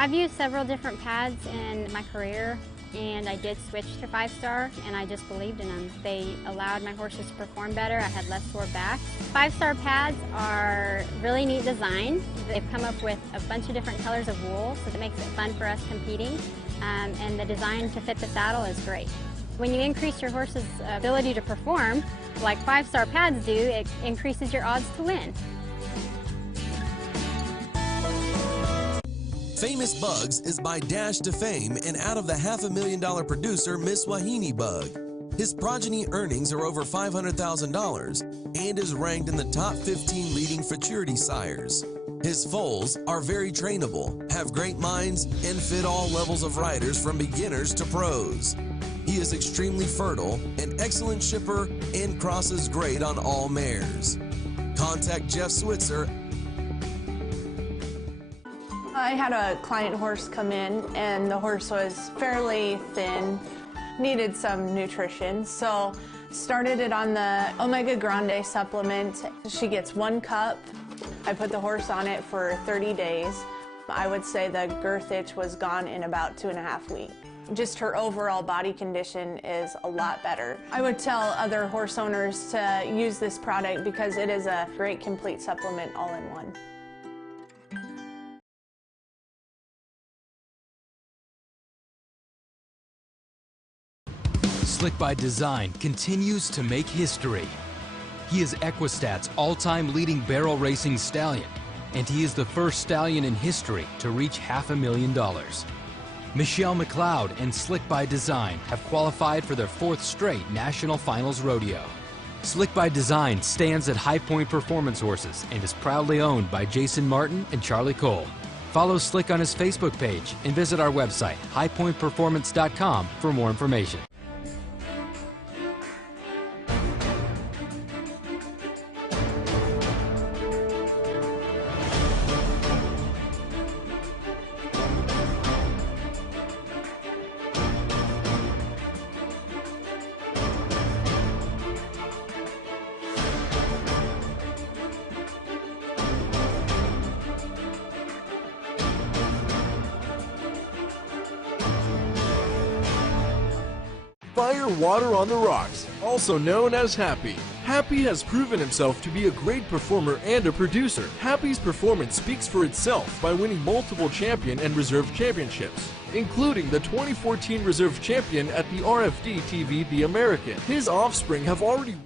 I've used several different pads in my career, and I did switch to 5-Star, and I just believed in them. They allowed my horses to perform better. I had less sore backs. 5-Star pads are really neat design. They've come up with a bunch of different colors of wool, so that makes it fun for us competing, and the design to fit the saddle is great. When you increase your horse's ability to perform, like 5-Star pads do, it increases your odds to win. Famous Bugs is by Dash to Fame and out of the $500,000 producer Miss Wahine Bug. His progeny earnings are over $500,000 and is ranked in the top 15 leading futurity sires. His foals are very trainable, have great minds, and fit all levels of riders from beginners to pros. He is extremely fertile, an excellent shipper, and crosses great on all mares. Contact Jeff Switzer. I had a client horse come in, and the horse was fairly thin, needed some nutrition, so started it on the Omega Grande supplement. She gets 1 cup. I put the horse on it for 30 days. I would say the girth itch was gone in about 2.5 weeks. Just her overall body condition is a lot better. I would tell other horse owners to use this product because it is a great complete supplement all in one. Slick by Design continues to make history. He is Equistat's all-time leading barrel racing stallion, and he is the first stallion in history to reach $500,000. Michelle McLeod and Slick by Design have qualified for their 4th straight National Finals Rodeo. Slick by Design stands at High Point Performance Horses and is proudly owned by Jason Martin and Charlie Cole. Follow Slick on his Facebook page and visit our website, highpointperformance.com, for more information. Fire Water on the Rocks, also known as Happy. Happy has proven himself to be a great performer and a producer. Happy's performance speaks for itself by winning multiple champion and reserve championships, including the 2014 reserve champion at the RFD TV The American. His offspring have already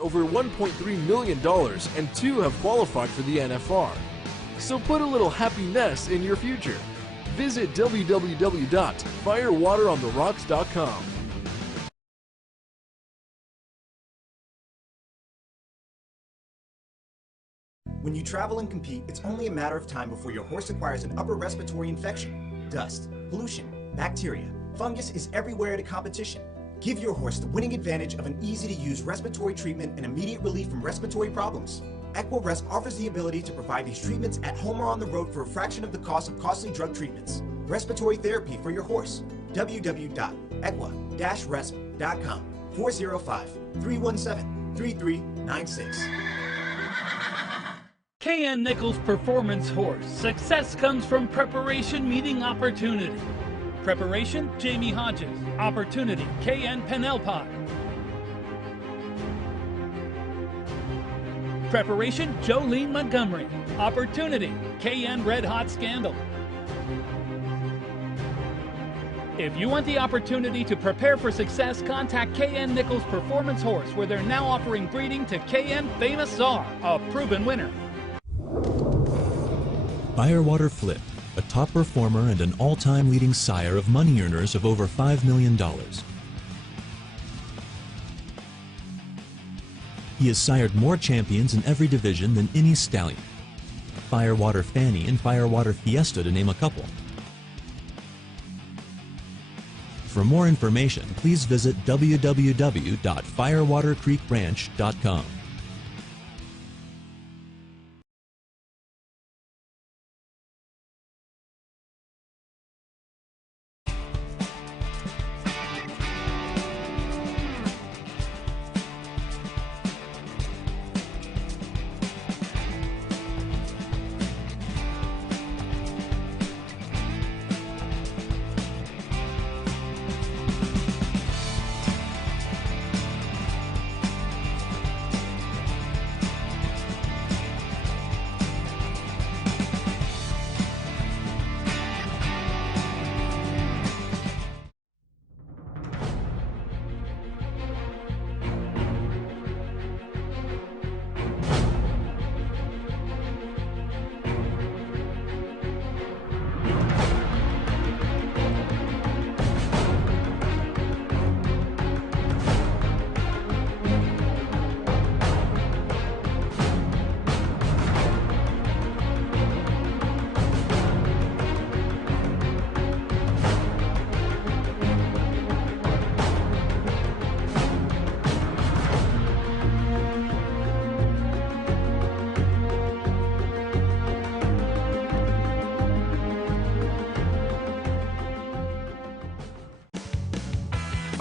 over $1.3 million, and 2 have qualified for the NFR. So put a little happiness in your future. Visit www.firewaterontherocks.com. When you travel and compete, it's only a matter of time before your horse acquires an upper respiratory infection. Dust, pollution, bacteria, fungus is everywhere at a competition. Give your horse the winning advantage of an easy-to-use respiratory treatment and immediate relief from respiratory problems. EquiResp offers the ability to provide these treatments at home or on the road for a fraction of the cost of costly drug treatments. Respiratory therapy for your horse. www.equa-resp.com 405-317-3396. K.N. Nichols Performance Horse. Success comes from preparation meeting opportunity. Preparation, Jamie Hodges. Opportunity, K.N. Penelpie. Preparation, Jolene Montgomery. Opportunity, K.N. Red Hot Scandal. If you want the opportunity to prepare for success, contact K.N. Nichols Performance Horse, where they're now offering breeding to K.N. Famous Czar, a proven winner. Firewater Flip, a top performer and an all-time leading sire of money earners of over $5 million. He has sired more champions in every division than any stallion. Firewater Fanny and Firewater Fiesta to name a couple. For more information, please visit www.firewatercreekranch.com.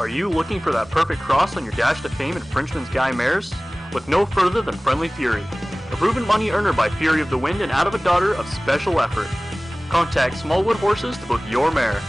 Are you looking for that perfect cross on your Dash to Fame and Frenchman's Guy mares? Look no further than Friendly Fury, a proven money earner by Fury of the Wind and out of a daughter of special effort. Contact Smallwood Horses to book your mare.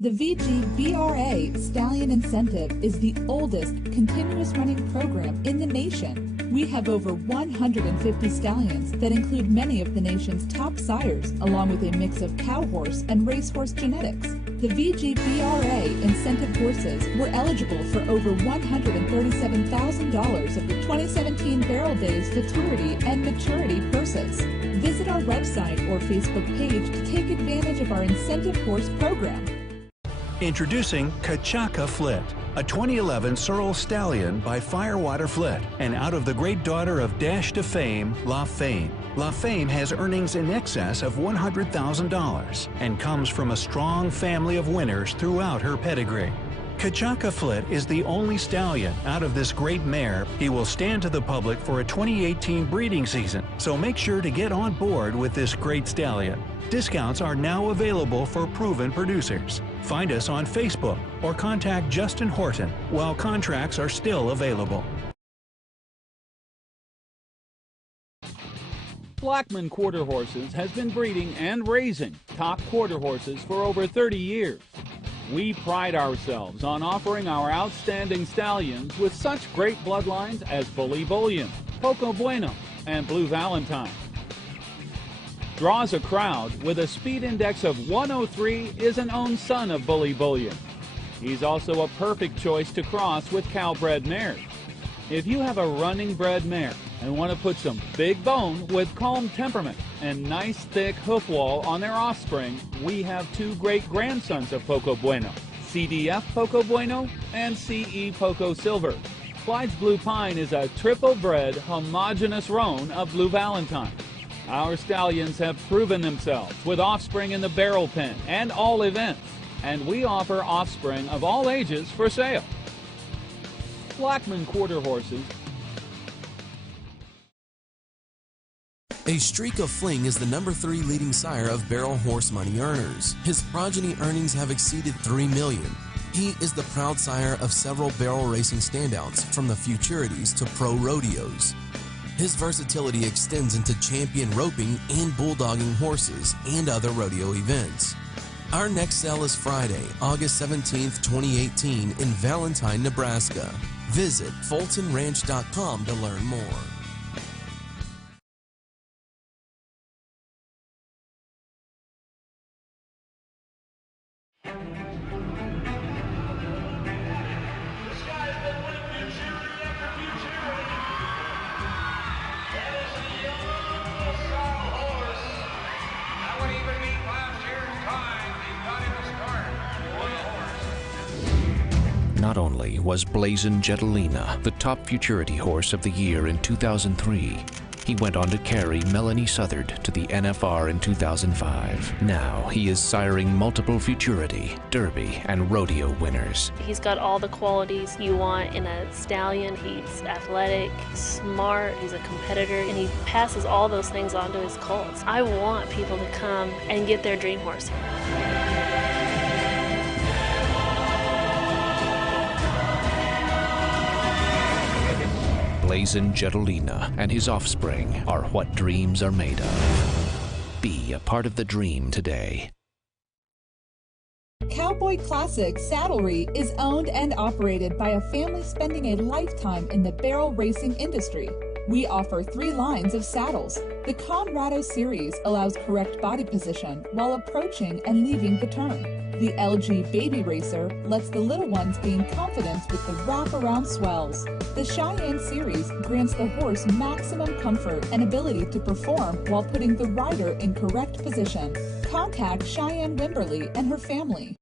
The VGBRA Stallion Incentive is the oldest continuous running program in the nation. We have over 150 stallions that include many of the nation's top sires, along with a mix of cow horse and racehorse genetics. The VGBRA incentive horses were eligible for over $137,000 of the 2017 Barrel Days Futurity and Maturity purses. Visit our website or Facebook page to take advantage of our incentive horse program. Introducing Kachaka Flit, a 2011 Sorrel Stallion by Firewater Flit, and out of the great daughter of Dash to Fame, La Fame. La Fame has earnings in excess of $100,000 and comes from a strong family of winners throughout her pedigree. Kachaka Flit is the only stallion out of this great mare. He will stand to the public for a 2018 breeding season, so make sure to get on board with this great stallion. Discounts are now available for proven producers. Find us on Facebook or contact Justin Horton while contracts are still available. Blackman Quarter Horses has been breeding and raising top quarter horses for over 30 years. We pride ourselves on offering our outstanding stallions with such great bloodlines as Bully Bullion, Poco Bueno, and Blue Valentine. Draws a crowd with a speed index of 103 is an own son of Bully Bullion. He's also a perfect choice to cross with cow-bred mares. If you have a running bred mare and want to put some big bone with calm temperament and nice thick hoof wall on their offspring, we have two great grandsons of Poco Bueno, CDF Poco Bueno and CE Poco Silver. Clyde's Blue Pine is a triple-bred, homogeneous roan of Blue Valentine. Our stallions have proven themselves with offspring in the barrel pen and all events, and we offer offspring of all ages for sale. Blackman Quarter Horses. A Streak of Fling is the #3 leading sire of barrel horse money earners. His progeny earnings have exceeded $3 million. He is the proud sire of several barrel racing standouts, from the Futurities to pro rodeos. His versatility extends into champion roping and bulldogging horses and other rodeo events. Our next sale is Friday, August 17th, 2018 in Valentine, Nebraska. Visit FultonRanch.com to learn more. Not only was Blazin' Jetelina the top futurity horse of the year in 2003, he went on to carry Melanie Southard to the NFR in 2005. Now he is siring multiple futurity, derby, and rodeo winners. He's got all the qualities you want in a stallion. He's athletic, smart, he's a competitor, and he passes all those things on to his colts. I want people to come and get their dream horse. Blazin' Jetelina and his offspring are what dreams are made of. Be a part of the dream today. Cowboy Classic Saddlery is owned and operated by a family spending a lifetime in the barrel racing industry. We offer 3 lines of saddles. The Conrado series allows correct body position while approaching and leaving the turn. The LG Baby Racer lets the little ones gain confidence with the wraparound swells. The Cheyenne series grants the horse maximum comfort and ability to perform while putting the rider in correct position. Contact Cheyenne Wimberly and her family.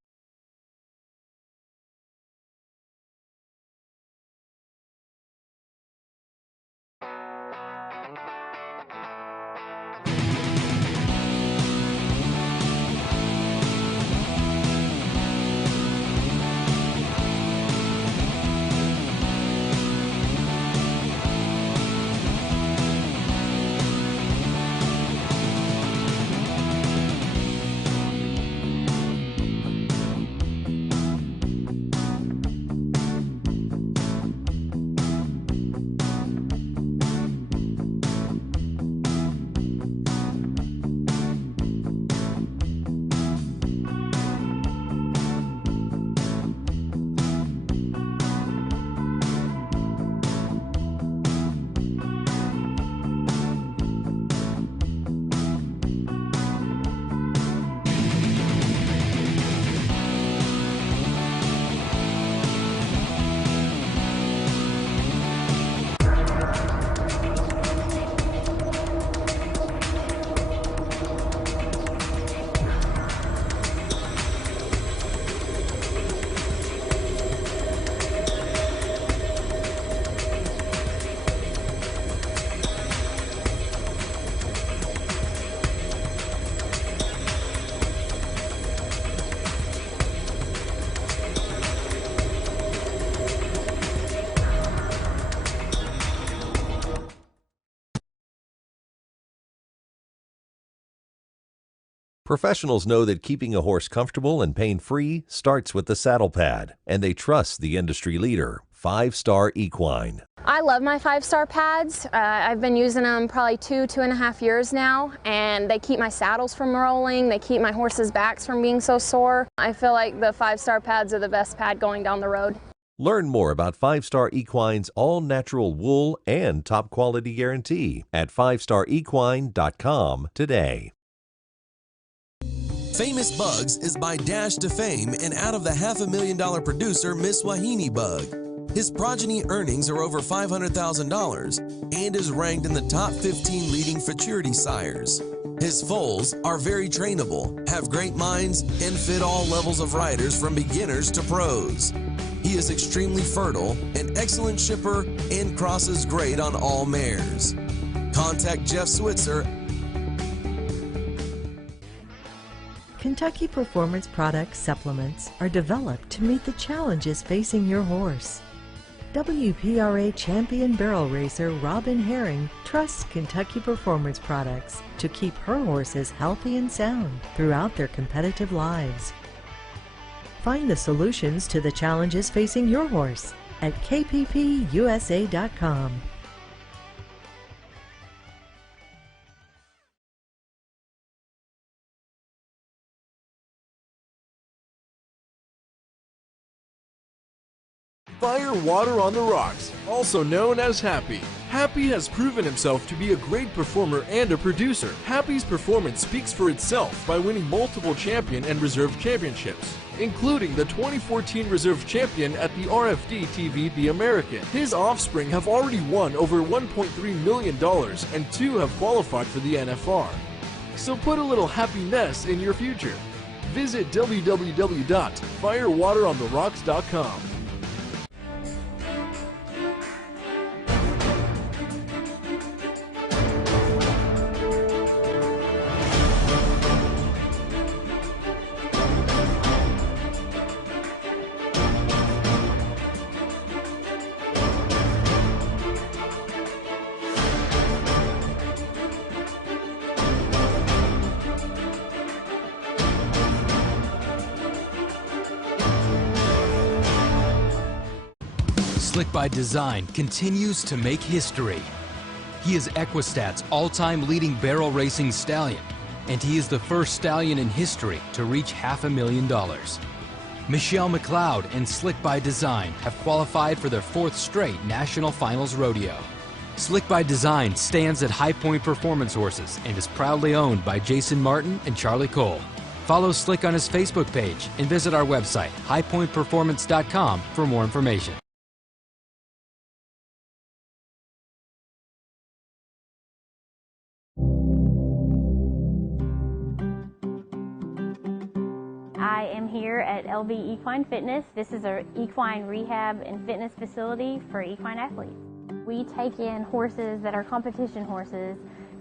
Professionals know that keeping a horse comfortable and pain-free starts with the saddle pad, and they trust the industry leader, 5-Star Equine. I love my 5-Star pads. I've been using them probably 2.5 years now, and they keep my saddles from rolling. They keep my horses' backs from being so sore. I feel like the 5-Star pads are the best pad going down the road. Learn more about 5-Star Equine's all-natural wool and top-quality guarantee at 5starequine.com today. Famous Bugs is by Dash to Fame and out of the $500,000 producer Miss Wahini Bug. His progeny earnings are over $500,000 and is ranked in the top 15 leading futurity sires. His foals are very trainable, have great minds, and fit all levels of riders from beginners to pros. He is extremely fertile, an excellent shipper, and crosses great on all mares. Contact Jeff Switzer. Kentucky Performance Products supplements are developed to meet the challenges facing your horse. WPRA champion barrel racer Robin Herring trusts Kentucky Performance Products to keep her horses healthy and sound throughout their competitive lives. Find the solutions to the challenges facing your horse at kppusa.com. Fire Water on the Rocks, also known as Happy. Happy has proven himself to be a great performer and a producer. Happy's performance speaks for itself by winning multiple champion and reserve championships, including the 2014 reserve champion at the RFD TV The American. His offspring have already won over $1.3 million and 2 have qualified for the NFR. So put a little happiness in your future. Visit www.firewaterontherocks.com. Slick by Design continues to make history. He is Equistat's all-time leading barrel racing stallion, and he is the first stallion in history to reach $500,000. Michelle McLeod and Slick by Design have qualified for their 4th straight National Finals rodeo. Slick by Design stands at High Point Performance Horses and is proudly owned by Jason Martin and Charlie Cole. Follow Slick on his Facebook page and visit our website, highpointperformance.com, for more information. I am here at LV Equine Fitness. This is our equine rehab and fitness facility for equine athletes. We take in horses that are competition horses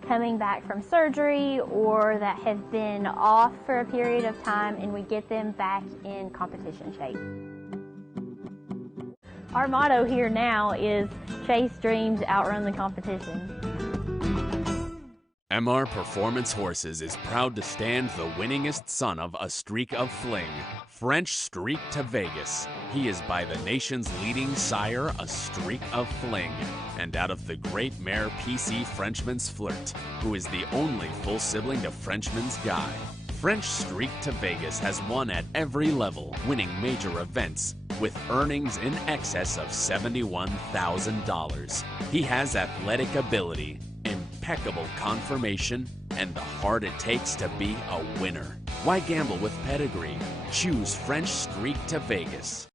coming back from surgery or that have been off for a period of time, and we get them back in competition shape. Our motto here now is chase dreams, outrun the competition. MR Performance Horses is proud to stand the winningest son of A Streak of Fling, French Streak to Vegas. He is by the nation's leading sire, A Streak of Fling, and out of the great mare PC Frenchman's Flirt, who is the only full sibling to Frenchman's Guy. French Streak to Vegas has won at every level, winning major events, with earnings in excess of $71,000. He has athletic ability, impeccable conformation, and the heart it takes to be a winner. Why gamble with pedigree? Choose French Streak to Vegas.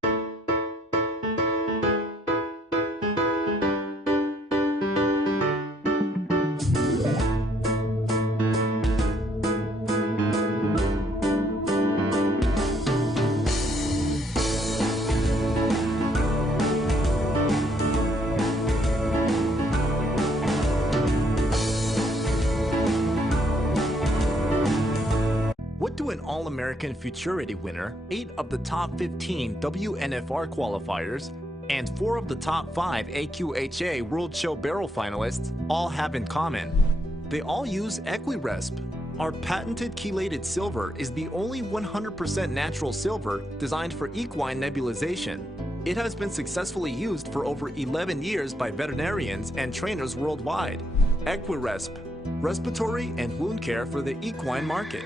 What do an All-American Futurity winner, 8 of the top 15 WNFR qualifiers, and 4 of the top 5 AQHA World Show Barrel finalists all have in common? They all use EquiResp. Our patented chelated silver is the only 100% natural silver designed for equine nebulization. It has been successfully used for over 11 years by veterinarians and trainers worldwide. EquiResp, respiratory and wound care for the equine market.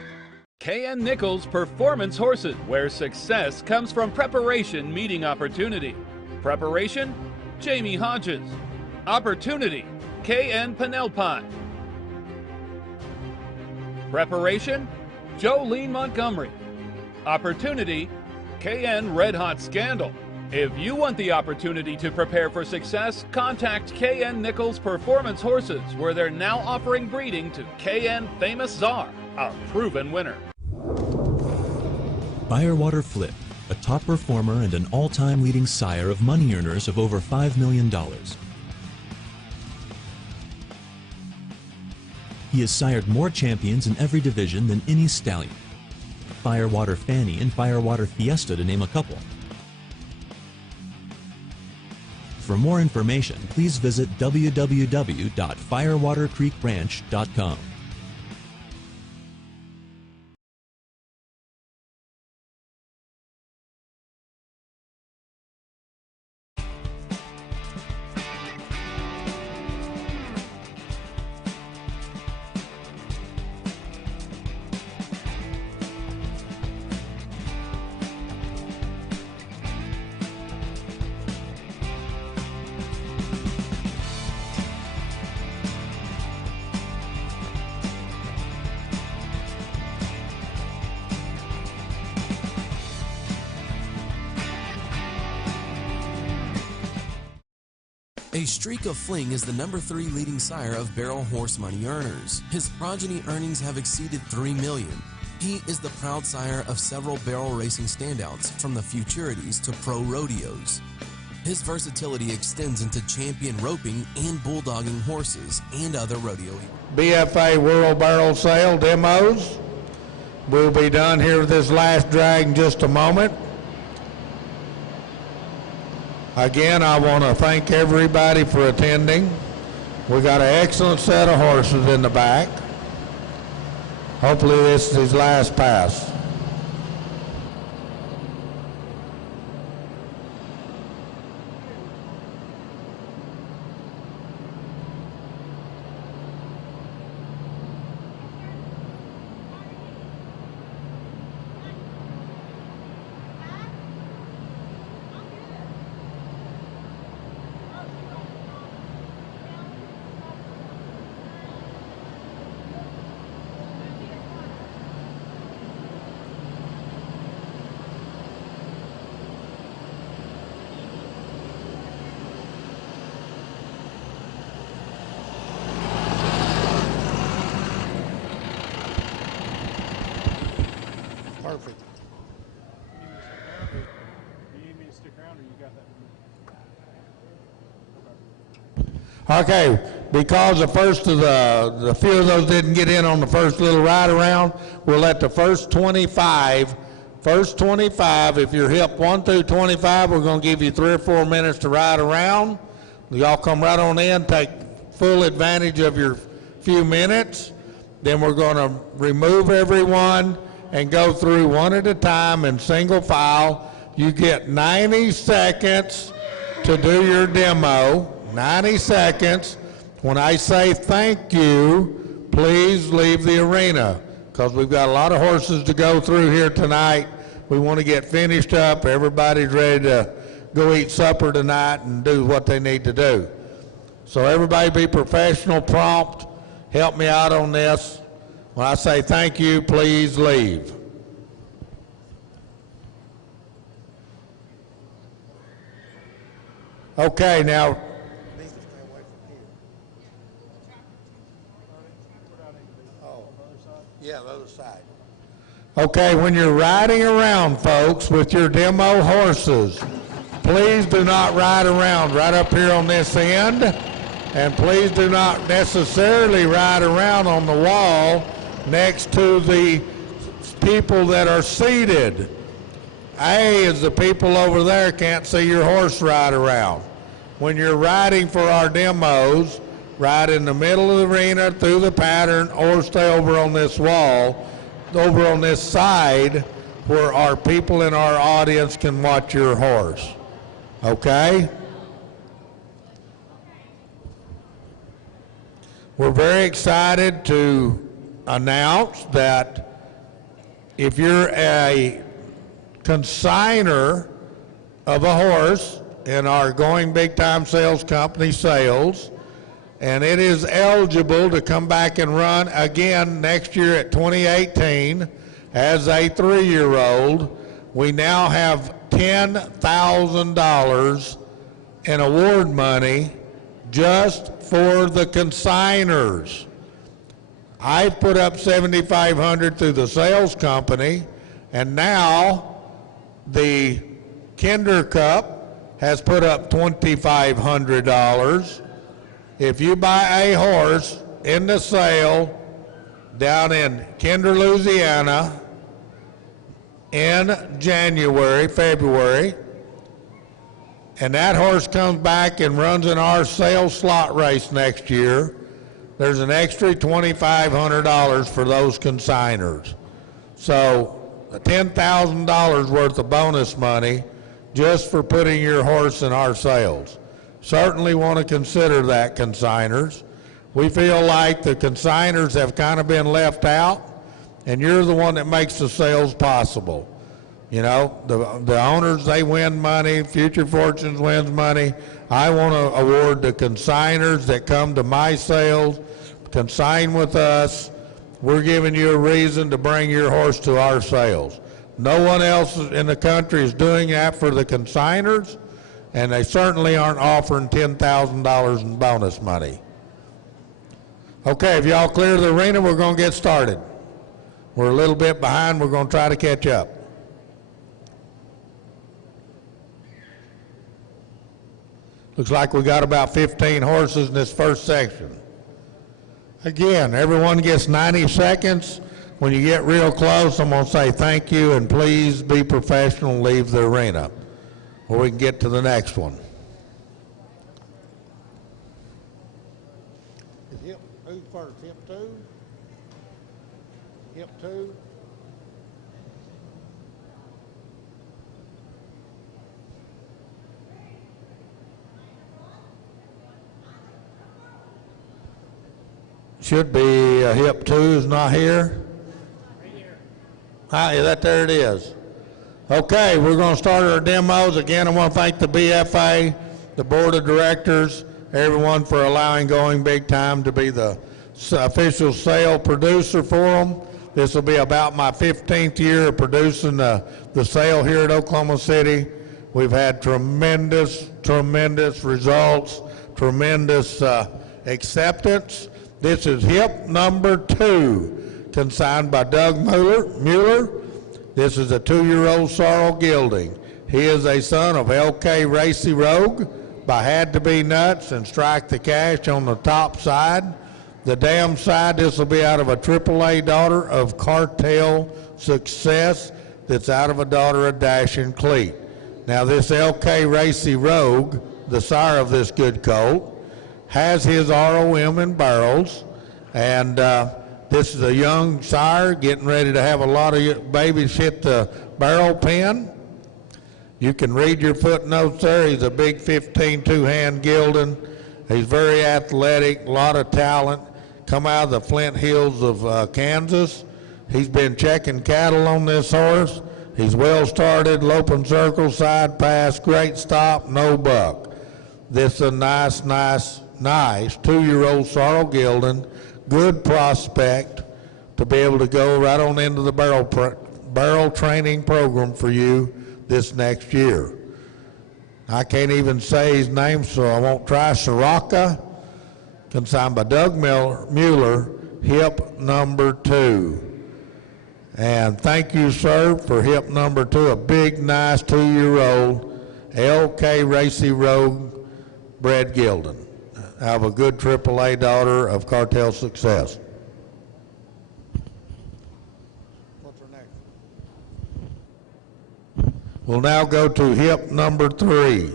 KN Nichols Performance Horses, where success comes from preparation meeting opportunity. Preparation, Jamie Hodges. Opportunity, KN Penelpine. Preparation, Jolene Montgomery. Opportunity, KN Red Hot Scandal. If you want the opportunity to prepare for success, contact KN Nichols Performance Horses, where they're now offering breeding to KN Famous Czar, a proven winner. Firewater Flip, a top performer and an all-time leading sire of money earners of over $5 million. He has sired more champions in every division than any stallion. Firewater Fanny and Firewater Fiesta, to name a couple. For more information, please visit www.firewatercreekranch.com. A Streak of Fling is the #3 leading sire of barrel horse money earners. His progeny earnings have exceeded $3 million. He is the proud sire of several barrel racing standouts, from the Futurities to pro rodeos. His versatility extends into champion roping and bulldogging horses and other rodeo. BFA World Barrel Sale demos will be done here with this last drag in just a moment. Again, I want to thank everybody for attending. We got an excellent set of horses in the back. Hopefully this is his last pass. Perfect. Okay, because the first of the few of those didn't get in on the first little ride around, we'll let the first 25, if you're hip 1 through 25, we're going to give you 3 or 4 minutes to ride around. Y'all come right on in, take full advantage of your few minutes. Then we're going to remove everyone and go through one at a time in single file. You get 90 seconds to do your demo. 90 seconds. When I say thank you, please leave the arena, because we've got a lot of horses to go through here tonight. We want to get finished up. Everybody's ready to go eat supper tonight and do what they need to do. So everybody be professional, prompt. Help me out on this. When I say thank you, please leave. Okay, now. Yeah, the other side. Okay, when you're riding around, folks, with your demo horses, please do not ride around right up here on this end, and please do not necessarily ride around on the wall next to the people that are seated. A is the people over there can't see your horse ride around. When you're riding for our demos, ride in the middle of the arena through the pattern, or stay over on this wall, over on this side where our people in our audience can watch your horse. Okay? We're very excited to announce that if you're a consigner of a horse in our Going Big Time Sales Company sales, and it is eligible to come back and run again next year at 2018 as a 3-year-old, we now have $10,000 in award money just for the consigners. I've put up $7,500 through the sales company, and now The Kinder Cup has put up $2,500. If you buy a horse in the sale down in Kinder, Louisiana in January, February, and that horse comes back and runs in our sales slot race next year, there's an extra $2,500 for those consigners. So $10,000 worth of bonus money just for putting your horse in our sales. Certainly want to consider that, consigners. We feel like the consigners have kind of been left out, and you're the one that makes the sales possible. You know, the owners, they win money, Future Fortunes wins money. I want to award the consigners that come to my sales, consign with us. We're giving you a reason to bring your horse to our sales. No one else in the country is doing that for the consigners, and they certainly aren't offering $10,000 in bonus money. Okay, if y'all clear the arena, we're going to get started. We're a little bit behind. We're going to try to catch up. Looks like we got about 15 horses in this first section. Again, everyone gets 90 seconds. When you get real close, I'm going to say thank you and please be professional and leave the arena, or we can get to the next one. Who's first? Hip 2? Hip 2? Should be hip 2 is not here. Right here. Yeah, there it is. Okay, we're going to start our demos. Again, I want to thank the BFA, the board of directors, everyone for allowing Going Big Time to be the official sale producer for them. This will be about my 15th year of producing the sale here at Oklahoma City. We've had tremendous results, tremendous acceptance. This is hip number 2, consigned by Doug Mueller. This is a 2-year-old sorrel gelding. He is a son of LK Racy Rogue by Had to Be Nuts and Strike the Cash on the top side. The dam side, this will be out of a AAA daughter of Cartel Success that's out of a daughter of Dashing Cleat. Now this LK Racy Rogue, the sire of this good colt, has his ROM in barrels, and this is a young sire getting ready to have a lot of babies hit the barrel pen. You can read your footnotes there. He's a big 15 two-hand gelding. He's very athletic, a lot of talent. Come out of the Flint Hills of Kansas. He's been checking cattle on this horse. He's well started, loping circle, side pass, great stop, no buck. This is a nice 2-year-old sorrel gelding, good prospect to be able to go right on into the barrel training program for you this next year. I can't even say his name, so I won't try. Sirocco, consigned by Doug Mueller, hip number 2. And thank you, sir, for hip number 2, a big, nice 2-year-old LK Racy Rogue bred gelding. I have a good AAA daughter of Cartel Success. What's her next? We'll now go to hip number 3.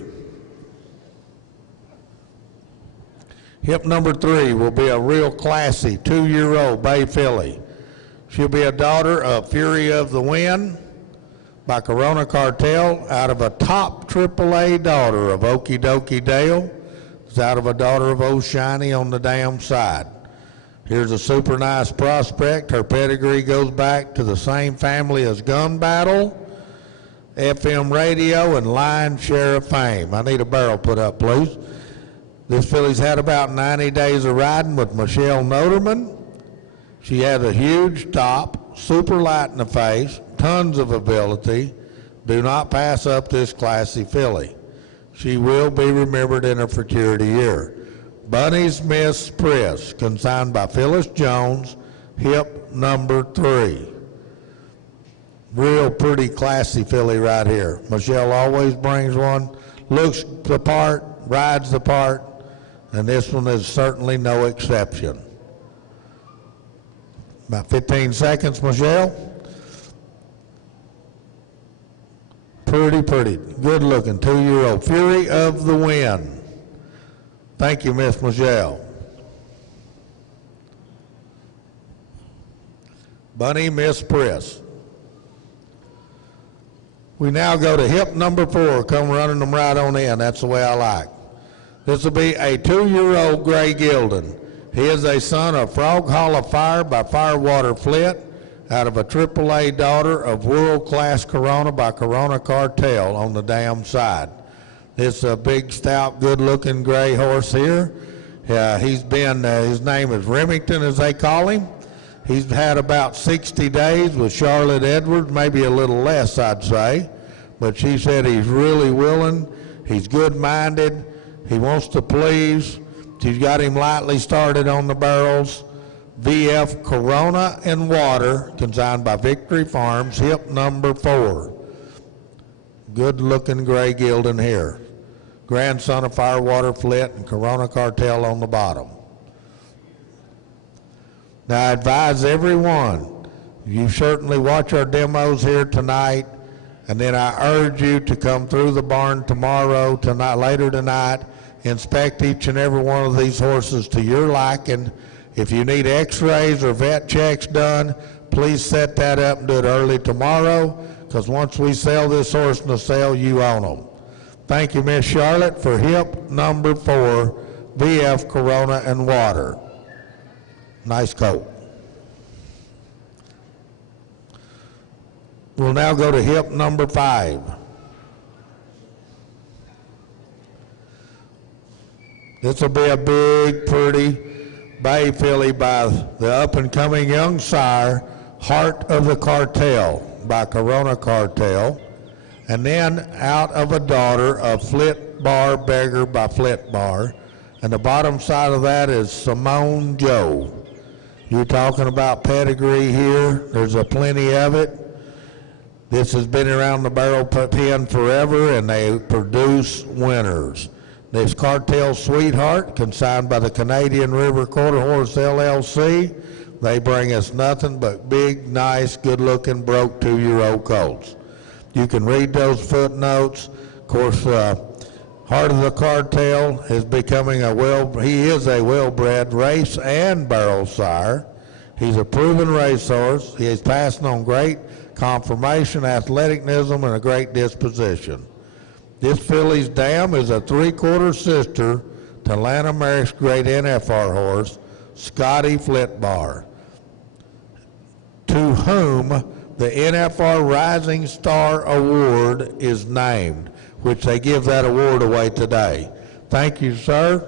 Hip number 3 will be a real classy 2-year-old bay filly. She'll be a daughter of Fury of the Wind by Corona Cartel out of a top AAA daughter of Okie Dokie Dale. It's out of a daughter of Old Shiny on the dam side. Here's a super nice prospect. Her pedigree goes back to the same family as Gun Battle, FM Radio, and Lion Share of Fame. I need a barrel put up, please. This filly's had about 90 days of riding with Michelle Noterman. She has a huge top, super light in the face, tons of ability. Do not pass up this classy filly. She will be remembered in her futurity year. Bunny's Miss Priss, consigned by Phyllis Jones, hip number 3. Real pretty, classy filly right here. Michelle always brings one, looks the part, rides the part, and this one is certainly no exception. About 15 seconds, Michelle. Pretty, good looking, 2-year-old. Fury of the Wind. Thank you, Miss Michelle. Bunny Miss Priss. We now go to hip number 4. Come running them right on in. That's the way I like. This will be a 2-year-old Gray Gildan. He is a son of Frog Hall of Fire by Firewater Flit, out of a AAA daughter of World Class Corona by Corona Cartel on the dam side. This is a big, stout, good-looking gray horse here. He's been, his name is Remington, as they call him. He's had about 60 days with Charlotte Edwards, maybe a little less, I'd say. But she said he's really willing, he's good-minded, he wants to please. She's got him lightly started on the barrels. VF Corona and Water, consigned by Victory Farms, hip number 4. Good-looking Gray Gildan here. Grandson of Firewater Flit and Corona Cartel on the bottom. Now, I advise everyone, you certainly watch our demos here tonight, and then I urge you to come through the barn tomorrow, tonight, later tonight, inspect each and every one of these horses to your liking. If you need x-rays or vet checks done, please set that up and do it early tomorrow, because once we sell this horse in the sale, you own them. Thank you, Miss Charlotte, for hip number 4, VF Corona and Water. Nice coat. We'll now go to hip number 5. This will be a big, pretty bay filly by the up-and-coming young sire, Heart of the Cartel by Corona Cartel, and then out of a daughter of Flit Bar Beggar by Flit Bar, and the bottom side of that is Simone Joe. You're talking about pedigree here. There's a plenty of it. This has been around the barrel pen forever, and they produce winners. This Cartel Sweetheart, consigned by the Canadian River Quarter Horse LLC. They bring us nothing but big, nice, good-looking, broke 2-year-old colts. You can read those footnotes. Of course, Heart of the Cartel is becoming he is a well-bred race and barrel sire. He's a proven racehorse. He is passing on great conformation, athleticism, and a great disposition. This filly's dam is a 3/4 sister to Lantameric's great NFR horse, Scotty Flitbar, to whom the NFR Rising Star Award is named, which they give that award away today. Thank you, sir,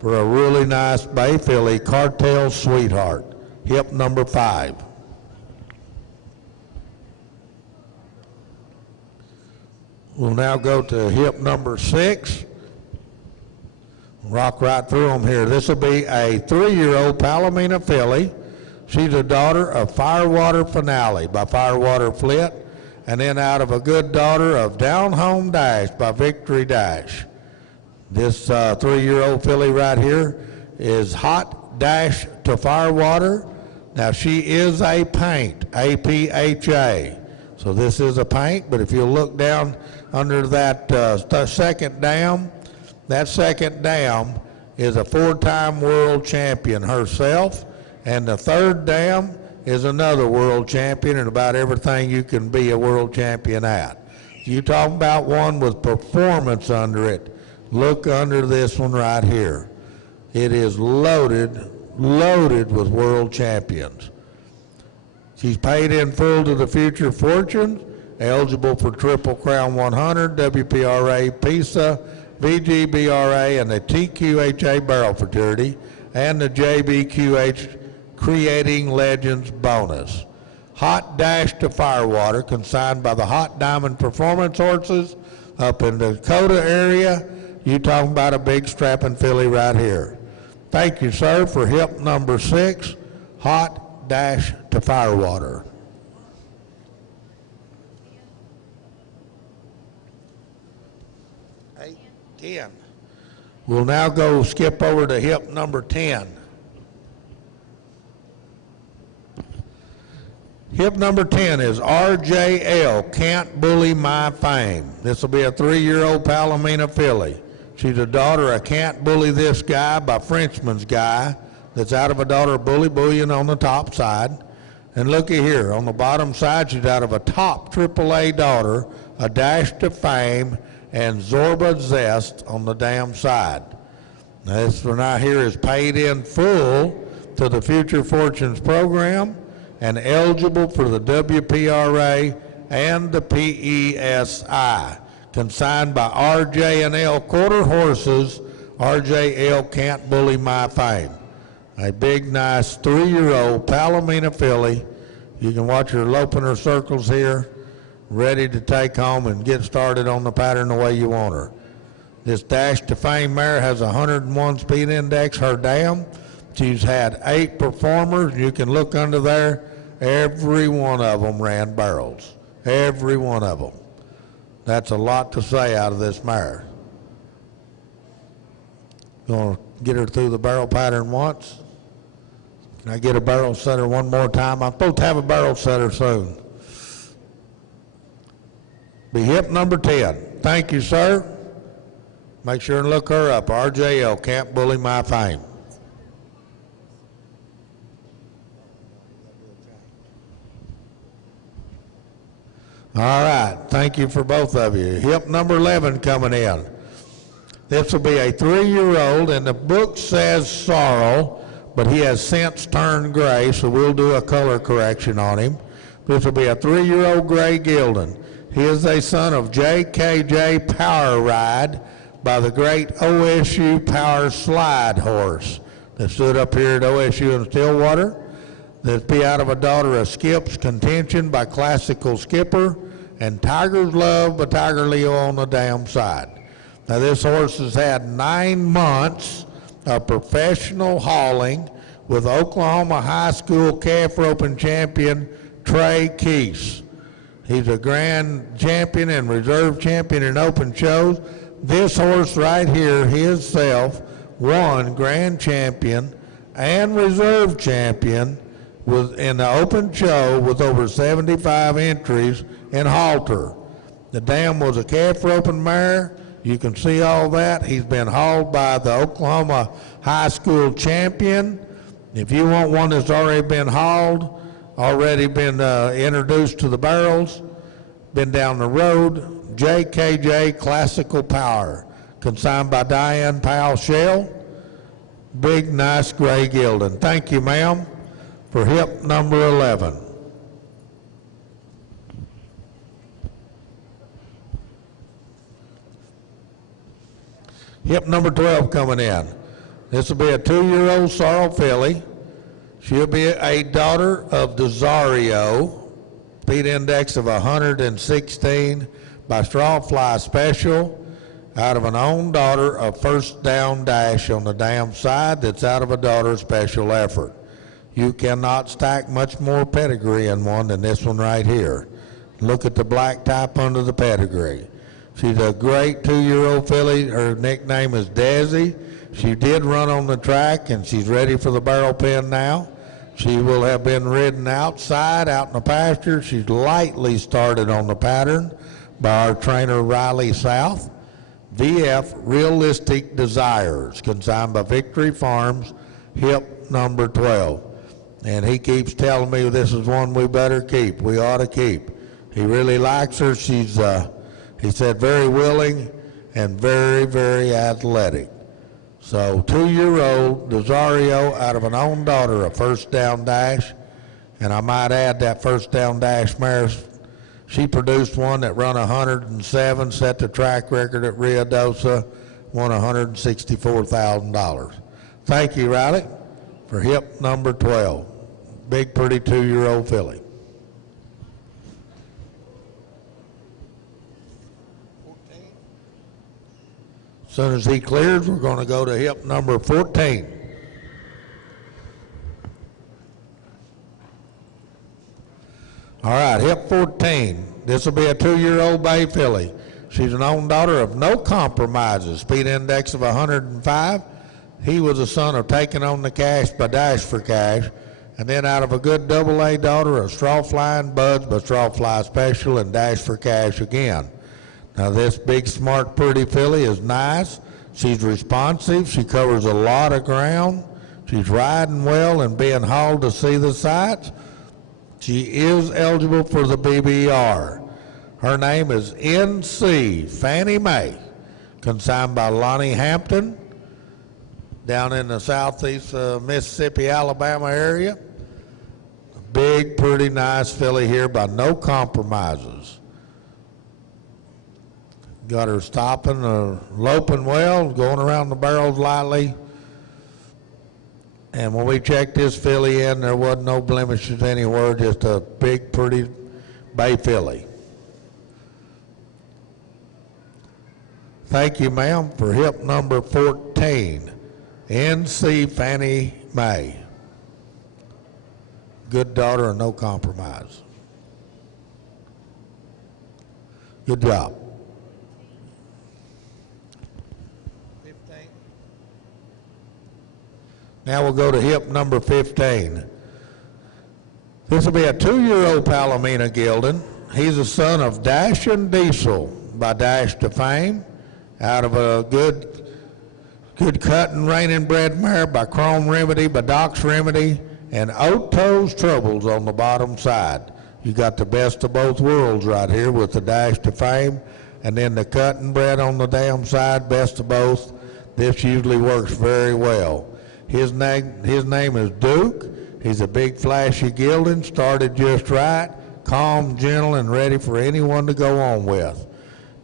for a really nice bay filly, Cartel Sweetheart, hip number 5. We'll now go to hip number 6. Rock right through them here. This will be a 3-year-old Palomino filly. She's a daughter of Firewater Finale by Firewater Flit, and then out of a good daughter of Down Home Dash by Victory Dash. This 3-year-old filly right here is Hot Dash to Firewater. Now she is a paint, APHA. So this is a paint, but if you look down under that second dam, that second dam is a 4-time world champion herself, and the third dam is another world champion and about everything you can be a world champion at. You talking about one with performance under it, look under this one right here. It is loaded with world champions. She's paid in full to the Future Fortunes, eligible for Triple Crown 100, WPRA, PISA, VGBRA, and the TQHA Barrel Fraternity, and the JBQH Creating Legends bonus. Hot Dash to Firewater, consigned by the Hot Diamond Performance Horses up in the Dakota area. You talking about a big strapping filly right here. Thank you, sir, for hip number 6, Hot Dash to Firewater. 8, 10. We'll now go skip over to hip number 10. Hip number 10 is RJL, Can't Bully My Fame. This will be a 3-year-old Palomino filly. She's a daughter of Can't Bully This Guy by Frenchman's Guy, that's out of a daughter of Bully Bullion on the top side. And looky here, on the bottom side, she's out of a top AAA daughter, A Dash to Fame, and Zorba Zest on the damn side. Now, this one right here is paid in full to the Future Fortunes program and eligible for the WPRA and the PESI. Consigned by RJ&L Quarter Horses, RJL Can't Bully My Fame. A big, nice 3-year-old Palomino filly. You can watch her loping her circles here, ready to take home and get started on the pattern the way you want her. This Dash to Fame mare has a 101 speed index, her dam. She's had 8 performers. You can look under there. Every one of them ran barrels. Every one of them. That's a lot to say out of this mare. Going to get her through the barrel pattern once. Can I get a barrel setter one more time? I'm supposed to have a barrel setter soon. Be hip number 10. Thank you, sir. Make sure and look her up. RJL, Can't Bully My Fame. All right, thank you for both of you. Hip number 11 coming in. This will be a 3-year-old, and the book says sorrel, but he has since turned gray, so we'll do a color correction on him. This will be a 3-year-old gray gelding. He is a son of JKJ Power Ride by the great OSU Power Slide horse that stood up here at OSU in Stillwater. This be out of a daughter of Skip's Contention by Classical Skipper and Tiger's Love by Tiger Leo on the damn side. Now this horse has had 9 months of professional hauling with Oklahoma High School calf roping champion Trey Keese. He's a grand champion and reserve champion in open shows. This horse right here, himself, won grand champion and reserve champion in the open show with over 75 entries in halter. The dam was a calf roping mare. You can see all that. He's been hauled by the Oklahoma High School champion. If you want one that's already been hauled, already been introduced to the barrels, been down the road, JKJ Classical Power, consigned by Diane Powell Shell. Big, nice gray gelding. Thank you, ma'am, for hip number 11. Hip number 12 coming in. This will be a 2-year-old sorrel filly. She'll be a daughter of Desario, speed index of 116 by Strawfly Special, out of an own daughter of First Down Dash on the dam side that's out of a daughter of Special Effort. You cannot stack much more pedigree in one than this one right here. Look at the black type under the pedigree. She's a great 2-year-old filly. Her nickname is Desi. She did run on the track, and she's ready for the barrel pen now. She will have been ridden outside, out in the pasture. She's lightly started on the pattern by our trainer, Riley South. VF Realistic Desires, consigned by Victory Farms, hip number 12. And he keeps telling me this is one we better keep. We ought to keep. He really likes her. She's, he said, very willing and very, very athletic. So 2-year-old Desario out of an own daughter of First Down Dash. And I might add that First Down Dash mare, she produced one that run 107, set the track record at Ruidoso, won $164,000. Thank you, Riley, for hip number 12. Big, pretty 2-year-old filly. As soon as he clears, we're going to go to hip number 14. All right, hip 14. This will be a 2-year-old bay filly. She's an own daughter of No Compromises, speed index of 105. He was a son of Taking on the Cash by Dash for Cash, and then out of a good AA daughter of Straw Flying Buds by Straw Fly Special and Dash for Cash again. Now this big, smart, pretty filly is nice. She's responsive. She covers a lot of ground. She's riding well and being hauled to see the sights. She is eligible for the BBR. Her name is NC Fannie Mae, consigned by Lonnie Hampton down in the southeast Mississippi, Alabama area. A big, pretty nice filly here by No Compromises. Got her stopping, loping well, going around the barrels lightly. And when we checked this filly in, there wasn't no blemishes anywhere, just a big, pretty bay filly. Thank you, ma'am, for hip number 14, NC Fannie Mae. Good daughter and No Compromise. Good job. 15. Now we'll go to hip number 15. This will be a 2-year-old Palomino Gelding. He's a son of Dash and Diesel by Dash to Fame, out of a good cut and reigning bred mare by Chrome Remedy, by Doc's Remedy, and Oto's Troubles on the bottom side. You got the best of both worlds right here with the Dash to Fame, and then the cut and bred on the damn side, best of both. This usually works very well. His name is Duke. He's a big flashy gelding, started just right, calm, gentle, and ready for anyone to go on with.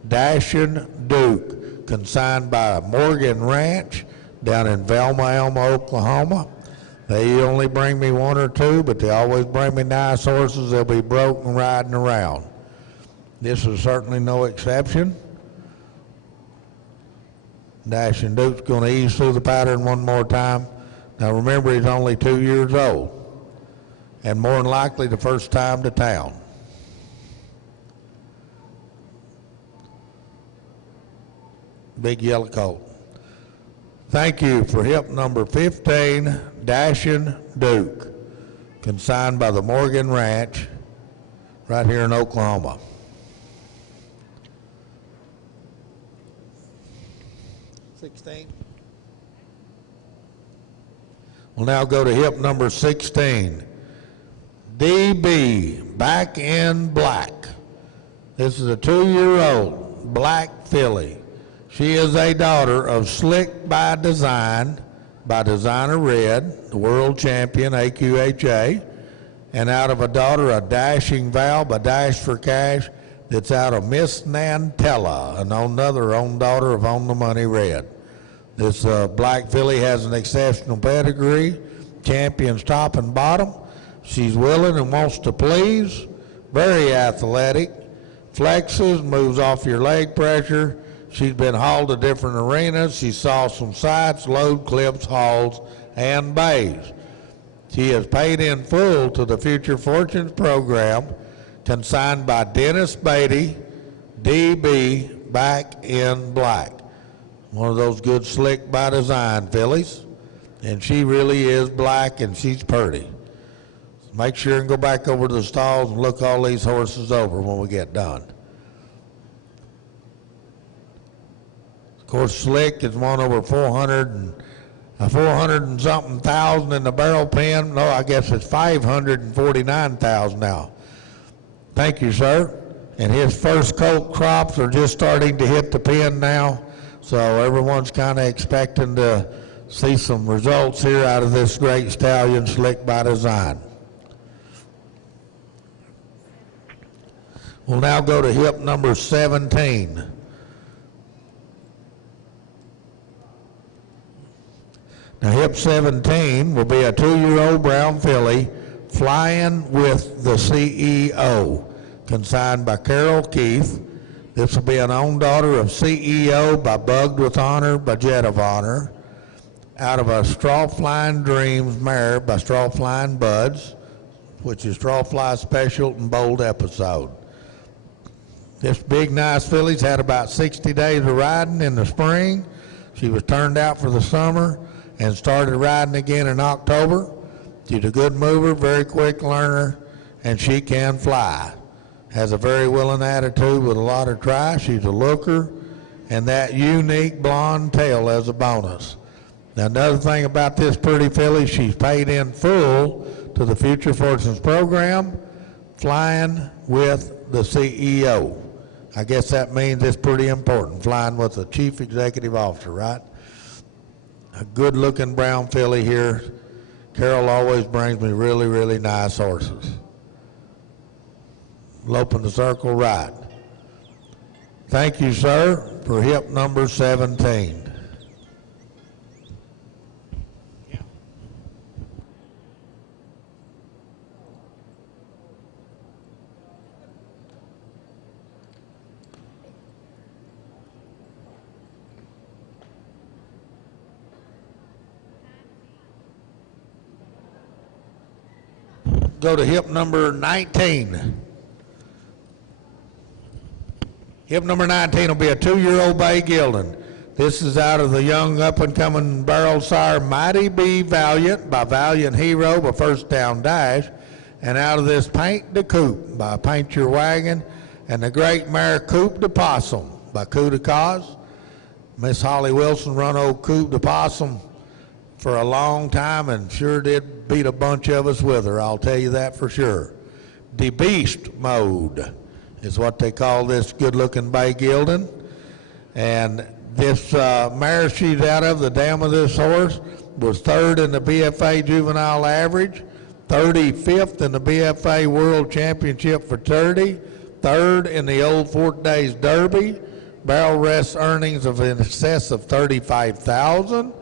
Dashin' Duke, consigned by Morgan Ranch down in Velma, Elma, Oklahoma. They only bring me 1 or 2, but they always bring me nice horses. They'll be broke and riding around. This is certainly no exception. Dashin' Duke's going to ease through the pattern one more time. Now remember, he's only 2 years old, and more than likely the first time to town. Big yellow coat. Thank you for hip number 15, Dashin' Duke, consigned by the Morgan Ranch right here in Oklahoma. We'll now go to hip number 16, DB, Back in Black. This is a 2-year-old black filly. She is a daughter of Slick by Design, by Designer Red, the world champion, AQHA, and out of a daughter of Dashing Val by Dash for Cash, that's out of Miss Nantella, another own daughter of On the Money Red. This black filly has an exceptional pedigree, champions top and bottom. She's willing and wants to please, very athletic, flexes, moves off your leg pressure. She's been hauled to different arenas. She saw some sights, load clips, hauls, and bays. She is paid in full to the Future Fortunes program, consigned by Dennis Beatty, DB, Back in Black. One of those good Slick by Design fillies, and she really is black and she's pretty. Make sure and go back over to the stalls and look all these horses over when we get done. Of course, Slick is won over 400 and something thousand in the barrel pen. No, I guess it's 549,000 now. Thank you, sir. And his first colt crops are just starting to hit the pen now. So everyone's kind of expecting to see some results here out of this great stallion, Slick by Design. We'll now go to hip number 17. Now hip 17 will be a 2-year-old brown filly, Flying with the CEO, consigned by Carol Keith. This will be an own daughter of CEO by Bugged with Honor by Jet of Honor, out of a Straw Flying Dreams mare by Straw Flying Buds, which is Straw Fly Special and Bold Episode. This big, nice filly's had about 60 days of riding in the spring. She was turned out for the summer and started riding again in October. She's a good mover, very quick learner, and she can fly. Has a very willing attitude with a lot of try. She's a looker, and that unique blonde tail as a bonus. Now, another thing about this pretty filly, she's paid in full to the Future Fortunes program, flying with the CEO. I guess that means it's pretty important, flying with the chief executive officer, right? A good-looking brown filly here. Carol always brings me really, really nice horses. Loping the circle right. Thank you, sir, for hip number 17. Go to hip number 19. Hip number 19 will be a 2-year-old bay gelding. This is out of the young up-and-coming barrel sire Mighty B Valiant by Valiant Hero by First Down Dash, and out of this Paint de Coupe by Paint Your Wagon, and the great mare Coupe de Possum by Coup de Cause. Miss Holly Wilson run old Coupe de Possum for a long time and sure did beat a bunch of us with her, I'll tell you that for sure. De Beast Mode is what they call this good-looking bay gelding. And this mare she's out of, the dam of this horse, was 3rd in the BFA Juvenile Average, 35th in the BFA World Championship for 30, 3rd in the Old Fort Days Derby, barrel rest earnings of in excess of $35,000.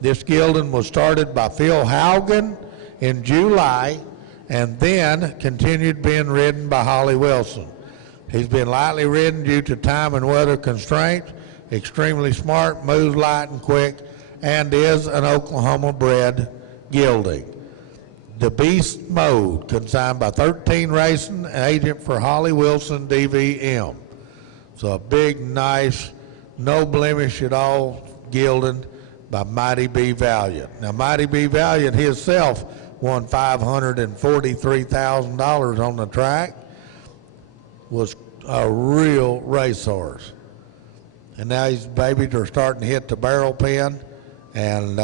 This gelding was started by Phil Haugen in July and then continued being ridden by Holly Wilson. He's been lightly ridden due to time and weather constraints, extremely smart, moves light and quick, and is an Oklahoma-bred gelding. The Beast Mode, consigned by 13 Racing, agent for Holly Wilson DVM. So a big, nice, no blemish at all gelding by Mighty B Valiant. Now, Mighty B Valiant himself won $543,000 on the track, was a real racehorse. And now his babies are starting to hit the barrel pen, and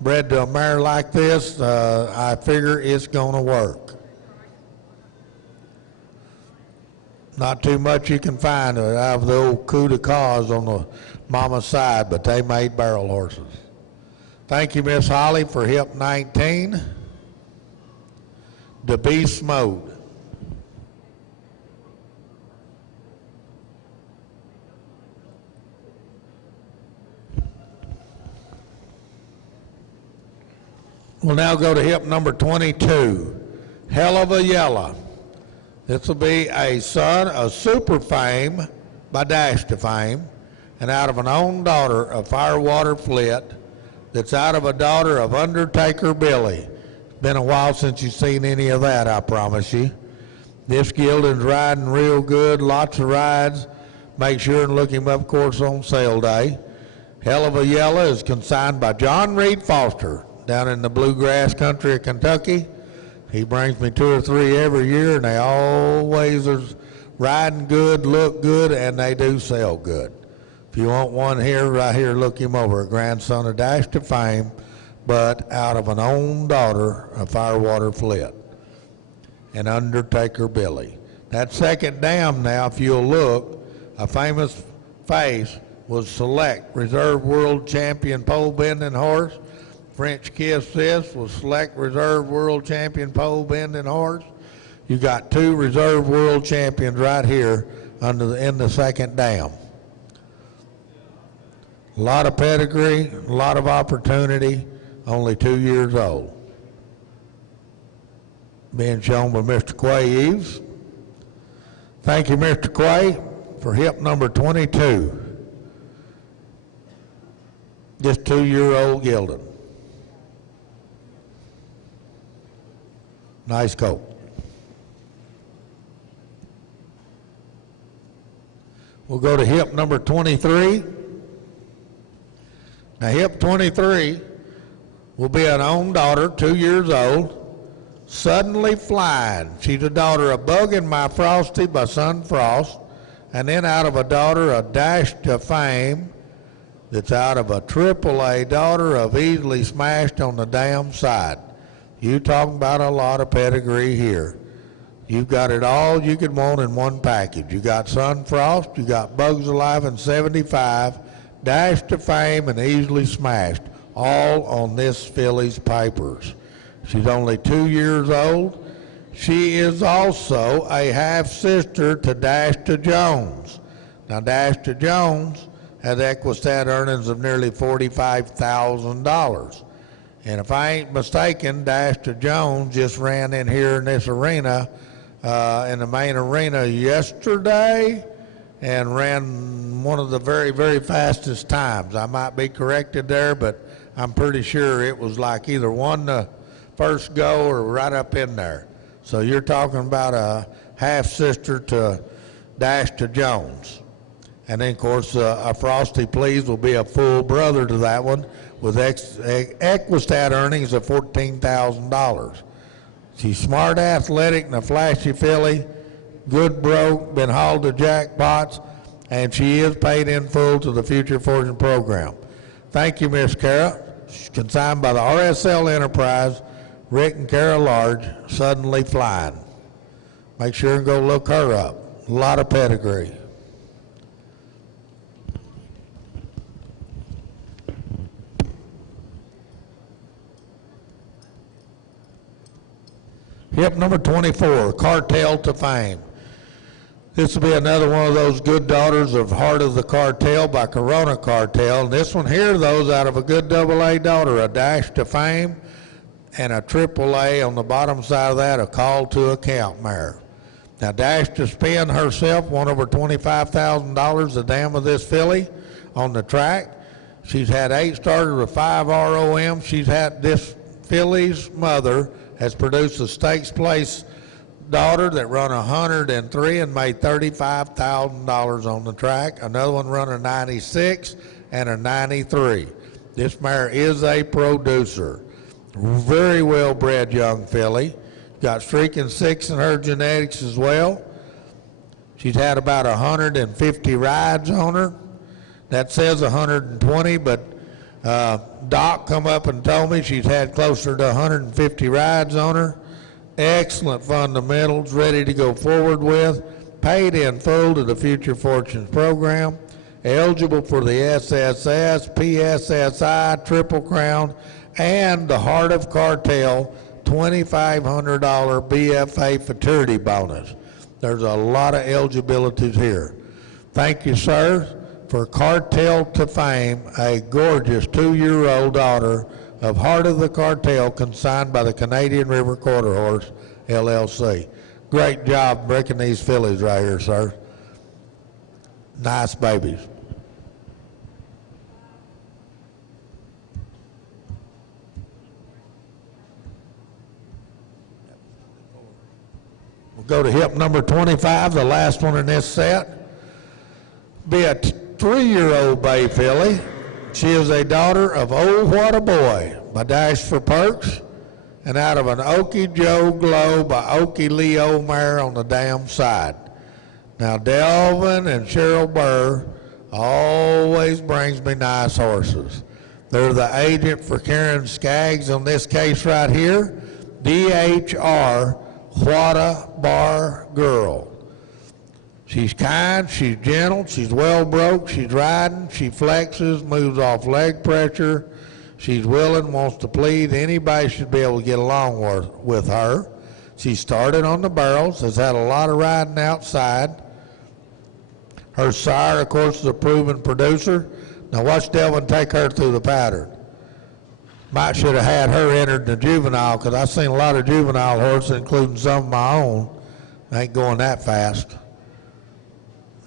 bred to a mare like this, I figure it's going to work. Not too much you can find out of the old Coup de Cause on the mama's side, but they made barrel horses. Thank you, Miss Holly, for hip 19. The Beast Mode. We'll now go to hip number 22, Hell of a Yella. This will be a son of Super Fame by Dash to Fame, and out of an own daughter of Firewater Flit, that's out of a daughter of Undertaker Billy. It's been a while since you've seen any of that, I promise you. This gelding's riding real good, lots of rides. Make sure and look him up, of course, on sale day. Hell of a Yella is consigned by John Reed Foster down in the bluegrass country of Kentucky. He brings me 2 or 3 every year, and they always are riding good, look good, and they do sell good. If you want one here, right here, look him over. A grandson of Dash to Fame, but out of an own daughter of Firewater Flit and Undertaker Billy. That second dam now, if you'll look, a famous face was Select, Reserve World Champion pole bending horse. French Kiss this was Select Reserve World Champion pole bending horse. You got 2 Reserve World Champions right here in the second dam. A lot of pedigree, a lot of opportunity, only 2 years old. Being shown by Mr. Quay Eves. Thank you, Mr. Quay, for hip number 22. This 2-year-old gelding. Nice coat. We'll go to hip number 23. Now hip 23 will be an own daughter, 2 years old, Suddenly Flying. She's a daughter of Bug and My Frosty by Sun Frost, and then out of a daughter of Dash to Fame, that's out of a AAA daughter of Easily Smashed on the Damn Side. You talking about a lot of pedigree here. You've got it all you could want in one package. You got Sun Frost, you got Bugs Alive in 75, Dash to Fame, and Easily Smashed, all on this filly's papers. She's only 2 years old. She is also a half-sister to Dash to Jones. Now, Dash to Jones has Equistat earnings of nearly $45,000. And if I ain't mistaken, Dash to Jones just ran in here in this arena, in the main arena yesterday, and ran one of the very, very fastest times. I might be corrected there, but I'm pretty sure it was like either won the first go or right up in there. So you're talking about a half-sister to Dash to Jones. And then, of course, a Frosty Please will be a full brother to that one with Equistat earnings of $14,000. She's smart, athletic, and a flashy filly, good broke, been hauled to jackpots, and she is paid in full to the Future Fortune program. Thank you, Miss Kara. She's consigned by the RSL Enterprise, Rick and Kara Large, Suddenly Flying. Make sure and go look her up. A lot of pedigree. Hip number 24, Cartel to Fame. This will be another one of those good daughters of Heart of the Cartel by Corona Cartel. And this one here, though, is out of a good AA daughter, a Dash to Fame, and a AAA on the bottom side of that, a Call to Account mare. Now, Dash to Spin herself won over $25,000 the dam of this filly on the track. She's had 8 starters with 5 ROM. She's had this filly's mother has produced a stakes place daughter that run 103 and made $35,000 on the track. Another one run a 96 and a 93. This mare is a producer. Very well bred young filly. Got Streaking 6 in her genetics as well. She's had about 150 rides on her. That says 120, but Doc come up and told me she's had closer to 150 rides on her. Excellent fundamentals, ready to go forward with. Paid in full to the Future Fortunes program. Eligible for the SSS, PSSI, Triple Crown, and the Heart of Cartel $2,500 BFA futurity bonus. There's a lot of eligibilities here. Thank you, sir, for Cartel to Fame, a gorgeous 2-year-old daughter of Heart of the Cartel, consigned by the Canadian River Quarter Horse, LLC. Great job breaking these fillies right here, sir. Nice babies. We'll go to hip number 25, the last one in this set. Be a 3-year-old bay filly. She is a daughter of Old What a Boy by Dash for Perks, and out of an Okie Joe Glow by Okie Leo mare on the Damn Side. Now, Delvin and Cheryl Burr always brings me nice horses. They're the agent for Karen Skaggs on this case right here. DHR, What a Bar Girl. She's kind, she's gentle, she's well broke, she's riding, she flexes, moves off leg pressure, she's willing, wants to please. Anybody should be able to get along with her. She started on the barrels, has had a lot of riding outside. Her sire, of course, is a proven producer. Now watch Delvin take her through the pattern. Might should have had her entered in the juvenile, because I've seen a lot of juvenile horses, including some of my own. They ain't going that fast.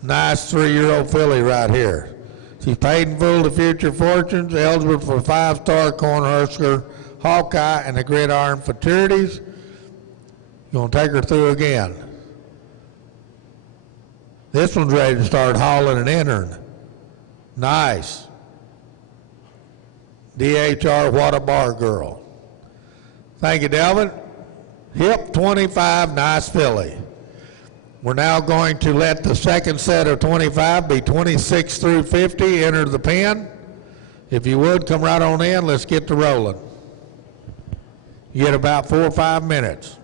Nice 3-year-old filly right here. She's paid in full to Future Fortunes, eligible for 5-star Cornhusker, Hawkeye, and the Gridiron futurities. You want to take her through again. This one's ready to start hauling and entering. Nice. DHR, what a bar girl. Thank you, Delvin. Hip 25, nice filly. We're now going to let the second set of 25 be 26 through 50, enter the pen. If you would, come right on in, let's get to rolling. You get about 4 or 5 minutes.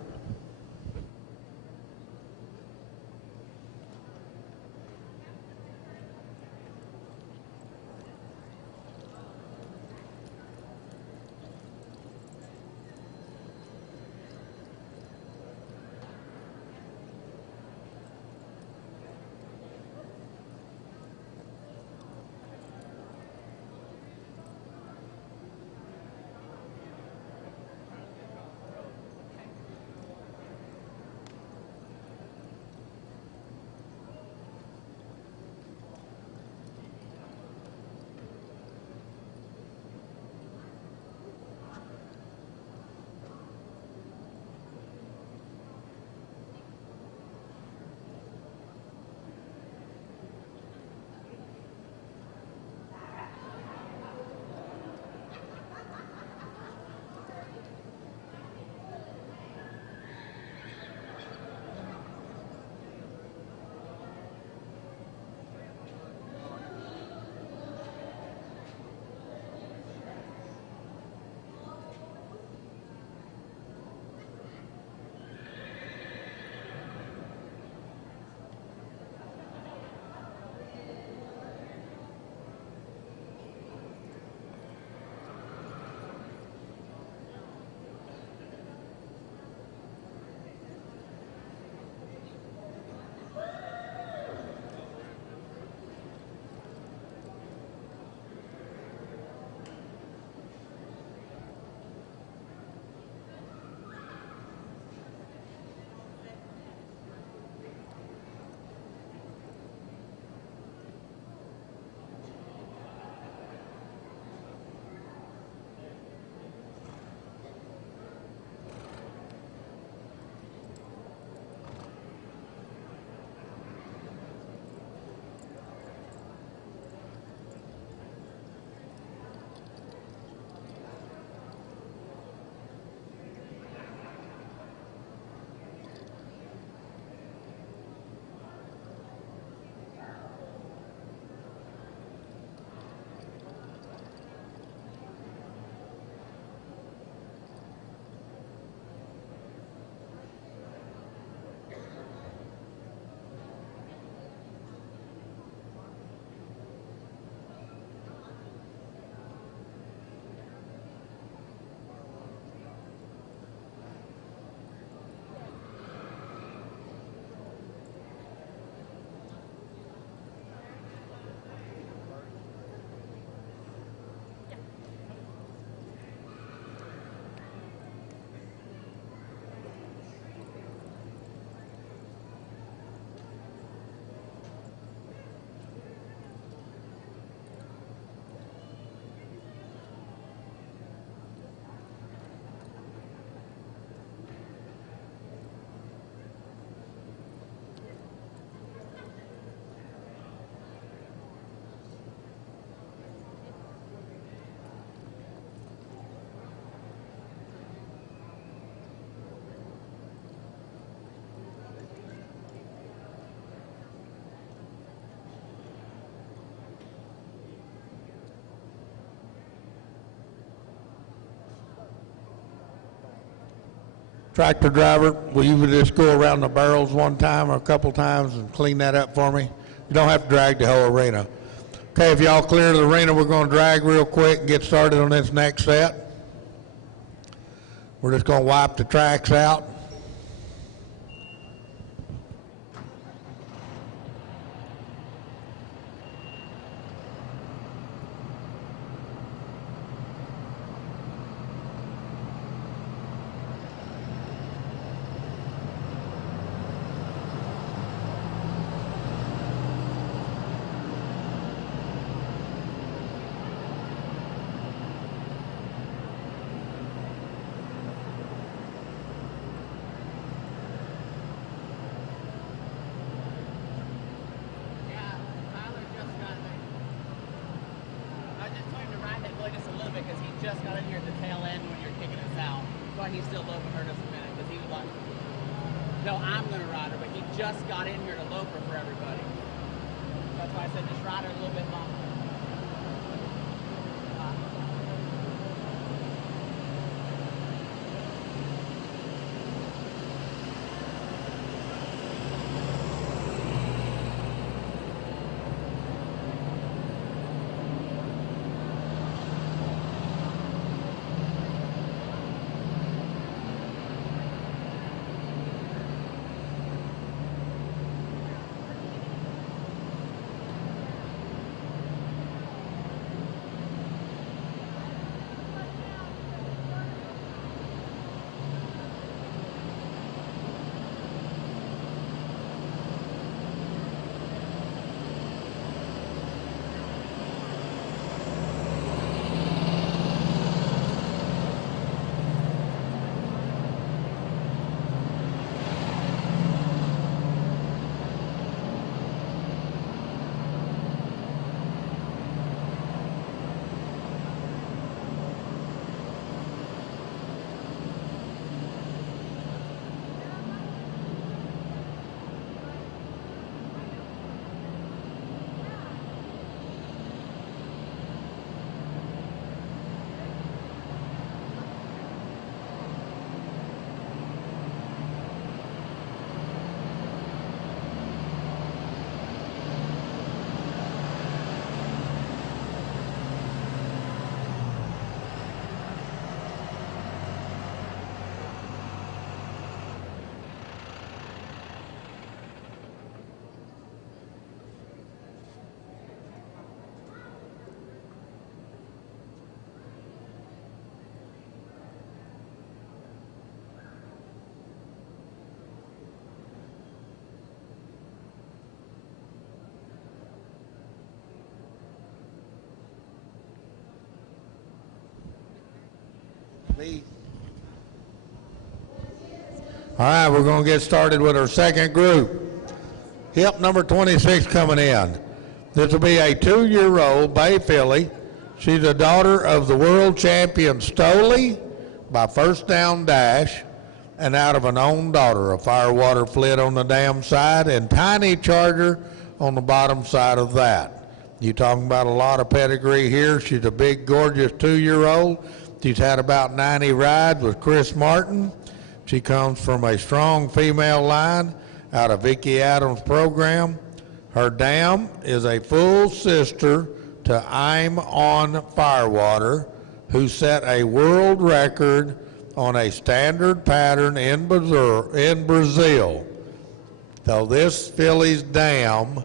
Tractor driver, will you just go around the barrels one time or a couple times and clean that up for me? You don't have to drag the whole arena. Okay, if y'all clear the arena, we're going to drag real quick and get started on this next set. We're just going to wipe the tracks out. just got in here at the tail end when you're kicking us out. But he's still loping her just a minute because he was like, no, I'm going to ride her, but he just got in here to lope her for everybody. That's why I said just ride her a little bit longer. All right, we're going to get started with our second group. Hip number 26 coming in. This will be a 2-year-old bay filly. She's a daughter of the world champion Stoley by First Down Dash, and out of an own daughter, a Firewater Flit on the dam side and Tiny Charger on the bottom side of that. You're talking about a lot of pedigree here. She's a big, gorgeous 2-year-old. She's had about 90 rides with Chris Martin. She comes from a strong female line out of Vicki Adams' program. Her dam is a full sister to I'm On Firewater, who set a world record on a standard pattern in Brazil. So this filly's dam,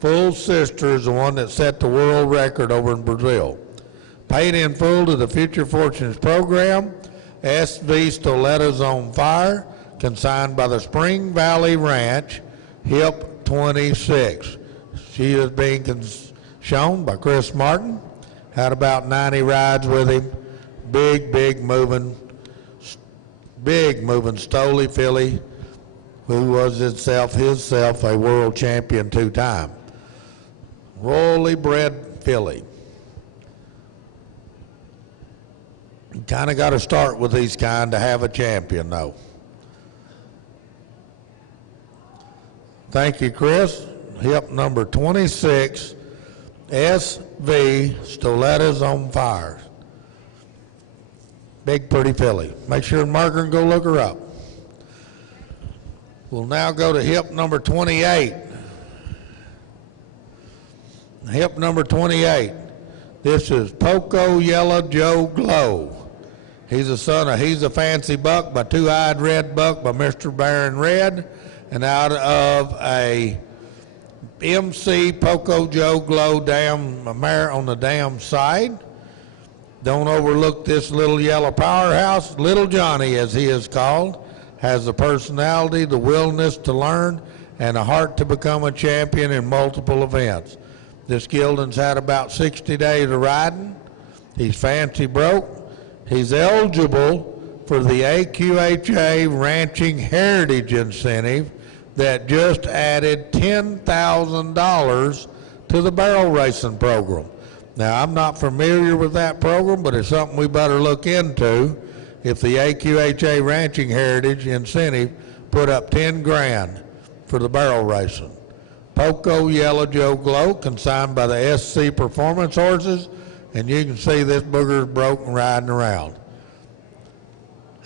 full sister, is the one that set the world record over in Brazil. Paid in full to the Future Fortunes program. SV Stoletta's on Fire, consigned by the Spring Valley Ranch, Hip 26. She is being shown by Chris Martin. Had about 90 rides with him. Big moving Stoley filly, who was himself a world champion 2-time. Royally bred filly. You kind of got to start with these kind to have a champion, though. Thank you, Chris. Hip number 26, SV Stoletta's on Fire. Big, pretty filly. Make sure and mark her and go look her up. We'll now go to hip number 28. Hip number 28. This is Poco Yellow Joe Glow. He's a fancy buck by Two-Eyed Red Buck by Mr. Baron Red, and out of a MC Poco Joe Glow dam mare on the dam side. Don't overlook this little yellow powerhouse. Little Johnny, as he is called, has the personality, the willingness to learn, and a heart to become a champion in multiple events. This gelding's had about 60 days of riding. He's fancy broke. He's eligible for the AQHA Ranching Heritage Incentive that just added $10,000 to the barrel racing program. Now, I'm not familiar with that program, but it's something we better look into if the AQHA Ranching Heritage Incentive put up 10 grand for the barrel racing. Poco Yellow Joe Glow, consigned by the SC Performance Horses, and you can see this booger's broken riding around.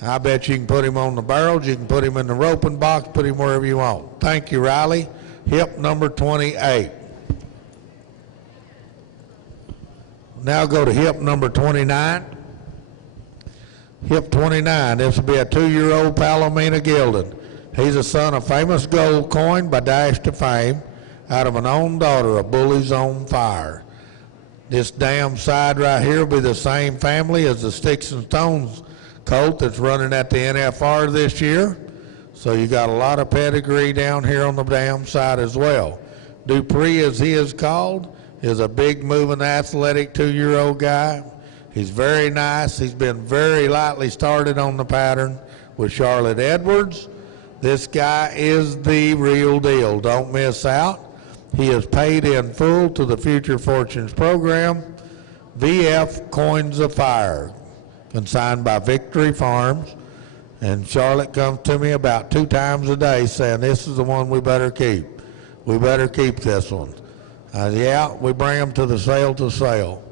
I bet you can put him on the barrels, you can put him in the roping box, put him wherever you want. Thank you, Riley. Hip number 28. Now go to hip number 29. Hip 29, this will be a 2-year-old Palomino Gilded. He's a son of famous gold coin by Dash to Fame out of an own daughter of Bully's on Fire. This damn side right here will be the same family as the Sticks and Stones colt that's running at the NFR this year. So you got a lot of pedigree down here on the damn side as well. Dupree, as he is called, is a big moving athletic 2-year-old guy. He's very nice. He's been very lightly started on the pattern with Charlotte Edwards. This guy is the real deal. Don't miss out. He is paid in full to the Future Fortunes program. VF Coins of Fire, consigned by Victory Farms. And Charlotte comes to me about 2 times a day saying, this is the one we better keep. We better keep this one. Yeah, we bring them to the sale to sale.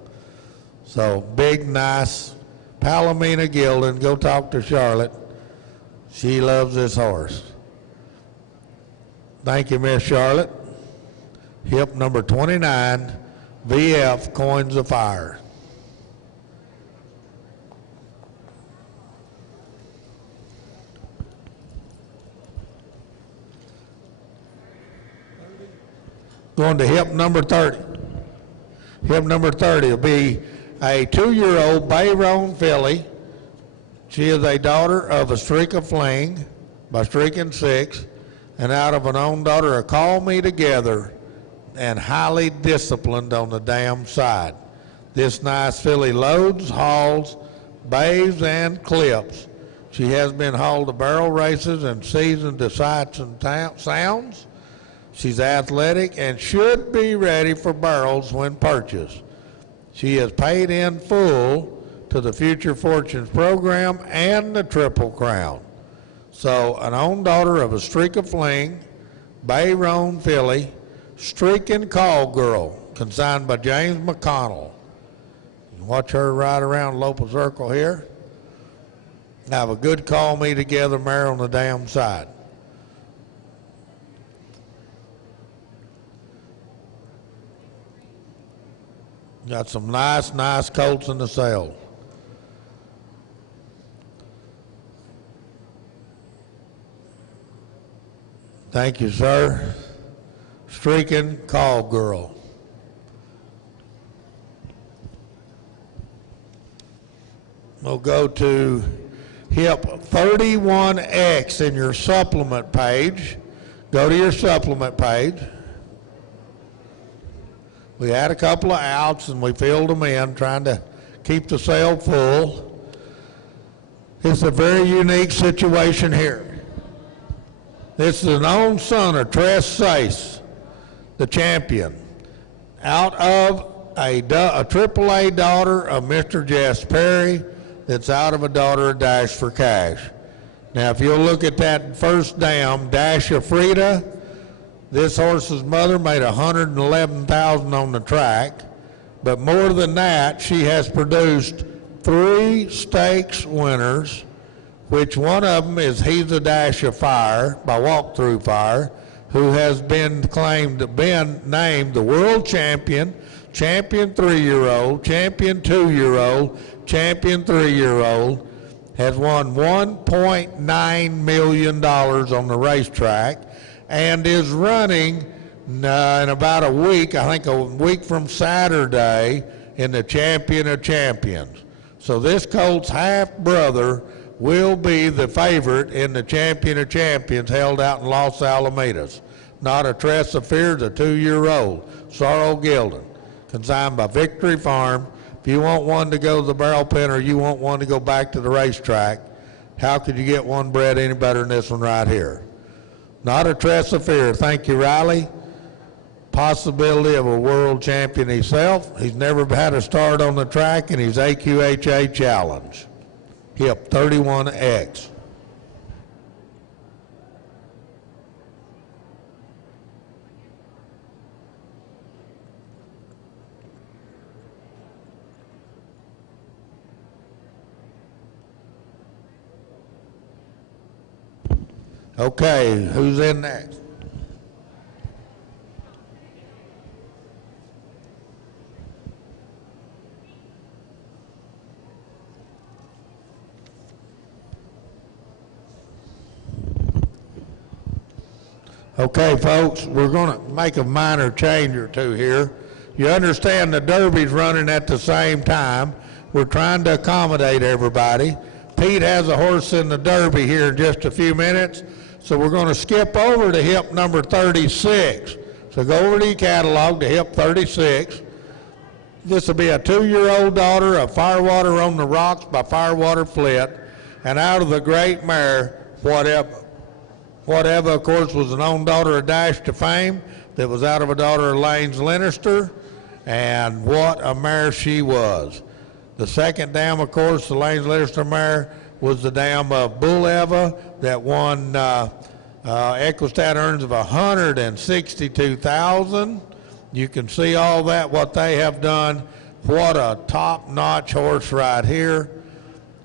So big, nice Palomino Gilded. Go talk to Charlotte. She loves this horse. Thank you, Miss Charlotte. Hip number 29, VF Coins of Fire. Going to hip number 30. Hip number 30 will be a 2-year-old Bayron filly. She is a daughter of a Streak of Fling by Streak and Six, and out of an own daughter of Call Me Together, and highly disciplined on the dam side. This nice filly loads, hauls, bays, and clips. She has been hauled to barrel races and seasoned to sights and sounds. She's athletic and should be ready for barrels when purchased. She is paid in full to the Future Fortunes program and the Triple Crown. So an own daughter of a Streak of Fling, Bayron filly, Streaking Call Girl, consigned by James McConnell. You can watch her ride around Lopa Circle here. Have a good Call Me Together mare on the damn side. Got some nice colts in the sale. Thank you, sir. Streaking Call Girl. We'll go to hip 31X in your supplement page. Go to your supplement page. We had a couple of outs and we filled them in, trying to keep the sale full. It's a very unique situation here. This is an own son of Tress Sace, the champion, out of a AAA daughter of Mr. Jess Perry, that's out of a daughter of Dash for Cash. Now, if you'll look at that first dam, Dash of Frida, this horse's mother made $111,000 on the track, but more than that, she has produced 3 stakes winners, which one of them is He's a Dash of Fire by Walkthrough Fire, who has been named the world champion, champion 3-year-old, champion 2-year-old, champion 3-year-old, has won $1.9 million on the racetrack, and is running in about a week, I think a week from Saturday, in the Champion of Champions. So this colt's half-brother will be the favorite in the Champion of Champions held out in Los Alamitos. Not a Tress of Fear, a 2-year-old, Sorrow Gilded, consigned by Victory Farm. If you want one to go to the barrel pen or you want one to go back to the racetrack, how could you get one bred any better than this one right here? Not a Tress of Fear. Thank you, Riley. possibility of a world champion himself. He's never had a start on the track in his AQHA challenge. Hip 31X. Okay, who's in next? Okay, folks, we're going to make a minor change or two here. You understand the Derby's running at the same time. We're trying to accommodate everybody. Pete has a horse in the Derby here in just a few minutes, so we're going to skip over to hip number 36. So go over to your catalog to hip 36. This will be a 2-year-old daughter of Firewater on the Rocks by Firewater Flit, and out of the great mare, Whatever, of course, was an own daughter of Dash to Fame that was out of a daughter of Lane's Leinster, and what a mare she was. The second dam, of course, the Lane's Leinster mare, was the dam of Buleva that won Equistat earnings of $162,000. You can see all that, what they have done. What a top-notch horse right here.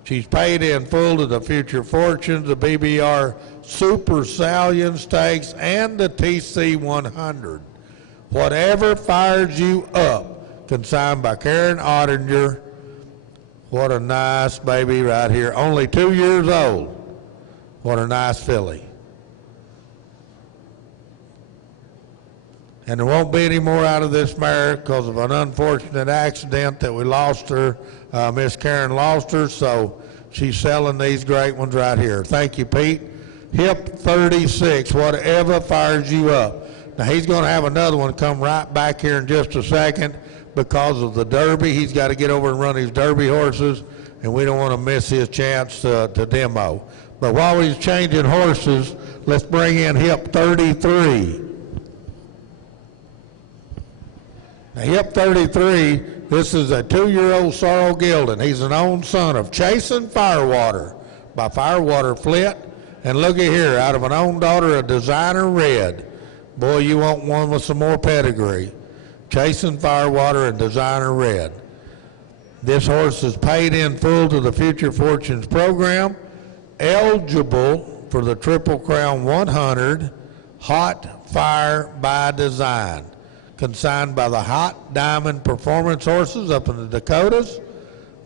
She's paid in full to the Future Fortunes, the BBR Super Stallion Stakes, and the TC 100. Whatever fires you up, consigned by Karen Ottinger. What a nice baby right here. Only 2 years old. What a nice filly. And there won't be any more out of this mare because of an unfortunate accident that we lost her. Miss Karen lost her, so she's selling these great ones right here. Thank you, Pete. Hip 36, whatever fires you up. Now he's going to have another one come right back here in just a second because of the Derby. He's got to get over and run his Derby horses, and we don't want to miss his chance to demo. But while he's changing horses, let's bring in hip 33. Now, hip 33, this is a 2-year-old Sorrel Gildan. He's an own son of Chasing Firewater by Firewater Flit. And look at here, out of an own daughter of Designer Red. Boy, you want one with some more pedigree. Chasing Firewater and Designer Red. This horse is paid in full to the Future Fortunes program. Eligible for the Triple Crown 100 Hot Fire by Design. Consigned by the Hot Diamond Performance Horses up in the Dakotas.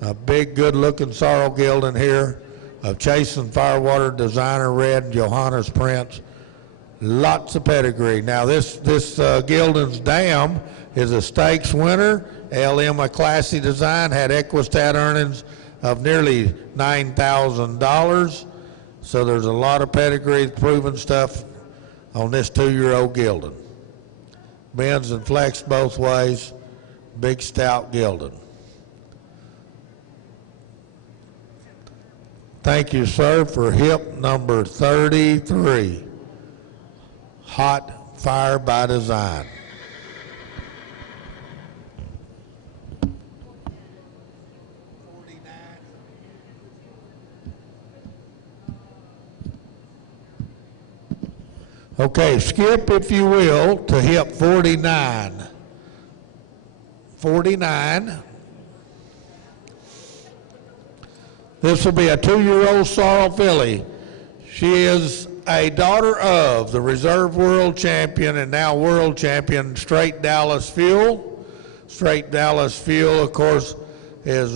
A big, good-looking Sorrel Gildan here of Chasing Firewater, Designer Red, and Johannes Prince. Lots of pedigree. Now, this Gildan's dam is a stakes winner. LM, a classy design, had Equistat earnings of nearly $9,000. So there's a lot of pedigree, proven stuff on this 2-year-old Gildan. Bends and flex both ways. Big, stout Gildan. Thank you, sir, for hip number 33. Hot Fire by Design. Okay, skip, if you will, to hip 49. 49. This will be a 2-year-old Sorrel filly. She is a daughter of the reserve world champion and now world champion Straight Dallas Fuel. Straight Dallas Fuel, of course, is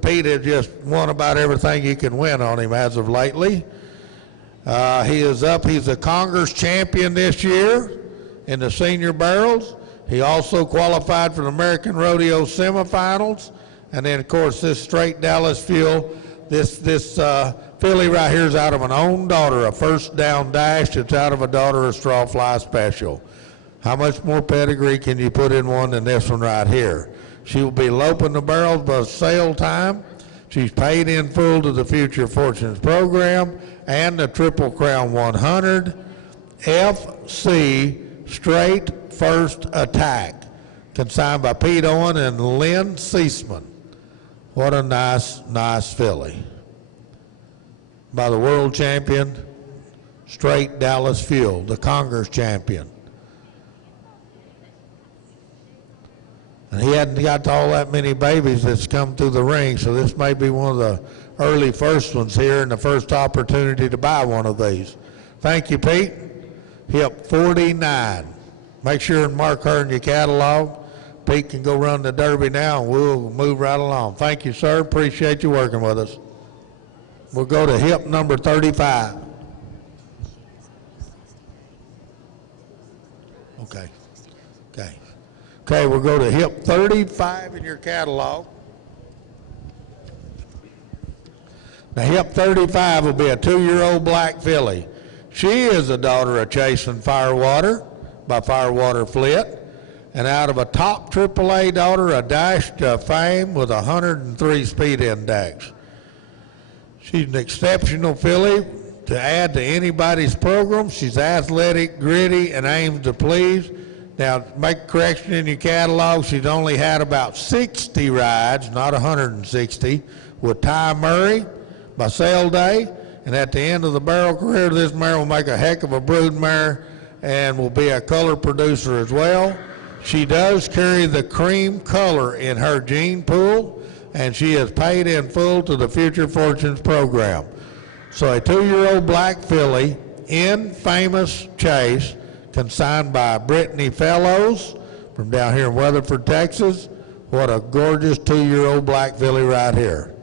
Pete has just won about everything you can win on him as of lately. He is up. He's a Congress champion this year in the senior barrels. He also qualified for the American Rodeo semifinals. And then, of course, this Straight Dallas Fuel, this filly right here is out of an own daughter, a First Down Dash. It's out of a daughter of Straw Fly Special. How much more pedigree can you put in one than this one right here? She will be loping the barrels by sale time. She's paid in full to the Future Fortunes program and the Triple Crown 100. FC Straight First Attack, consigned by Pete Owen and Lynn Seisman. What a nice, nice filly. By the world champion, Straight Dallas Fuel, the Congress champion. And he hadn't got to all that many babies that's come through the ring, so this may be one of the early first ones here and the first opportunity to buy one of these. Thank you, Pete. Hip 49. Make sure and mark her in your catalog. Pete can go run the Derby now, and we'll move right along. Thank you, sir. Appreciate you working with us. We'll go to hip number 35. Okay. Okay, we'll go to hip 35 in your catalog. Now, hip 35 will be a 2-year-old black filly. She is a daughter of Chasing Firewater by Firewater Flit, and out of a top AAA daughter, a Dash to Fame with 103 speed index. She's an exceptional filly to add to anybody's program. She's athletic, gritty, and aims to please. Now, make a correction in your catalog. She's only had about 60 rides, not 160, with Ty Murray by Sale Day. And at the end of the barrel career, this mare will make a heck of a brood mare and will be a color producer as well. She does carry the cream color in her gene pool, and she is paid in full to the Future Fortunes program. So a 2-year-old black filly in Famous Chase, consigned by Brittany Fellows from down here in Weatherford, Texas. What a gorgeous 2-year-old black filly right here.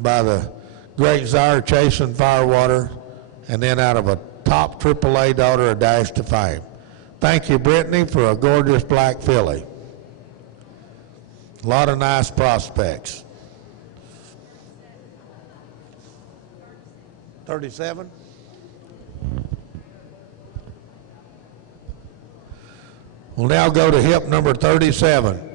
By the great Zaire Chasing Firewater, and then out of a top AAA daughter, a Dash to Fame. Thank you, Brittany, for a gorgeous black filly. A lot of nice prospects. 37? We'll now go to hip number 37.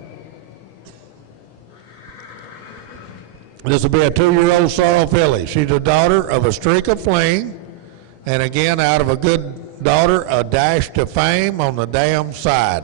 This will be a 2-year-old sorrel filly. She's a daughter of a Streak of Fling, and again, out of a good daughter, a Dash to Fame on the dam side.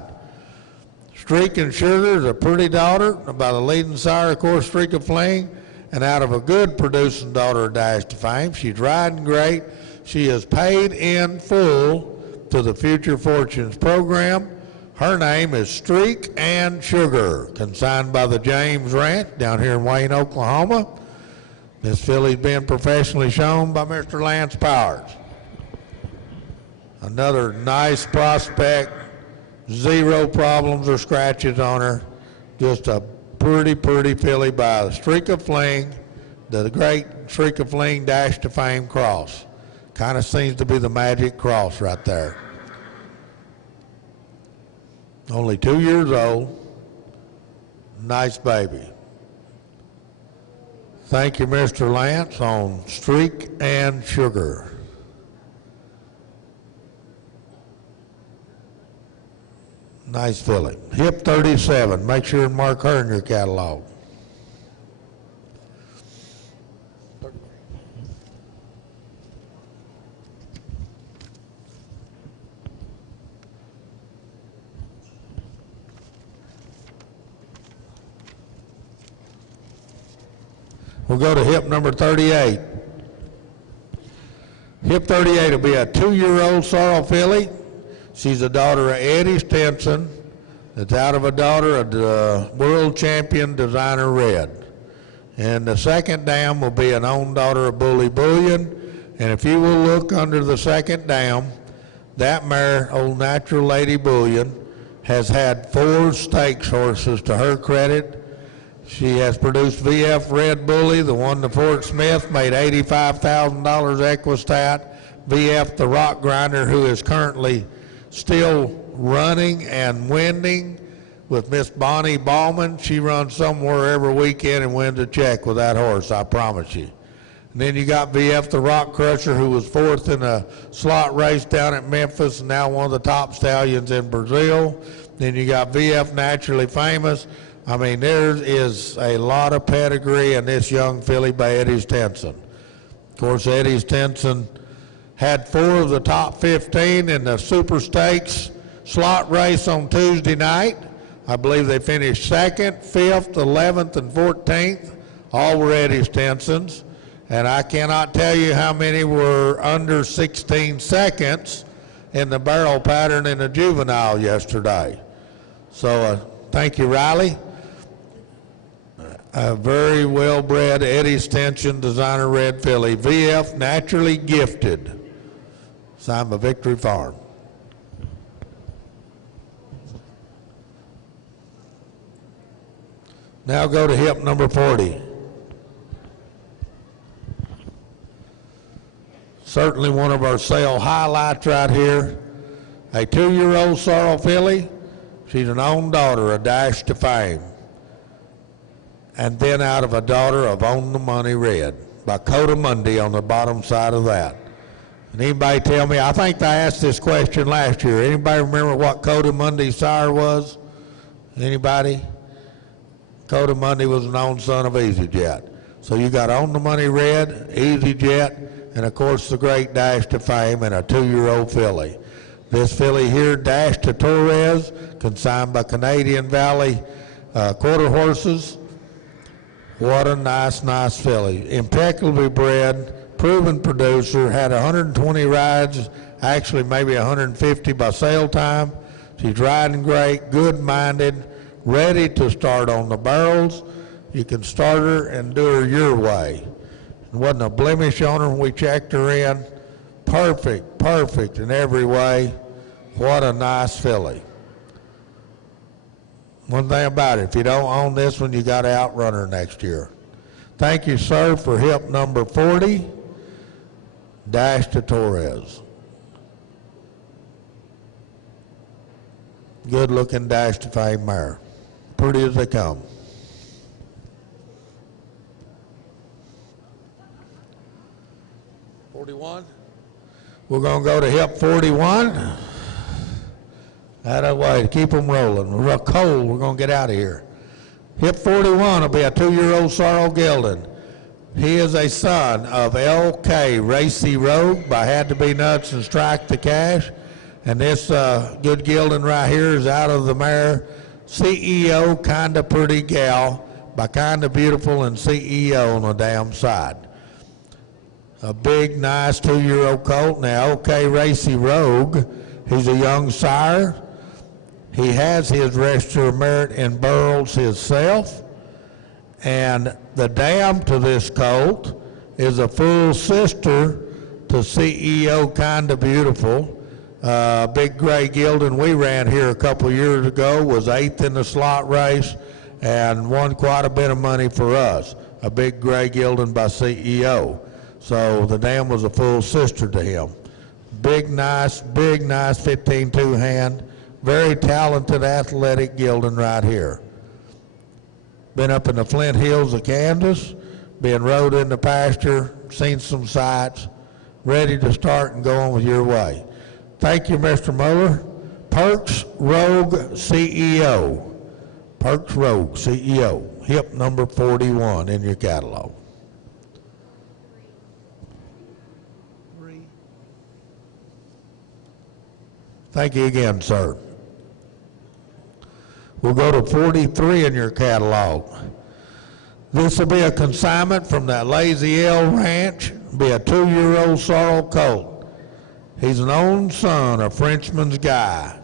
Streak and Sugar is a pretty daughter by the leading sire, of course, Streak of Fling, and out of a good producing daughter, a Dash to Fame. She's riding great. She is paid in full to the Future Fortunes program. Her name is Streak and Sugar, consigned by the James Ranch down here in Wayne, Oklahoma. This filly's been professionally shown by Mr. Lance Powers. Another nice prospect, 0 problems or scratches on her. Just a pretty filly by the Streak of Fling, the great Streak of Fling Dash to Fame cross. Kind of seems to be the magic cross right there. Only 2 years old. Nice baby. Thank you, Mr. Lance, on Streak and Sugar. Nice filly. Hip 37. Make sure and mark her in your catalog. We'll go to hip number 38. Hip 38 will be a 2-year-old sorrel filly. She's a daughter of Eddie Stinson. It's out of a daughter of the world champion Designer Red. And the second dam will be an own daughter of Bully Bullion. And if you will look under the second dam, that mare, Old Natural Lady Bullion, has had 4 stakes horses to her credit. She has produced VF Red Bully, the one to Fort Smith, made $85,000 Equistat. VF the Rock Grinder, who is currently still running and winning with Miss Bonnie Ballman. She runs somewhere every weekend and wins a check with that horse, I promise you. And then you got VF the Rock Crusher, who was 4th in a slot race down at Memphis and now one of the top stallions in Brazil. Then you got VF Naturally Famous. I mean, there is a lot of pedigree in this young filly by Eddie Stinson. Of course, Eddie Stinson had 4 of the top 15 in the Super Stakes slot race on Tuesday night. I believe they finished 2nd, 5th, 11th, and 14th. All were Eddie Stinson's. And I cannot tell you how many were under 16 seconds in the barrel pattern in the juvenile yesterday. So thank you, Riley. A very well-bred Eddie Stinson designer red filly, VF Naturally Gifted, signed by Victory Farm. Now go to hip number 40. Certainly one of our sale highlights right here. A 2-year-old sorrel filly. She's an own daughter of Dash to Fame. And then out of a daughter of On the Money Red by Coda Mundi on the bottom side of that. And anybody tell me, I think I asked this question last year. Anybody remember what Coda Mundi's sire was? Anybody? Coda Mundi was an own son of EasyJet. So you got On the Money Red, EasyJet, and of course the great Dash to Fame and a 2-year-old filly. This filly here, Dash to Torres, consigned by Canadian Valley Quarter Horses. What a nice, nice filly. Impeccably bred, proven producer, had 120 rides, actually maybe 150 by sale time. She's riding great, good-minded, ready to start on the barrels. You can start her and do her your way. There wasn't a blemish on her when we checked her in. Perfect, perfect in every way. What a nice filly. One thing about it, if you don't own this one, you got to outrun her next year. Thank you, sir, for hip number 40, Dash to Torres. Good looking Dash to Fame mare. Pretty as they come. We're going to go to hip 41. That way, keep them rolling. We're cold. We're going to get out of here. Hip 41 will be a 2-year-old Sorrel Gelding. He is a son of L.K. Racy Rogue by Had to Be Nuts and Strike the Cash. And this good gelding right here is out of the mare CEO Kinda Pretty Gal by Kinda Beautiful and CEO on the damn side. A big, nice 2-year-old colt. Now, OK Racy Rogue, he's a young sire. He has his Register of Merit in Burles himself. And the dam to this colt is a full sister to CEO Kinda Beautiful. Big Gray Gelding we ran here a couple years ago was 8th in the slot race and won quite a bit of money for us. A Big Gray Gelding by CEO. So the dam was a full sister to him. Big, nice 15-2 hand. Very talented, athletic gelding right here. Been up in the Flint Hills of Kansas, been rode in the pasture, seen some sights, ready to start and go on with your way. Thank you, Mr. Muller. Perks Rogue CEO. Perks Rogue CEO. Hip number 41 in your catalog. Thank you again, sir. We'll go to 43 in your catalog. This will be a consignment from that Lazy L Ranch. Be a 2-year-old sorrel colt. He's an own son of Frenchman's Guy,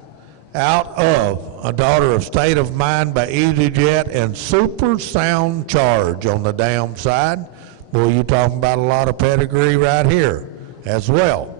out of a daughter of State of Mind by EasyJet and Super Sound Charge on the damn side. Boy, you talking about a lot of pedigree right here as well.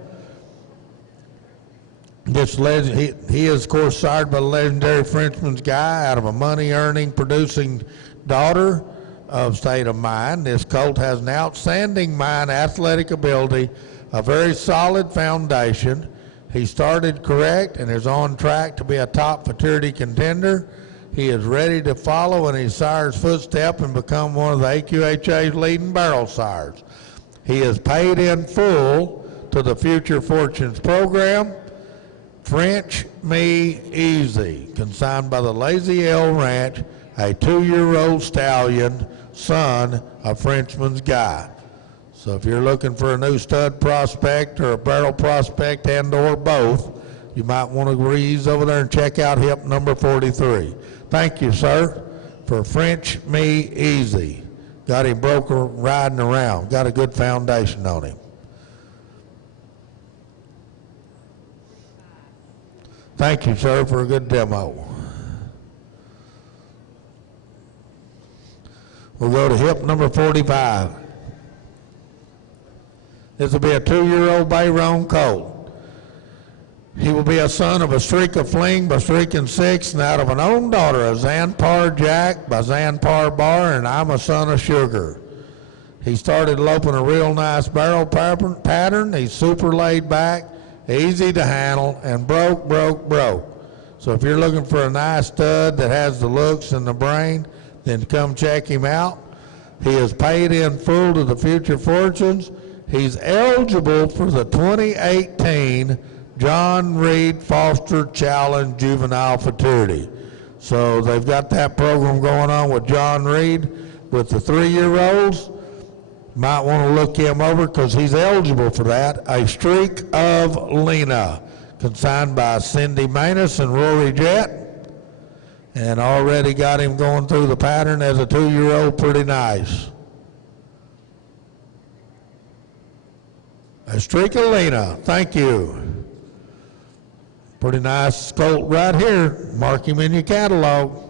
This he is, of course, sired by the legendary Frenchman's Guy out of a money-earning, producing daughter of State of Mind. This colt has an outstanding mind, athletic ability, a very solid foundation. He started correct and is on track to be a top futurity contender. He is ready to follow in his sire's footstep and become one of the AQHA's leading barrel sires. He is paid in full to the Future Fortunes program. French Me Easy, consigned by the Lazy L Ranch, a 2-year-old stallion, son of Frenchman's Guy. So if you're looking for a new stud prospect or a barrel prospect and or both, you might want to breeze over there and check out hip number 43. Thank you, sir, for French Me Easy. Got him broke riding around. Got a good foundation on him. Thank you, sir, for a good demo. We'll go to hip number 45. This will be a 2-year-old Bayron colt. He will be a son of a streak of Fling by Streak and Six, and out of an own daughter of Zanpar Jack by Zanpar Bar, and I'm a son of Sugar. He started loping a real nice barrel pattern. He's super laid back, easy to handle, and broke. So if you're looking for a nice stud that has the looks and the brain, then come check him out. He is paid in full to the Future Fortunes. He's eligible for the 2018 John Reed Foster Challenge Juvenile Futurity. So they've got that program going on with John Reed with the 3-year-olds. Might want to look him over because he's eligible for that. A Streak of Lena, consigned by Cindy Manus and Rory Jett, and already got him going through the pattern as a 2-year-old pretty nice. A Streak of Lena, thank you. Pretty nice colt right here. Mark him in your catalog.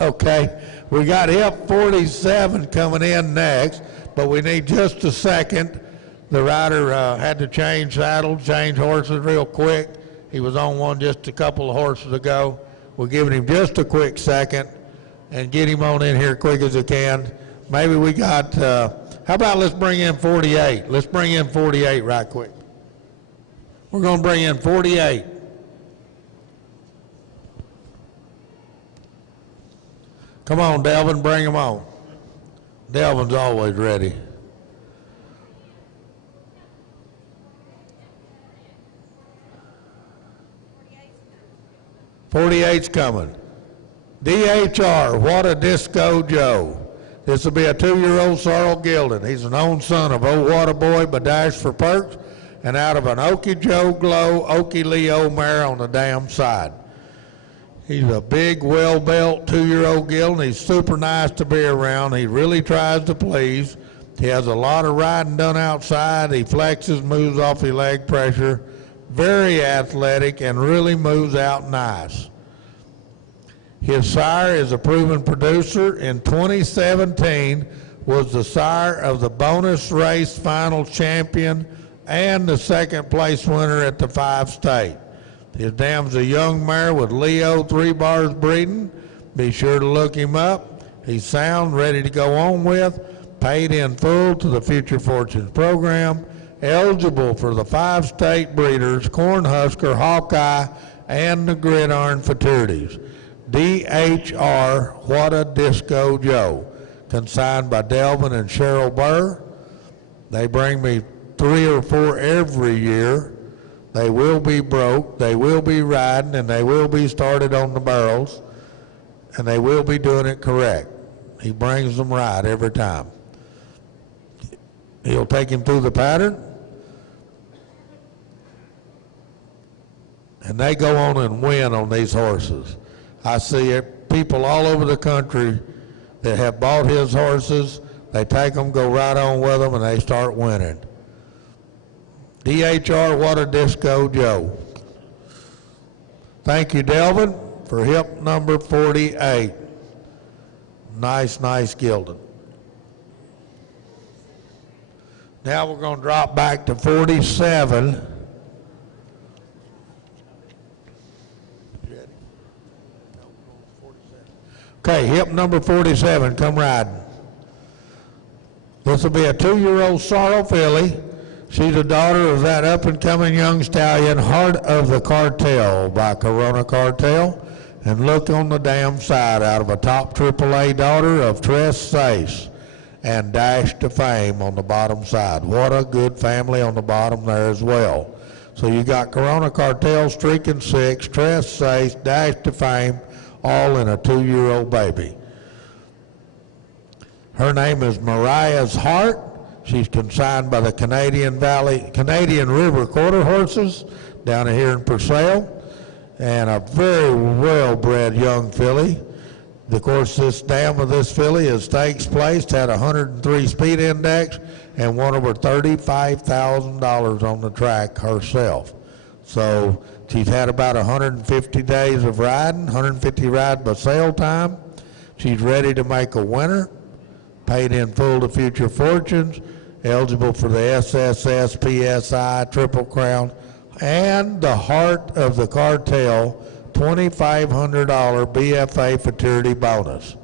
Okay, we got hip 47 coming in next, but we need just a second. The rider had to change saddles, change horses real quick. He was on one just a couple of horses ago. We're giving him just a quick second and get him on in here quick as we can. Maybe we got, how about let's bring in 48. Let's bring in 48 right quick. We're going to bring in 48. Come on, Delvin, bring him on. Delvin's always ready. .48's coming. DHR, What a Disco Joe. This will be a 2-year-old Sorrel Gilded. He's an own son of Old Water Boy by Dash for Perks, and out of an Okie Joe Glow, Okie Leo mare on the damn side. He's a big, well-built 2-year-old Gilded. He's super nice to be around. He really tries to please. He has a lot of riding done outside. He flexes, moves off the leg pressure. Very athletic and really moves out nice. His sire is a proven producer. In 2017 was the sire of the bonus race final champion and the second place winner at the 5-state. His dam's a young mare with Leo 3 bars breeding. Be sure to look him up. He's sound, ready to go on with, paid in full to the Future Fortunes program, eligible for the 5-state breeders, Cornhusker, Hawkeye, and the Gridiron Futurities. DHR, What a Disco Joe, consigned by Delvin and Cheryl Burr. They bring me 3 or 4 every year. They will be broke, they will be riding, and they will be started on the barrels, and they will be doing it correct. He brings them right every time. He'll take him through the pattern, and they go on and win on these horses. I see it, people all over the country that have bought his horses, they take them, go right on with them, and they start winning. DHR, What a Disco Joe. Thank you, Delvin, for hip number 48. Nice gilded. Now we're going to drop back to 47. Okay, hip number 47, come riding. This will be a 2-year-old Sorrel filly. She's a daughter of that up-and-coming young stallion, Heart of the Cartel by Corona Cartel. And look on the damn side, out of a top AAA daughter of Tress Sace and Dash to Fame on the bottom side. What a good family on the bottom there as well. So you got Corona Cartel, Streaking Six, Tress Sace, Dash to Fame, all in a 2-year-old baby. Her name is Mariah's Heart. She's consigned by the Canadian River Quarter Horses down here in Purcell, and a very well-bred young filly. Of course, this dam of this filly is stakes placed, had 103 speed index, and won over $35,000 on the track herself. So she's had about 150 days of riding, 150 rides by sale time. She's ready to make a winner, paid in full to Future Fortunes, eligible for the SSS, PSI, Triple Crown, and the Heart of the Cartel $2,500 BFA Futurity bonus.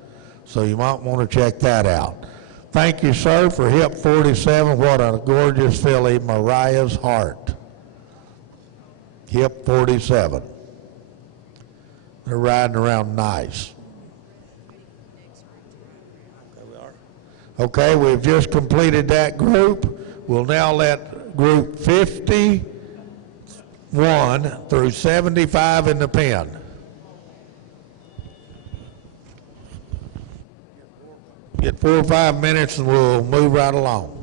So you might want to check that out. Thank you, sir, for HIP 47. What a gorgeous filly, Mariah's Heart. HIP 47. They're riding around nice. Okay, we've just completed that group. We'll now let group 51 through 75 in the pen. Get 4 or 5 minutes and we'll move right along.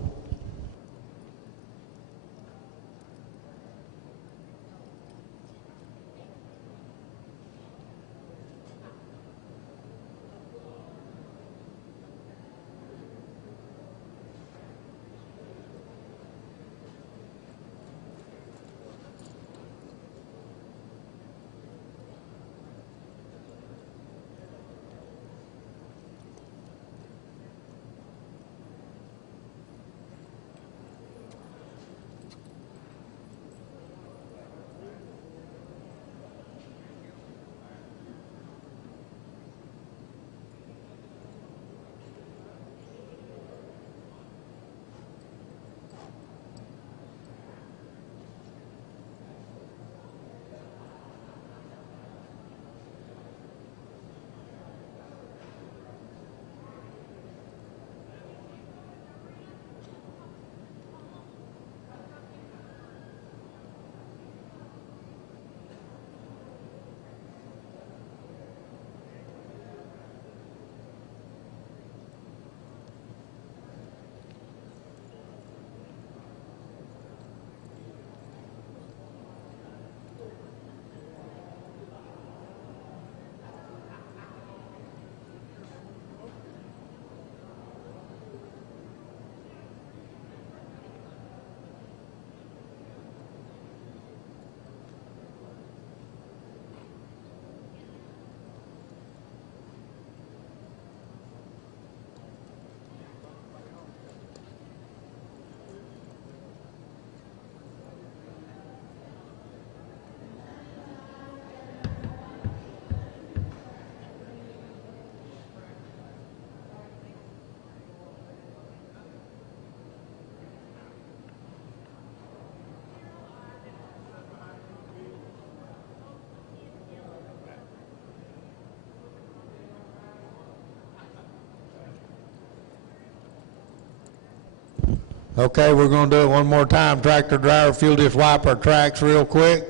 Okay, we're going to do it one more time. Tractor driver, if you'll just wipe our tracks real quick.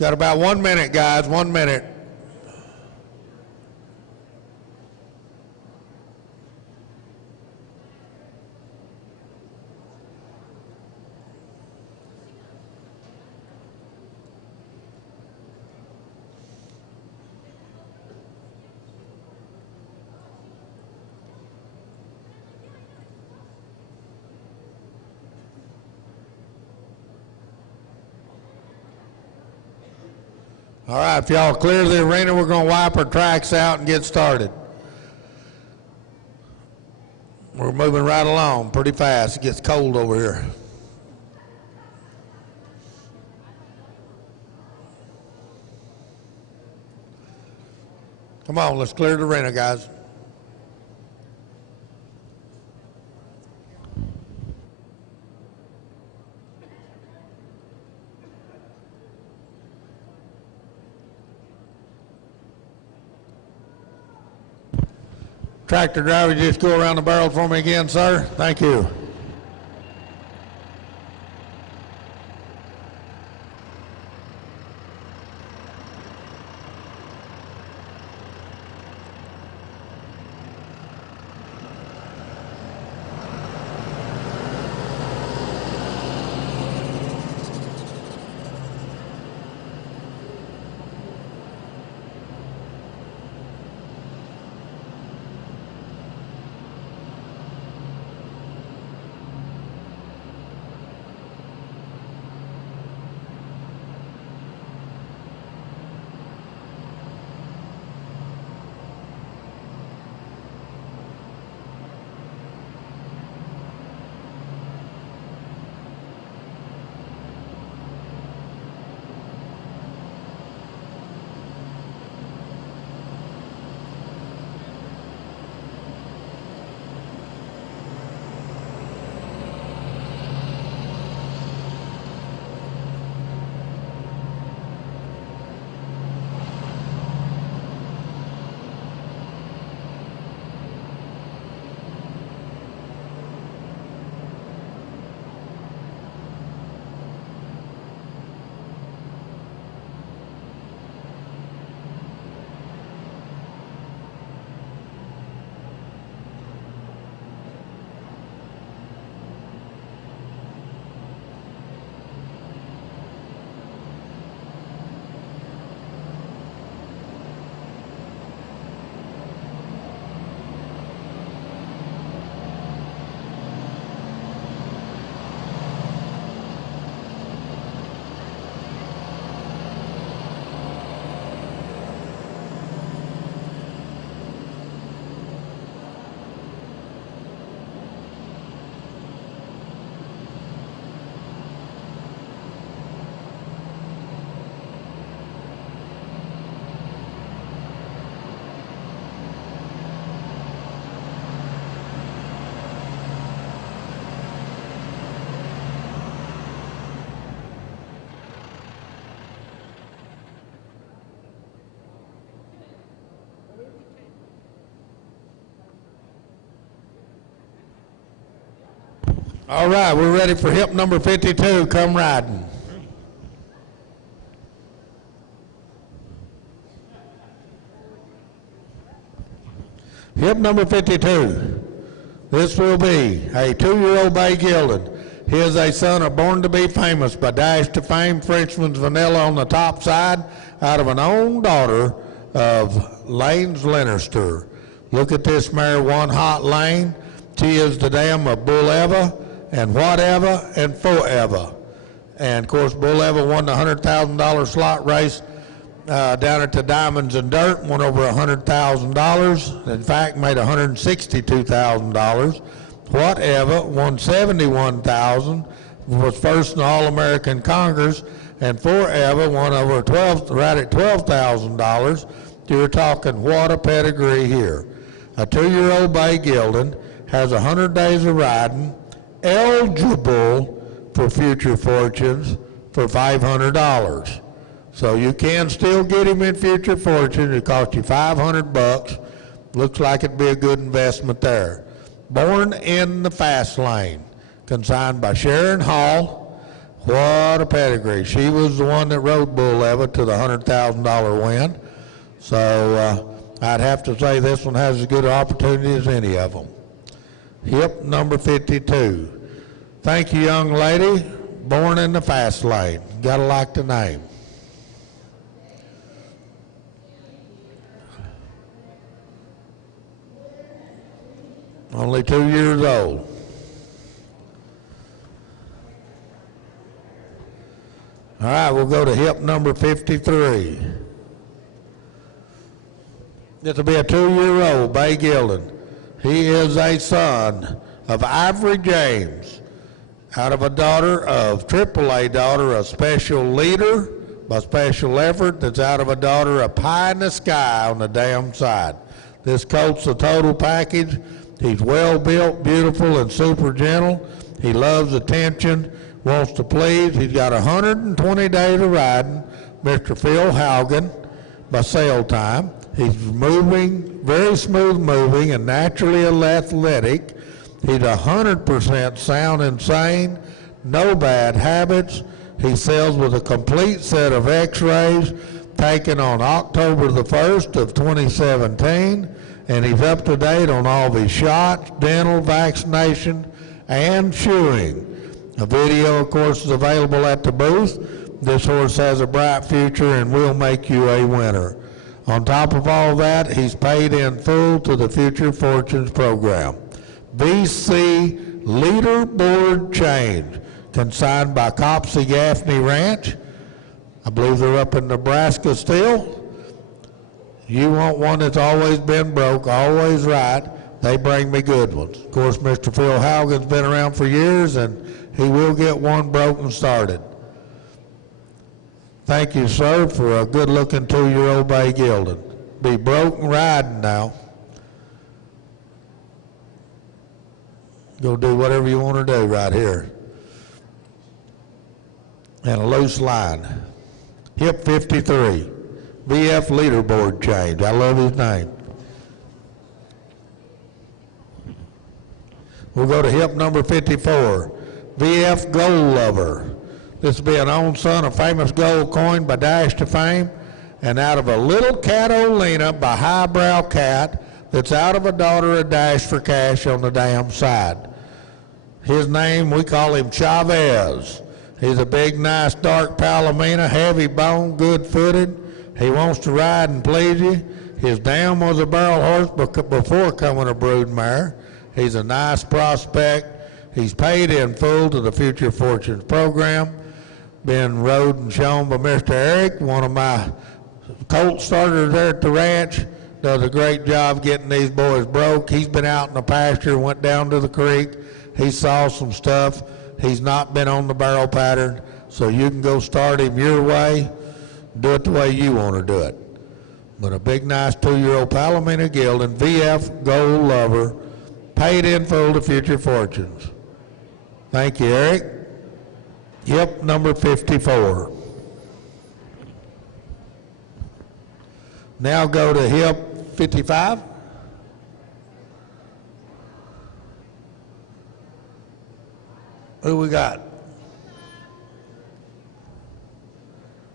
Got about 1 minute, guys, 1 minute. All right, if y'all clear the arena, we're going to wipe our tracks out and get started. We're moving right along pretty fast. It gets cold over here. Come on, let's clear the arena, guys. Tractor driver, just go around the barrel for me again, sir. Thank you. All right, we're ready for hip number 52. Come riding. Hip number 52. This will be a 2-year-old bay gelded. He is a son of Born to Be Famous by Dash to Fame, Frenchman's Vanilla on the top side, out of an own daughter of Lane's Leinster. Look at this mare, one hot lane. She is the dam of Bull Eva and Whatever and Forever. And of course, Bull Eva won the $100,000 slot race down at the Diamonds and Dirt, won over $100,000. In fact, made $162,000. Whatever won $71,000, was first in the All-American Congress, and Forever won over right at $12,000. You're talking what a pedigree here. A 2-year-old bay gelding, has 100 days of riding, eligible for Future Fortunes for $500. So you can still get him in Future Fortunes. It cost you $500. Looks like it'd be a good investment there. Born in the Fast Lane, consigned by Sharon Hall. What a pedigree. She was the one that rode Bull Eva to the $100,000 win. So I'd have to say this one has as good an opportunity as any of them. Hip number 52. Thank you, young lady. Born in the Fast Lane. Gotta like the name. Only 2 years old. All right, we'll go to hip number 53. This will be a 2-year-old bay gelding. He is a son of Ivory James, out of a daughter of AAA daughter of Special Leader by Special Effort, that's out of a daughter of Pie in the Sky on the dam side. This colt's a total package. He's well built, beautiful, and super gentle. He loves attention, wants to please. He's got 120 days of riding. Mr. Phil Haugen by Sale Time. He's moving, very smooth moving and naturally athletic. He's 100% sound and sane, no bad habits. He sells with a complete set of x-rays taken on October the 1st of 2017, and he's up to date on all of his shots, dental, vaccination, and shoeing. A video, of course, is available at the booth. This horse has a bright future and will make you a winner. On top of all that, he's paid in full to the Future Fortunes program. VC Leaderboard Change, consigned by Copsey Gaffney Ranch. I believe they're up in Nebraska still. You want one that's always been broke, always right. They bring me good ones. Of course, Mr. Phil Haugen's been around for years, and he will get one broken started. Thank you, sir, for a good-looking 2-year-old Bay Gilded. Be broke and riding now. Go do whatever you want to do right here. And a loose line. Hip 53. VF Leaderboard Change. I love his name. We'll go to hip number 54. VF Gold Lover. This will be an own son of famous gold coin by Dash to Fame, and out of a little Catalina by Highbrow Cat that's out of a daughter of Dash for Cash on the damn side. His name, we call him Chavez. He's a big, nice, dark Palomino, heavy bone, good-footed. He wants to ride and please you. His dam was a barrel horse before coming a brood mare. He's a nice prospect. He's paid in full to the Future Fortunes program. Been rode and shown by Mr. Eric, one of my colt starters there at the ranch. Does a great job getting these boys broke. He's been out in the pasture, went down to the creek. He saw some stuff. He's not been on the barrel pattern, so you can go start him your way. Do it the way you want to do it. But a big, nice 2-year-old Palomino Gilded, VF Gold Lover, paid in full to Future Fortunes. Thank you, Eric. Yep, number 54. Now go to hip 55. Who we got?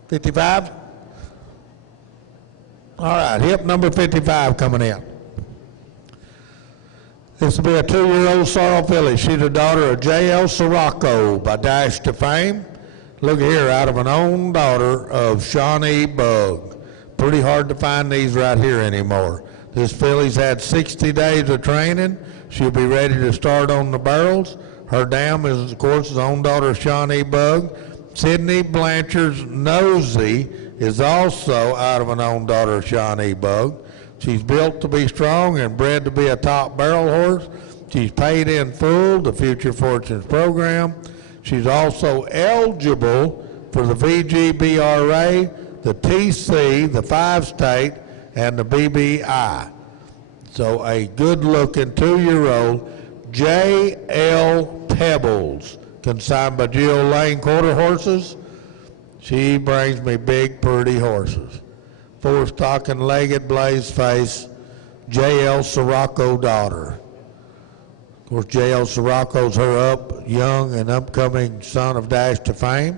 55? All right, hip number 55 coming in. This will be a 2-year-old sorrel filly. She's a daughter of J.L. Sirocco by Dash to Fame. Look here, out of an own daughter of Shawnee Bug. Pretty hard to find these right here anymore. This filly's had 60 days of training. She'll be ready to start on the barrels. Her dam is, of course, his own daughter, Shawnee Bug. Sydney Blanchard's Nosy is also out of an own daughter, Shawnee Bug. She's built to be strong and bred to be a top barrel horse. She's paid in full the Future Fortunes program. She's also eligible for the VGBRA, the TC, the 5-state, and the BBI. So a good-looking 2-year-old J.L. Pebbles, consigned by Jill Lane Quarter Horses. She brings me big, pretty horses. 4-stocking, legged, blaze face, J.L. Sirocco daughter. Of course, J.L. Sirocco's her young and upcoming son of Dash to Fame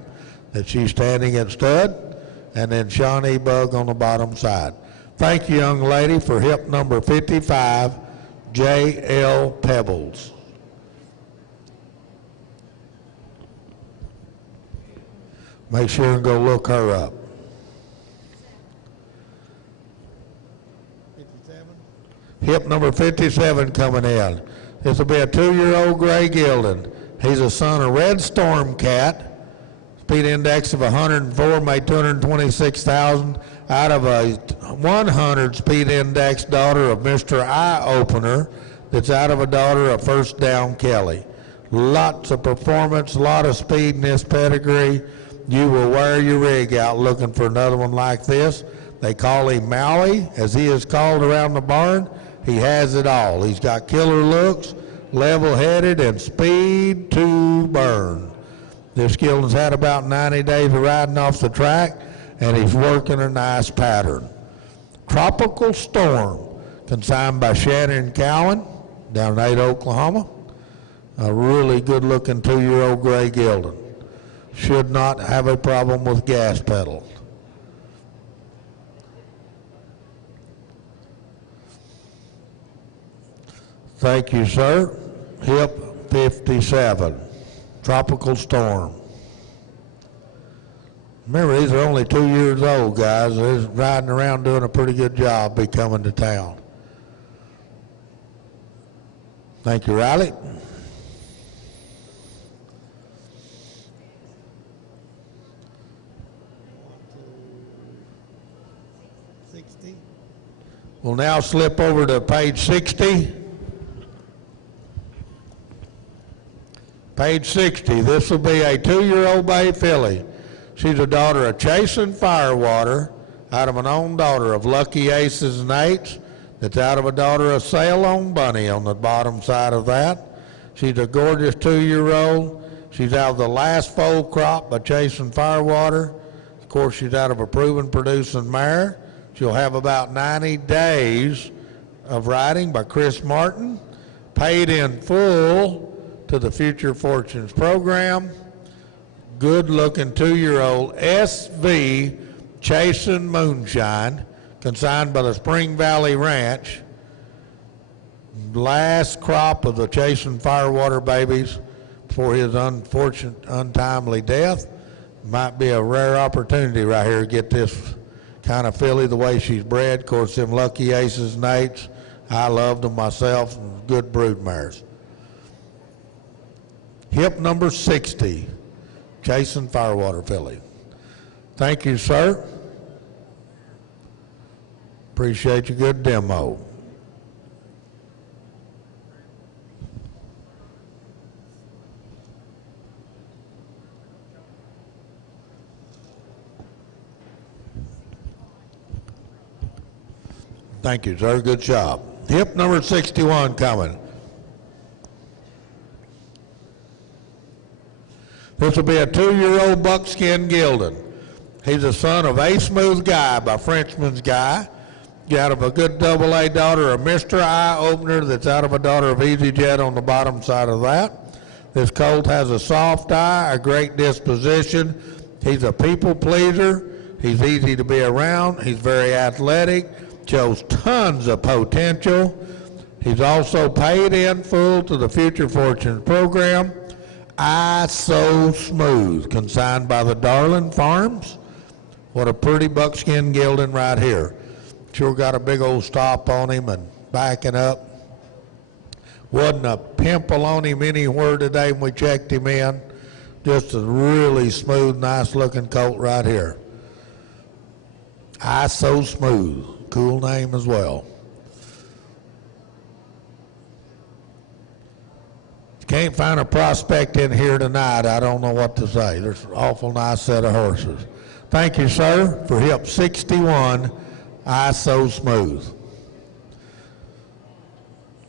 that she's standing at stud, and then Shawnee Bug on the bottom side. Thank you, young lady, for hip number 55, J.L. Pebbles. Make sure and go look her up. Hip number 57 coming in. This will be a 2-year-old Gray Gilded. He's a son of Red Storm Cat. Speed index of 104, made 226,000 out of a 100 speed index daughter of Mr. Eye Opener that's out of a daughter of First Down Kelly. Lots of performance, a lot of speed in this pedigree. You will wear your rig out looking for another one like this. They call him Maui, as he is called around the barn. He has it all. He's got killer looks, level-headed, and speed to burn. This Gilded's had about 90 days of riding off the track, and he's working a nice pattern. Tropical Storm, consigned by Shannon Cowan down in Ada, Oklahoma. A really good-looking 2-year-old gray gelding. Should not have a problem with gas pedal. Thank you, sir. Hip 57, Tropical Storm. Remember, these are only 2 years old, guys. They're riding around doing a pretty good job be coming to town. Thank you, Riley. We'll now slip over to page 60. Page 60, this will be a 2-year-old bay filly. She's a daughter of Chasin' Firewater, out of an own daughter of Lucky Aces and Eights, that's out of a daughter of Sail on Bunny on the bottom side of that. She's a gorgeous 2-year-old. She's out of the last foal crop by Chasin' Firewater. Of course, she's out of a proven producing mare. She'll have about 90 days of riding by Chris Martin, paid in full to the Future Fortunes program. Good-looking 2-year-old SV Chasin' Moonshine, consigned by the Spring Valley Ranch. Last crop of the Chasin' Firewater babies before his unfortunate, untimely death. Might be a rare opportunity right here to get this kind of filly the way she's bred. Of course, them Lucky Aces and Eights, I loved them myself, good brood mares. Hip number 60, Chasin' Firewater filly. Thank you, sir. Appreciate your good demo. Thank you, sir. Good job. Hip number 61 coming. This will be a 2-year-old buckskin gelding. He's a son of A Smooth Guy by Frenchman's Guy. Out of a good AA daughter of Mr. Eye Opener that's out of a daughter of Easy Jet on the bottom side of that. This colt has a soft eye, a great disposition. He's a people pleaser. He's easy to be around. He's very athletic. Shows tons of potential. He's also paid in full to the Future Fortunes program. Eye So Smooth, consigned by the Darling Farms. What a pretty buckskin gelding right here. Sure got a big old stop on him and backing up. Wasn't a pimple on him anywhere today when we checked him in. Just a really smooth, nice looking colt right here. Eye So Smooth. Cool name as well. Can't find a prospect in here tonight. I don't know what to say. There's an awful nice set of horses. Thank you, sir, for hip 61, Eye So Smooth.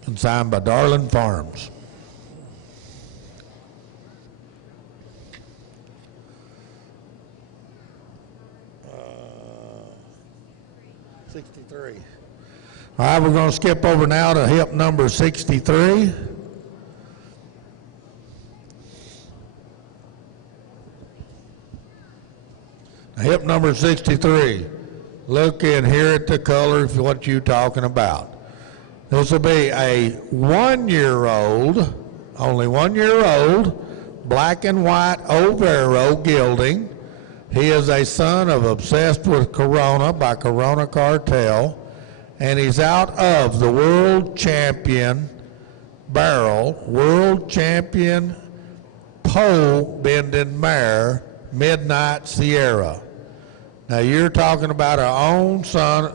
Consigned by Darling Farms. All right, we're going to skip over now to hip number 63. Hip number 63. Look in here at the colors, what you're talking about. This will be a 1-year-old, only 1-year-old, black and white Overo gelding. He is a son of Obsessed with Corona by Corona Cartel. And he's out of the world champion barrel, world champion pole bending mare, Midnight Sierra. Now you're talking about our own son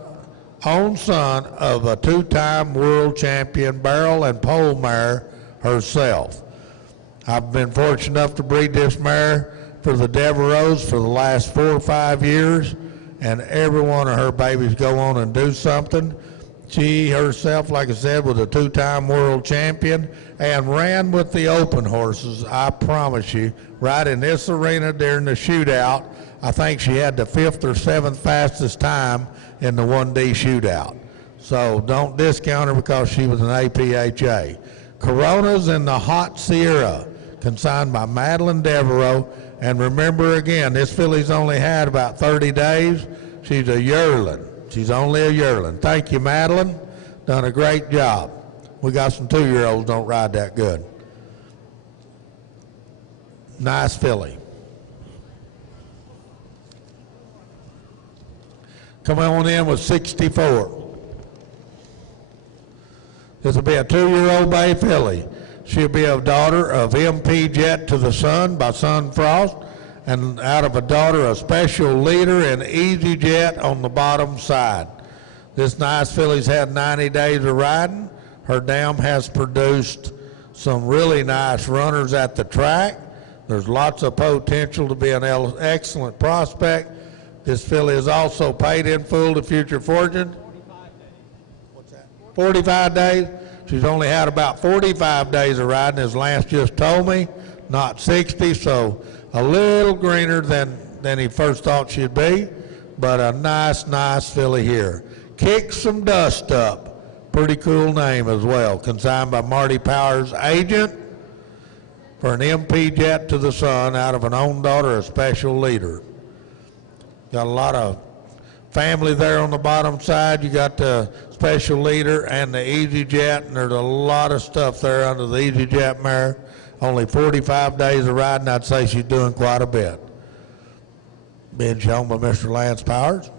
of a 2-time world champion barrel and pole mare herself. I've been fortunate enough to breed this mare for the Devereaux for the last 4 or 5 years. And every one of her babies go on and do something. She herself, like I said, was a 2-time world champion and ran with the open horses, I promise you, right in this arena during the shootout. I think she had the 5th or 7th fastest time in the 1D shootout. So don't discount her because she was an APHA. Coronas in the Hot Sierra, consigned by Madeline Devereaux. And remember again, this filly's only had about 30 days. She's a yearling. She's only a yearling. Thank you, Madeline. Done a great job. We got some 2-year-olds don't ride that good. Nice filly. Come on in with 64. This will be a 2-year-old bay filly. She'll be a daughter of MP Jet to the Sun by Sun Frost, and out of a daughter of Special Leader and Easy Jet on the bottom side. This nice filly's had 90 days of riding. Her dam has produced some really nice runners at the track. There's lots of potential to be an excellent prospect. This filly is also paid in full to Future Fortune. 45 days. She's only had about 45 days of riding, as Lance just told me, not 60, so a little greener than he first thought she'd be, but a nice filly here. Kick Some Dust Up, pretty cool name as well, consigned by Marty Powers' agent for an MP Jet to the Sun out of an own daughter of Special Leader. Got a lot of family there on the bottom side. You got the Special Leader and the Easy Jet, and there's a lot of stuff there under the Easy Jet mare. Only 45 days of riding, I'd say she's doing quite a bit. Being shown by Mr. Lance Powers.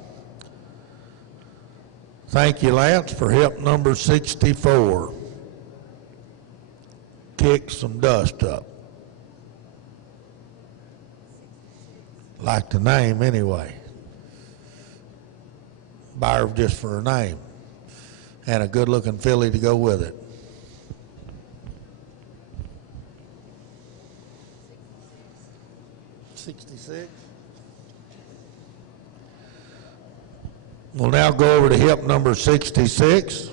Thank you, Lance, for hip number 64. Kick Some Dust Up. Like the name anyway. Buy her just for her name. And a good looking filly to go with it. $66. We'll now go over to hip number 66.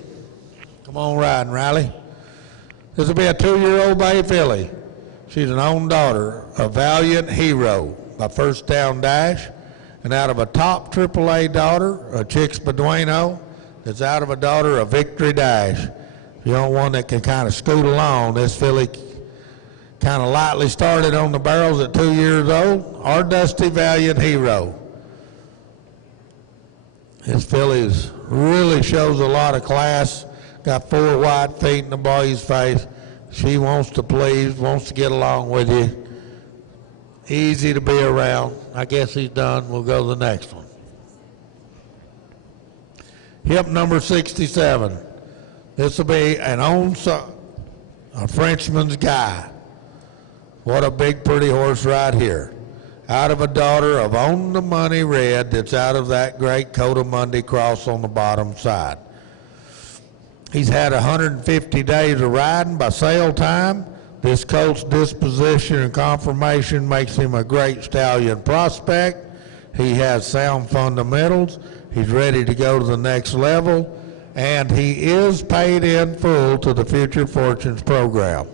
Come on riding, Riley. This will be a 2-year-old bay filly. She's an own daughter, a Valiant Hero by First Down Dash, and out of a top AAA daughter, a Chicks Beduino, that's out of a daughter, a Victory Dash. If you want one that can kind of scoot along, this filly kind of lightly started on the barrels at 2 years old. Our Dusty Valiant Hero. This filly really shows a lot of class. Got 4 white feet in the boy's face. She wants to please, wants to get along with you. Easy to be around. I guess he's done. We'll go to the next one. Hip number 67. This will be an own son, a Frenchman's Guy. What a big, pretty horse right here. Out of a daughter of On the Money Red, that's out of that great Cotamundi cross on the bottom side. He's had 150 days of riding by sale time. This colt's disposition and conformation makes him a great stallion prospect. He has sound fundamentals. He's ready to go to the next level, and he is paid in full to the Future Fortunes program.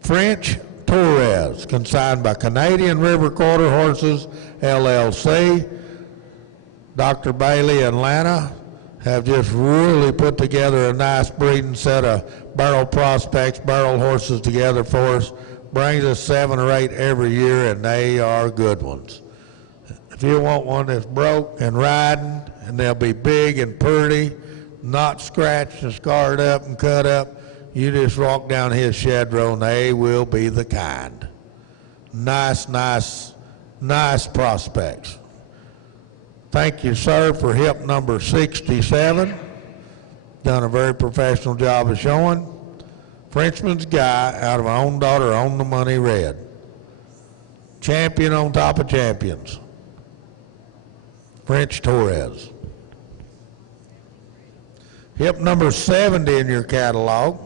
French Torres, consigned by Canadian River Quarter Horses, LLC. Dr. Bailey and Lana have just really put together a nice breeding set of barrel prospects, barrel horses together for us. Brings us 7 or 8 every year, and they are good ones. If you want one that's broke and riding, and they'll be big and pretty, not scratched and scarred up and cut up, you just walk down his shed row and they will be the kind. Nice prospects. Thank you, sir, for hip number 67. Done a very professional job of showing. Frenchman's Guy out of our own daughter, On the Money Red. Champion on top of champions. French Torres. Hip number 70 in your catalog.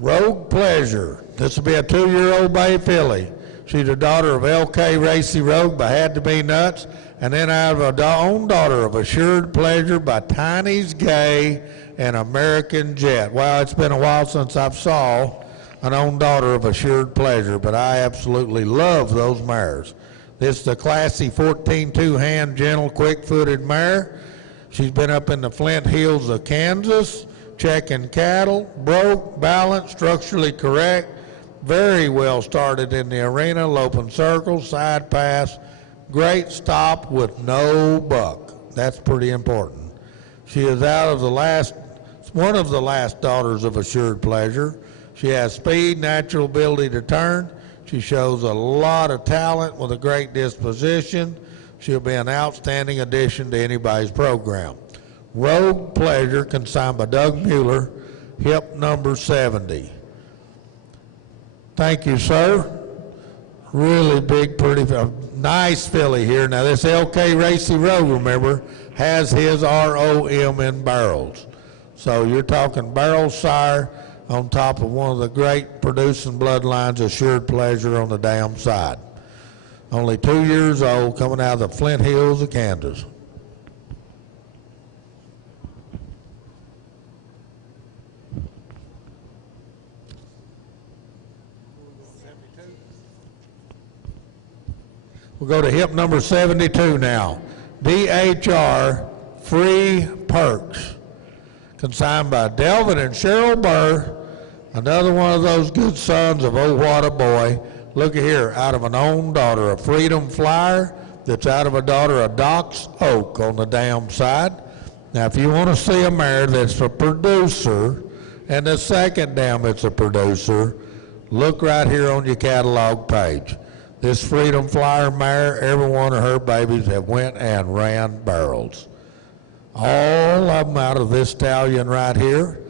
Rogue Pleasure. This will be a 2-year-old bay filly. She's a daughter of L.K. Racy Rogue by Had to Be Nuts. And then I have a own daughter of Assured Pleasure by Tiny's Gay and American Jet. Well, it's been a while since I've saw an own daughter of Assured Pleasure, but I absolutely love those mares. This is the classy 14 two-hand, gentle, quick-footed mare. She's been up in the Flint Hills of Kansas, checking cattle, broke, balanced, structurally correct, very well started in the arena, loping circles, side pass, great stop with no buck. That's pretty important. She is one of the last daughters of Assured Pleasure. She has speed, natural ability to turn. She shows a lot of talent with a great disposition. She'll be an outstanding addition to anybody's program. Rogue Pleasure, consigned by Doug Mueller, hip number 70. Thank you, sir. Really big, pretty, nice filly here. Now this L.K. Racy Rogue, remember, has his ROM in barrels. So you're talking barrel sire on top of one of the great producing bloodlines, Assured Pleasure on the dam side. Only 2 years old, coming out of the Flint Hills of Kansas. We'll go to hip number 72 now. DHR Free Perks, consigned by Delvin and Cheryl Burr, another one of those good sons of Oh What a Boy. Look at here, out of an own daughter, a Freedom Flyer, that's out of a daughter of Doc's Oak on the dam side. Now, if you want to see a mare that's a producer, and the second dam it's a producer, look right here on your catalog page. This Freedom Flyer mare, every one of her babies have went and ran barrels. All of them out of this stallion right here.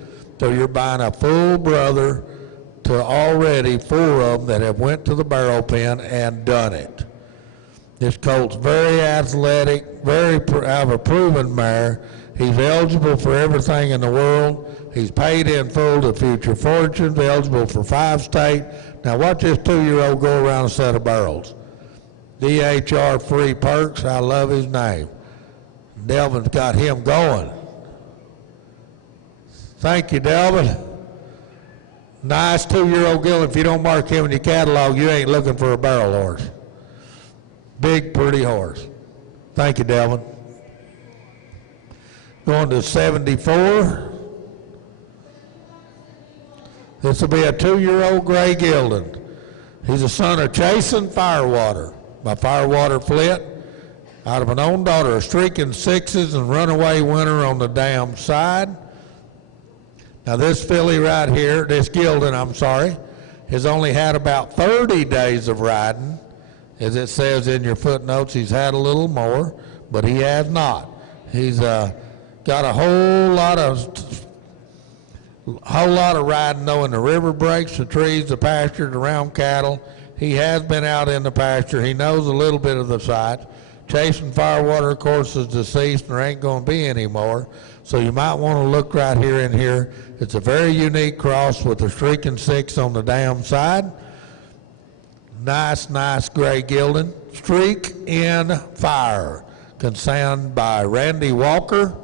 So you're buying a full brother to already 4 of them that have went to the barrel pen and done it. This colt's very athletic, have a proven mare. He's eligible for everything in the world. He's paid in full to Future Fortunes, eligible for 5 state. Now watch this 2-year-old go around a set of barrels. DHR Free Perks, I love his name. Delvin's got him going. Thank you, Delvin. Nice 2-year-old gill. If you don't mark him in your catalog, you ain't looking for a barrel horse. Big, pretty horse. Thank you, Delvin. Going to 74. This will be a 2-year-old gray gelding. He's a son of Chasing Firewater by Firewater Flit, out of an own daughter of Streaking Sixes and Runaway Winner on the dam side. Now this filly right here, this gelding, I'm sorry, has only had about 30 days of riding. As it says in your footnotes, he's had a little more, but he has not. He's got a whole lot of riding though in the river breaks, the trees, the pasture, the round cattle. He has been out in the pasture. He knows a little bit of the sights. Chasing Firewater, of course, is deceased and there ain't going to be any more. So you might want to look right here and here. It's a very unique cross with the Streaking Six on the dam side. Nice, nice gray gelding. Streak in Fire, consigned by Randy Walker,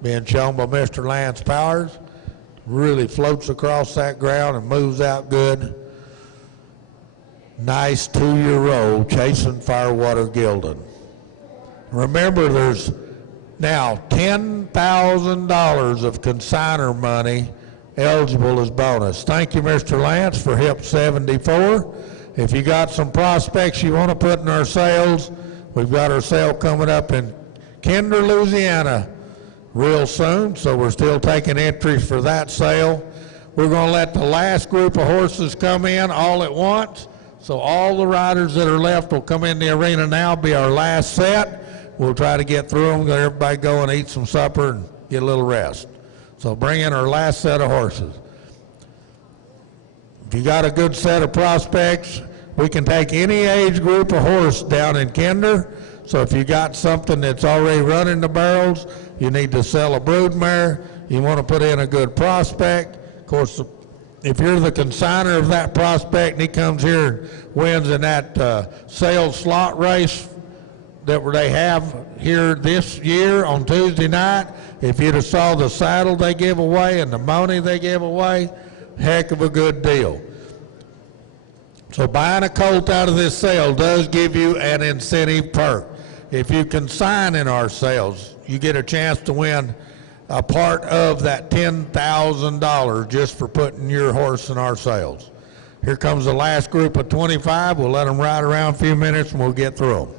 being shown by Mr. Lance Powers. Really floats across that ground and moves out good. Nice 2-year-old Chasing Firewater gelding. Remember, there's now $10,000 of consigner money eligible as bonus. Thank you, Mr. Lance, for hip 74. If you got some prospects you want to put in our sales, we've got our sale coming up in Kinder, Louisiana real soon, so we're still taking entries for that sale. We're going to let the last group of horses come in all at once, so all the riders that are left will come in the arena now, be our last set. We'll try to get through them, let everybody go and eat some supper and get a little rest. So bring in our last set of horses. If you got a good set of prospects, we can take any age group of horse down in Kinder. So if you got something that's already running the barrels, you need to sell a brood mare, you want to put in a good prospect. Of course, if you're the consigner of that prospect and he comes here and wins in that sales slot race that they have here this year on Tuesday night, if you'd have saw the saddle they give away and the money they give away, heck of a good deal. So buying a colt out of this sale does give you an incentive perk. If you consign in our sales, you get a chance to win a part of that $10,000 just for putting your horse in our sales. Here comes the last group of 25. We'll let them ride around a few minutes and we'll get through them.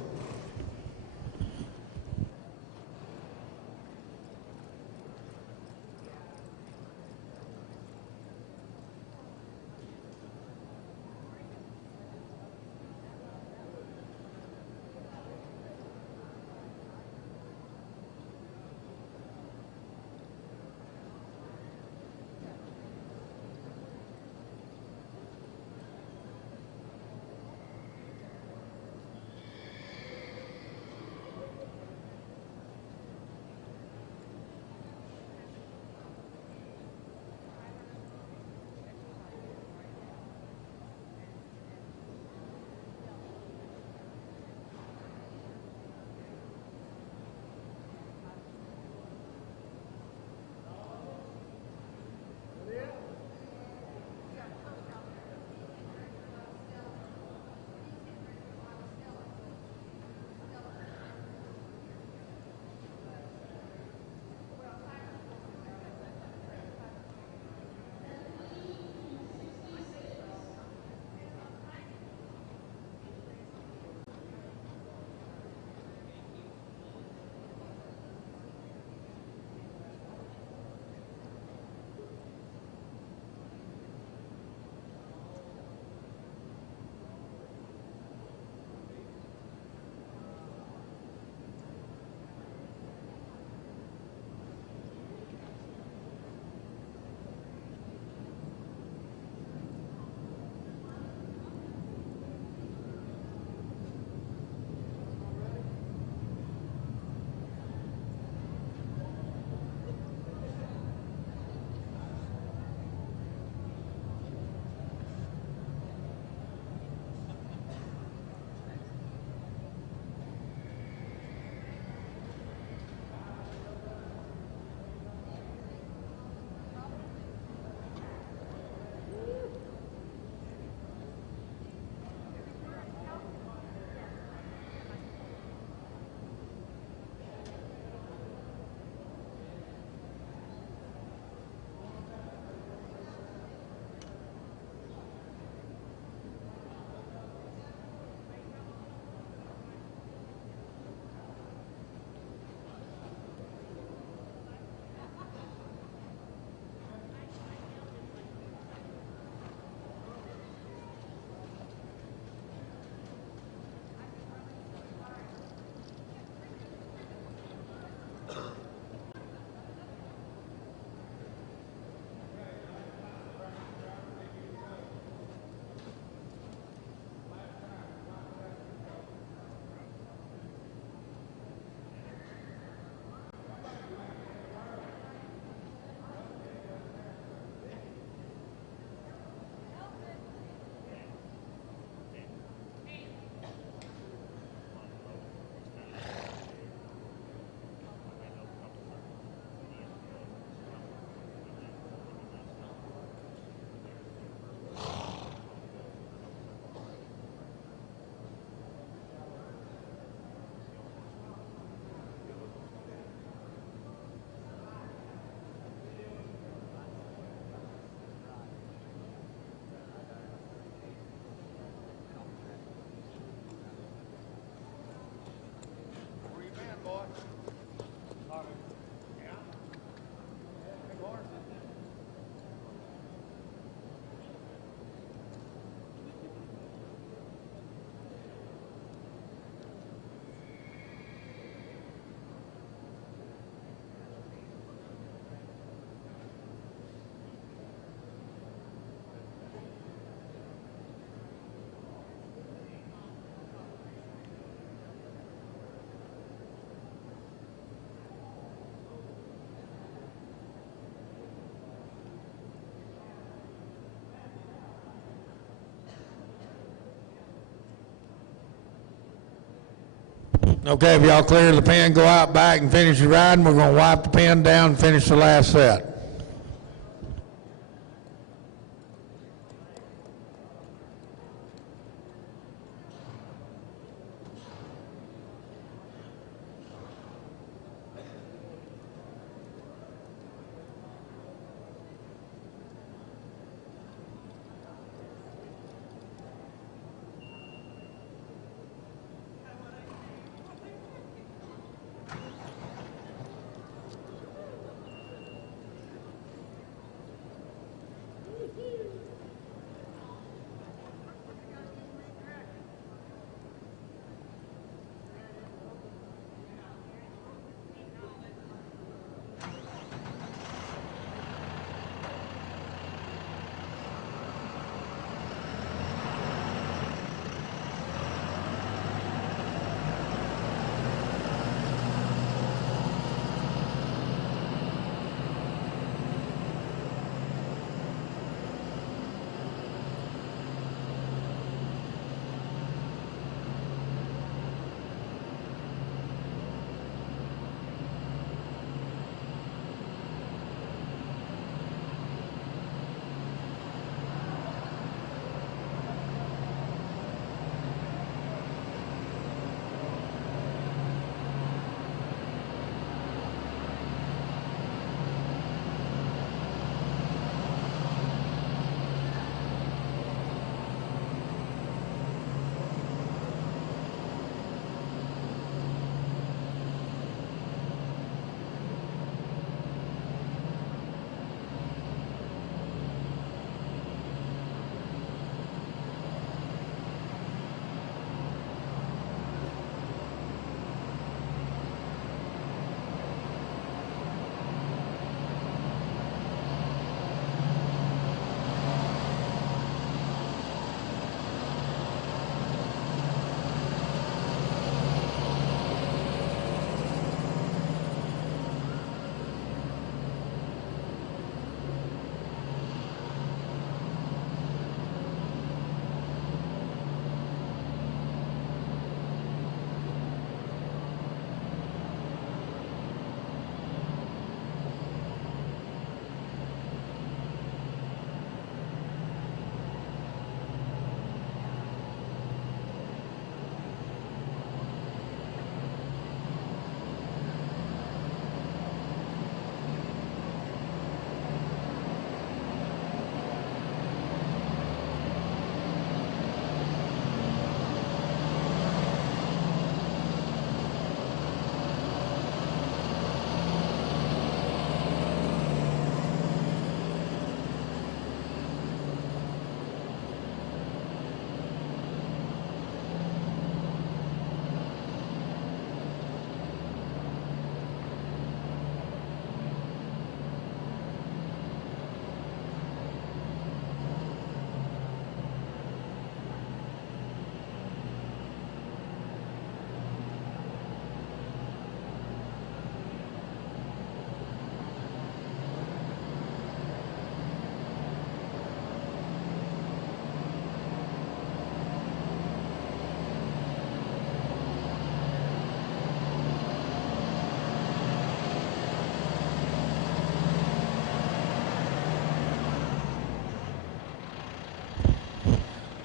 Okay, if y'all clear the pen, go out back and finish your riding. We're going to wipe the pen down and finish the last set.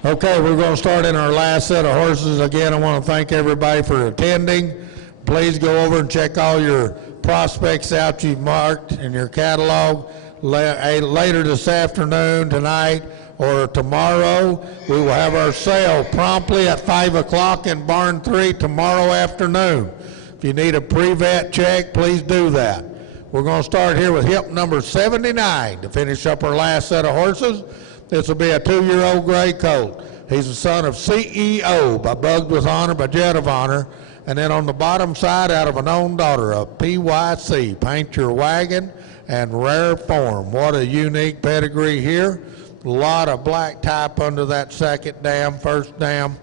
Okay, we're going to start in our last set of horses. Again, I want to thank everybody for attending. Please go over and check all your prospects out you've marked in your catalog. Later this afternoon, tonight, or tomorrow, we will have our sale promptly at 5 o'clock in Barn 3 tomorrow afternoon. If you need a pre-vet check, please do that. We're going to start here with hip number 79 to finish up our last set of horses. This will be a 2-year-old gray colt. He's the son of CEO by Bugged with Honor by Jet of Honor. And then on the bottom side, out of an own daughter of PYC, Paint Your Wagon and Rare Form. What a unique pedigree here. A lot of black type under that second dam, first dam.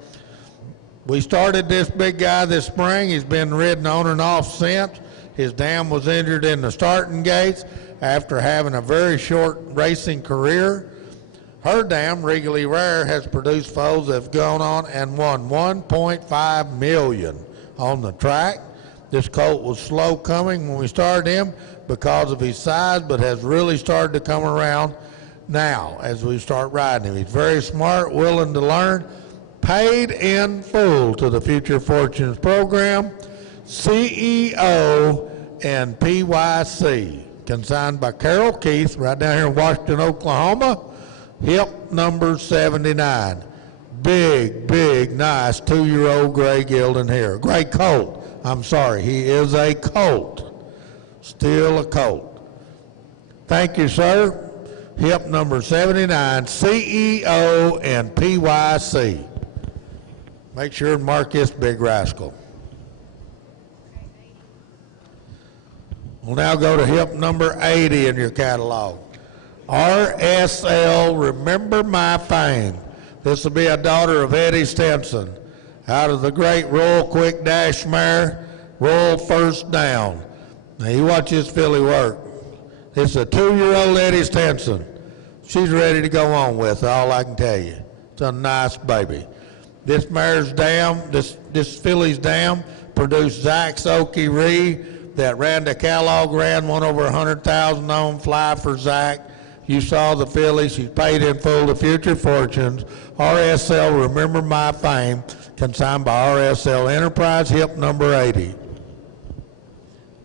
We started this big guy this spring. He's been ridden on and off since. His dam was injured in the starting gates after having a very short racing career. Her dam, Regally Rare, has produced foals that have gone on and won $1.5 million on the track. This colt was slow coming when we started him because of his size, but has really started to come around now as we start riding him. He's very smart, willing to learn, paid in full to the Future Fortunes program, CEO and PYC, consigned by Carol Keith right down here in Washington, Oklahoma, hip number 79. Big, nice 2-year-old gray gelding here. Gray colt. I'm sorry, he is a colt. Still a colt. Thank you, sir. Hip number 79, CEO and PYC. Make sure and mark this big rascal. We'll now go to hip number 80 in your catalog. RSL, Remember My Fame. This will be a daughter of Eddie Stinson, out of the great Royal Quick Dash mare, Royal First Down. Now you watch this filly work. It's a 2-year-old Eddie Stinson. She's ready to go on with, all I can tell you. It's a nice baby. This mare's dam, this filly's dam, produced Zach's Okie Ree that ran the Kellogg, ran one over 100,000 on Fly for Zach. You saw the filly. She's paid in full to Future Fortunes. RSL, Remember My Fame, consigned by RSL Enterprise, hip number 80.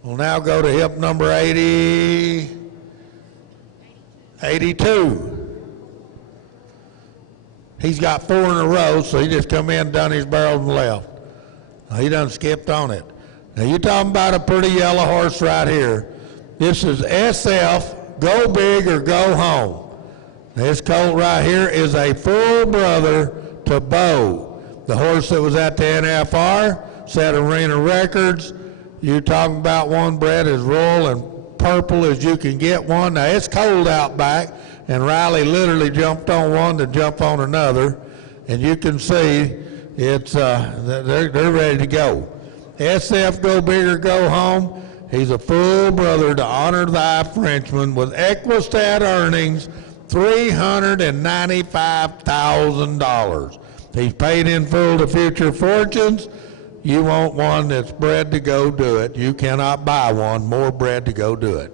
We'll now go to hip number 82. He's got 4 in a row, so he just come in, done his barrel and left. Now, he done skipped on it. Now you're talking about a pretty yellow horse right here. This is SF, Go Big or Go Home. This colt right here is a full brother to Bo, the horse that was at the NFR, set arena records. You're talking about one bred as royal and purple as you can get one. Now it's cold out back, and Riley literally jumped on one to jump on another, and you can see it's they're ready to go. SF, Go Big or Go Home. He's a full brother to Honor Thy Frenchman with Equistat earnings $395,000. He's paid in full to Future Fortunes. You want one that's bred to go do it. You cannot buy one more bred to go do it.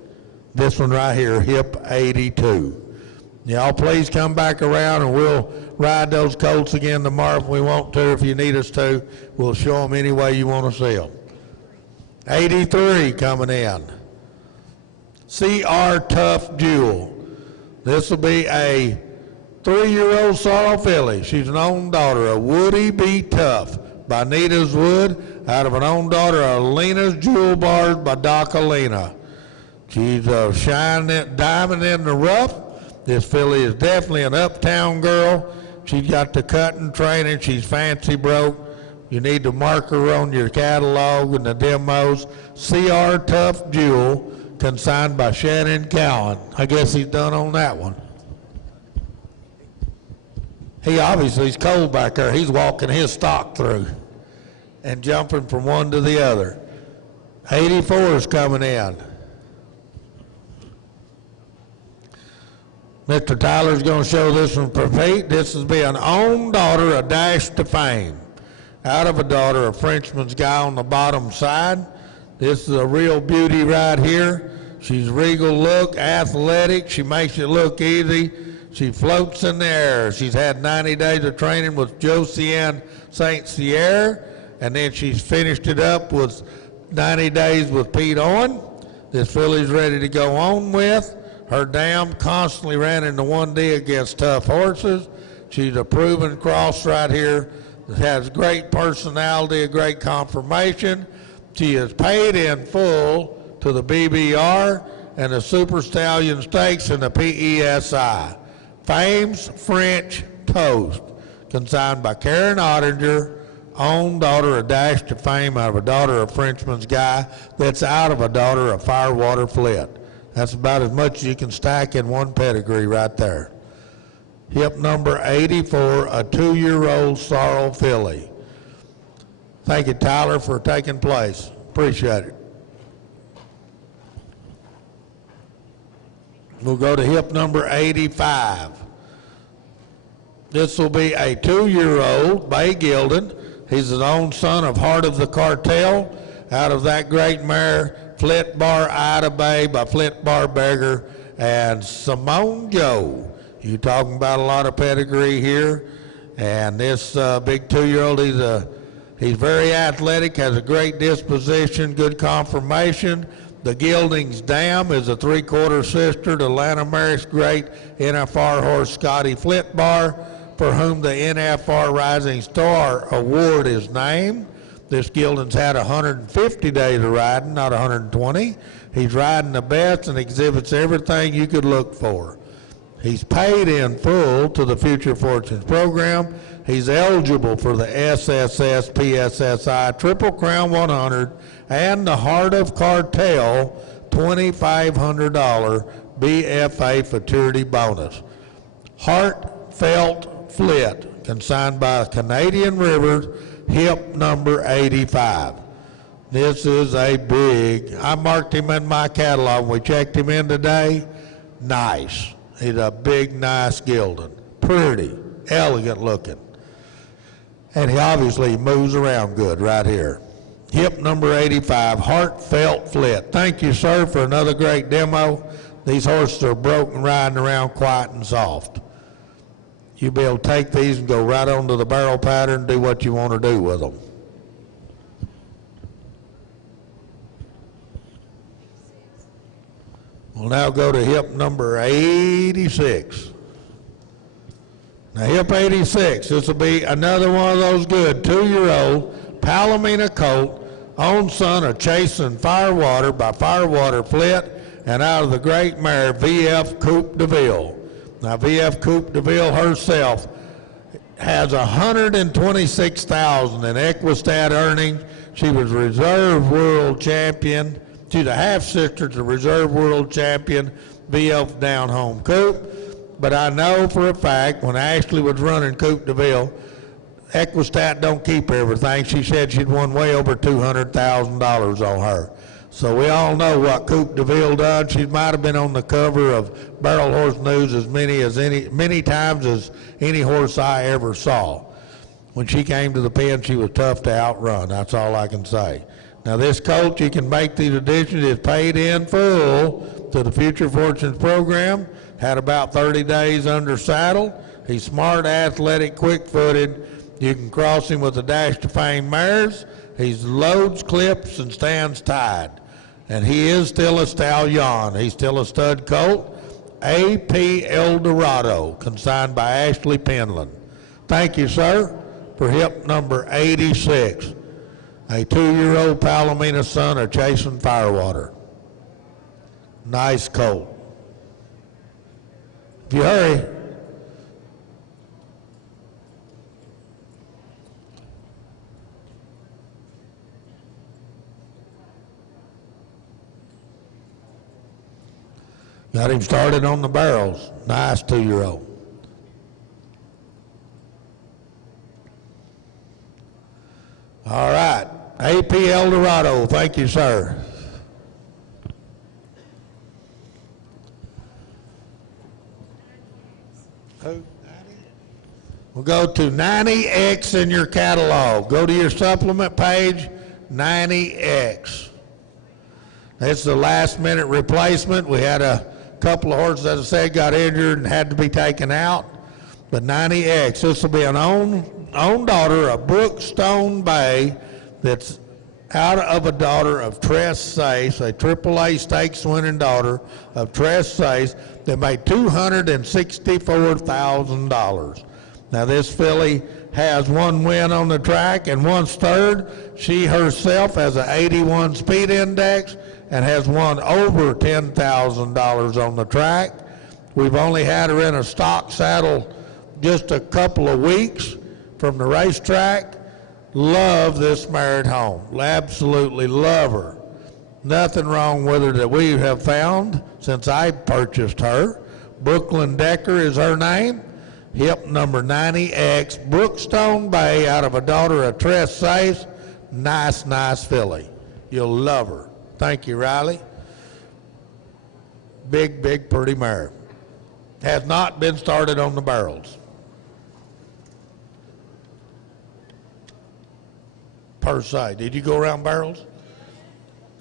This one right here, hip 82. Y'all please come back around and we'll ride those colts again tomorrow if we want to. If you need us to, we'll show them any way you want to see them. 83 coming in. CR Tough Jewel. This will be a 3-year-old sorrel filly. She's an own daughter of Woody B. Tough by Nita's Wood, out of an own daughter of Lena's Jewel Bars by Doc Alina. She's a shining diamond in the rough. This filly is definitely an uptown girl. She's got the cutting training. She's fancy broke. You need to mark her on your catalog and the demos. CR Tough Jewel, consigned by Shannon Cowan. I guess he's done on that one. He obviously is cold back there. He's walking his stock through and jumping from one to the other. 84 is coming in. Mr. Tyler's going to show this one for Pete. This will be an own daughter, a Dash to Fame. Out of a daughter, a Frenchman's Guy on the bottom side. This is a real beauty right here. She's regal look, athletic. She makes it look easy. She floats in the air. She's had 90 days of training with Josiane St. Sierre, and then she's finished it up with 90 days with Pete Owen. This filly's ready to go on with. Her dam constantly ran into 1D against tough horses. She's a proven cross right here. Has great personality, a great conformation. She is paid in full to the BBR and the Super Stallion Stakes and the PESI. Fame's French Toast, consigned by Karen Ottinger, own daughter of Dash to Fame, out of a daughter of Frenchman's Guy, that's out of a daughter of Firewater Flit. That's about as much as you can stack in one pedigree right there. Hip number 84, a 2-year-old sorrel filly. Thank you, Tyler, for taking place. Appreciate it. We'll go to hip number 85. This will be a 2-year-old bay gelding He's his own son of Heart of the Cartel, out of that great mare, Flitbar Ida Bay by Flitbar Beggar and Simone Joe. You talking about a lot of pedigree here. And this big 2-year-old, he's very athletic, has a great disposition, good conformation. The Gildings Dam is a 3/4 sister to Lanamarek's great NFR horse Scotty Flitbar, for whom the NFR Rising Star Award is named. This Gildings had 150 days of riding, not 120. He's riding the best and exhibits everything you could look for. He's paid in full to the Future Fortunes program. He's eligible for the SSS PSSI Triple Crown 100 and the Heart of Cartel $2,500 BFA Futurity bonus. Heartfelt Flit, consigned by Canadian Rivers, hip number 85. This is a big, I marked him in my catalog. We checked him in today. Nice. He's a big, nice gelding. Pretty, elegant looking. And he obviously moves around good right here. Hip number 85, Heartfelt Flit. Thank you, sir, for another great demo. These horses are broken, riding around quiet and soft. You'll be able to take these and go right onto the barrel pattern and do what you want to do with them. We'll now go to hip number 86. Now hip 86, this will be another one of those good 2-year-old Palomino colt, own son of Chasing Firewater by Firewater Flit, and out of the great mare VF Coupe de Ville. Now VF Coupe de Ville herself has 126,000 in Equistat earnings. She was reserve world champion. She's a half-sister to reserve world champion VF Down Home Coupe. But I know for a fact when Ashley was running Coupe de Ville, Equistat don't keep everything. She said she'd won way over $200,000 on her. So we all know what Coupe de Ville done. She might have been on the cover of Barrel Horse News many times as any horse I ever saw. When she came to the pen, she was tough to outrun. That's all I can say. Now this colt, you can make these additions, is paid in full to the Future Fortunes program. Had about 30 days under saddle. He's smart, athletic, quick-footed. You can cross him with the Dash to Fame mares. He's loads, clips, and stands tied. And he is still a stallion. He's still a stud colt. AP Eldorado, consigned by Ashley Penland. Thank you, sir, for hip number 86. A 2-year-old Palomino son of Chasing Firewater. Nice colt. If you hurry. Got him started on the barrels. Nice 2-year-old. All right, AP Eldorado, thank you, sir. We'll go to 90X in your catalog. Go to your supplement page, 90X. That's the last minute replacement. We had a couple of horses, as I said, got injured and had to be taken out. But 90X, this will be an own daughter of Brookstone Bay that's out of a daughter of Tress Sace, a AAA stakes winning daughter of Tress Sace that made $264,000. Now this filly has one win on the track and 1/3. She herself has an 81 speed index and has won over $10,000 on the track. We've only had her in a stock saddle just a couple of weeks from the racetrack. Love this mare at home. Absolutely love her. Nothing wrong with her that we have found since I purchased her. Brooklyn Decker is her name. Hip number 90X. Brookstone Bay out of a daughter of Tress Sace. Nice, nice filly. You'll love her. Thank you, Riley. Big, big, pretty mare. Has not been started on the barrels. per se. Did you go around barrels?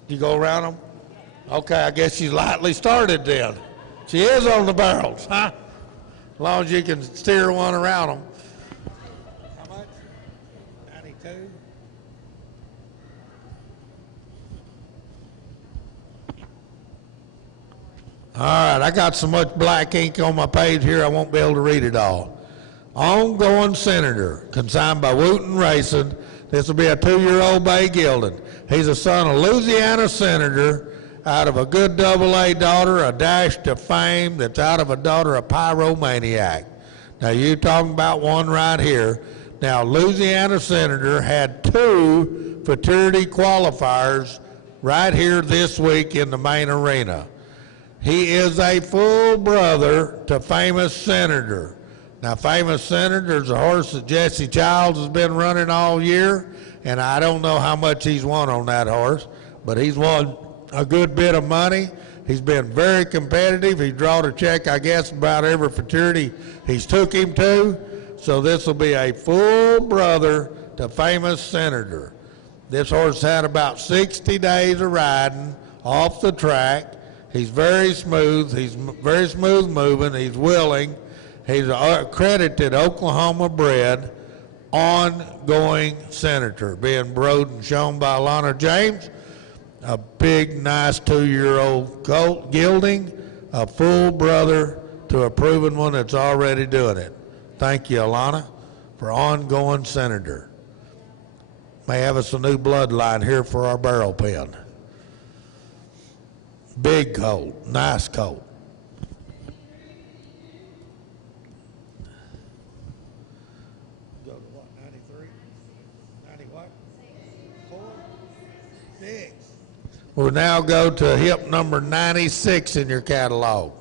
Did you go around them? Okay, I guess she's lightly started then. She is on the barrels, huh? As long as you can steer one around them. How much? 92? All right, I got so much black ink on my page here I won't be able to read it all. Ongoing Senator, consigned by Wooten Racing. This will be a 2-year-old bay gelding. He's a son of Louisiana Senator out of a good double-A daughter, a Dash to Fame that's out of a daughter of Pyromaniac. Now you talking about one right here. Now Louisiana Senator had 2 futurity qualifiers right here this week in the main arena. He is a full brother to Famous Senator. Now, Famous Senator is a horse that Jesse Childs has been running all year, and I don't know how much he's won on that horse, but he's won a good bit of money. He's been very competitive. He drawed a check, I guess, about every futurity he's took him to. So this will be a full brother to Famous Senator. This horse had about 60 days of riding off the track. He's very smooth. He's very smooth moving. He's willing. He's an accredited Oklahoma bred, ongoing Senator, being rode and shown by Alana James. A big, nice 2-year-old colt gelding, a full brother to a proven one that's already doing it. Thank you, Alana, for ongoing Senator. May have us a new bloodline here for our barrel pen. Big colt, nice colt. Go to what, 93? 90 what? 4? 6. We'll now go to hip number 96 in your catalog.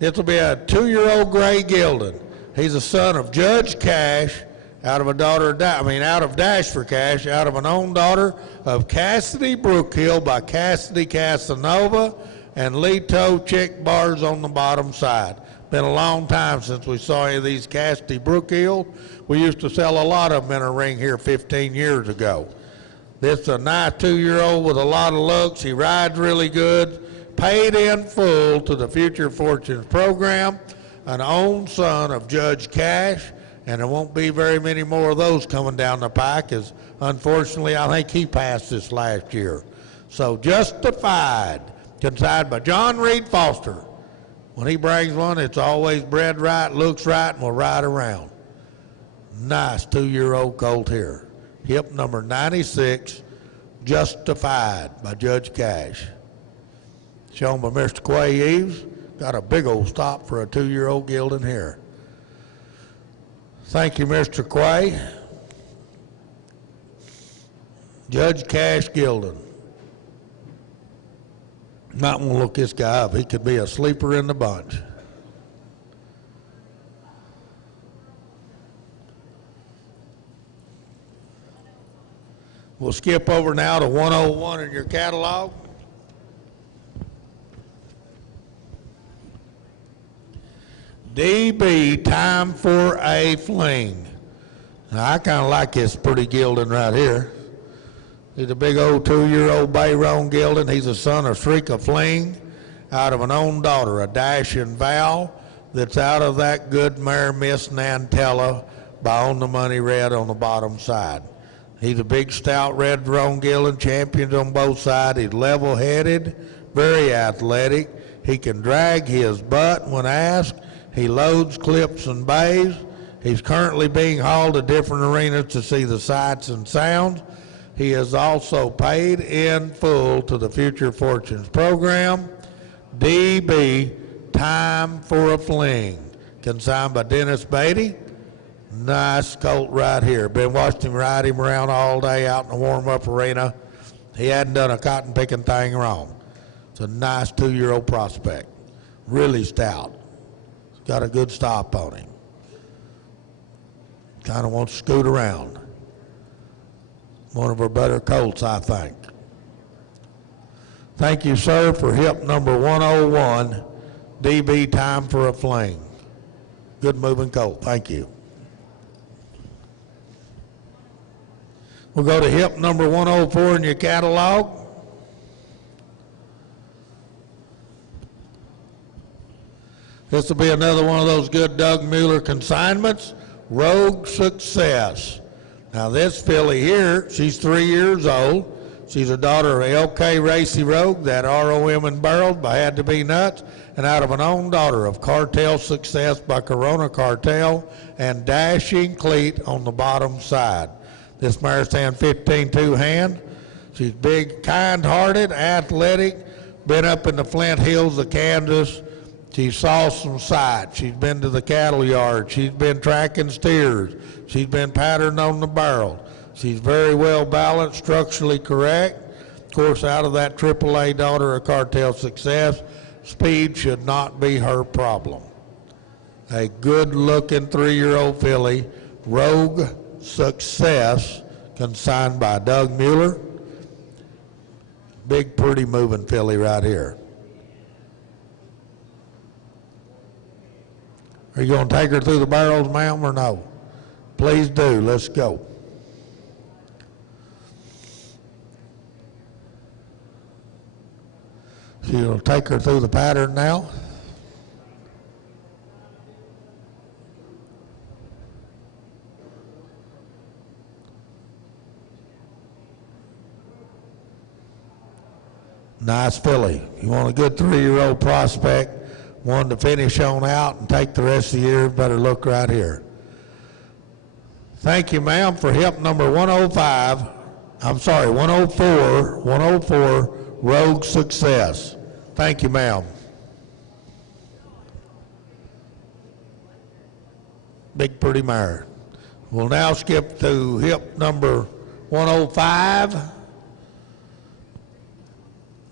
This will be a 2-year-old gray gelding. He's a son of Judge Cash, out of a daughter of out of Dash for Cash, out of an own daughter of Cassidy Brookhill by Cassidy Casanova and Leto Chick Bars on the bottom side. Been a long time since we saw any of these Cassidy Brookhill. We used to sell a lot of them in a ring here 15 years ago. This is a nice 2-year-old with a lot of looks. He rides really good. Paid in full to the Future Fortunes program. An own son of Judge Cash. And there won't be very many more of those coming down the pike, as unfortunately I think he passed this last year. So Justified, consigned by John Reed Foster. When he brings one, it's always bred right, looks right, and will ride around. Nice 2-year-old colt here. Hip number 96, Justified by Judge Cash. Shown by Mr. Quay Eves. Got a big old stop for a 2-year-old gelding here. Thank you, Mr. Quay. Judge Cash gelding. Might want to look this guy up. He could be a sleeper in the bunch. We'll skip over now to 101 in your catalog. DB, Time for a Fling. Now, I kind of like this pretty gelding right here. He's a big old 2-year-old bay roan gelding. He's a son of Shrika Fling, out of an own daughter, a Dash and Val, that's out of that good mare, Miss Nantella, by On the Money Red on the bottom side. He's a big, stout red roan gelding, champions on both sides. He's level-headed, very athletic. He can drag his butt when asked. He loads, clips, and bays. He's currently being hauled to different arenas to see the sights and sounds. He is also paid in full to the Future Fortunes program. DB, Time for a Fling, consigned by Dennis Beatty. Nice colt right here. Been watching him ride him around all day out in the warm-up arena. He hadn't done a cotton-picking thing wrong. It's a nice 2-year-old prospect. Really stout. Got a good stop on him. Kind of wants to scoot around. One of our better colts, I think. Thank you, sir, for hip number 101, DB, Time for a Fling. Good moving colt. Thank you. We'll go to hip number 104 in your catalog. This will be another one of those good Doug Mueller consignments, Rogue Success. Now this filly here, she's 3 years old. She's a daughter of L.K. Racy Rogue, that ROM and barreled by Had to Be Nuts, and out of an own daughter of Cartel Success by Corona Cartel and Dashing Cleat on the bottom side. This mare stands 15-2 hand. She's big, kind-hearted, athletic, been up in the Flint Hills of Kansas. She saw some sights. She's been to the cattle yard. She's been tracking steers. She's been patterned on the barrel. She's very well balanced, structurally correct. Of course, out of that AAA daughter of Cartel Success, speed should not be her problem. A good-looking 3-year-old filly, Rogue Success, consigned by Doug Mueller. Big, pretty moving filly right here. Are you going to take her through the barrels, ma'am, or no? Please do. Let's go. So you'll take her through the pattern now. Nice filly. You want a good 3-year-old prospect, one to finish on out and take the rest of the year, better look right here. Thank you, ma'am, for hip number 105. I'm sorry, 104, Rogue Success. Thank you, ma'am. Big pretty mare. We'll now skip to hip number 105.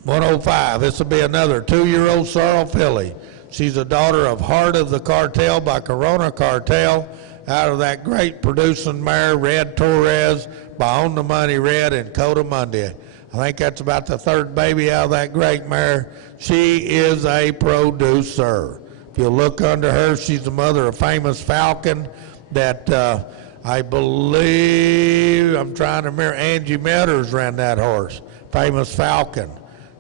105, this will be another 2-year-old sorrel filly. She's a daughter of Heart of the Cartel by Corona Cartel, out of that great producing mare, Red Torres, by On the Money Red and Coda Monday. I think that's about the 3rd baby out of that great mare. She is a producer. If you look under her, she's the mother of Famous Falcon that I believe, I'm trying to remember, Angie Metters ran that horse, Famous Falcon.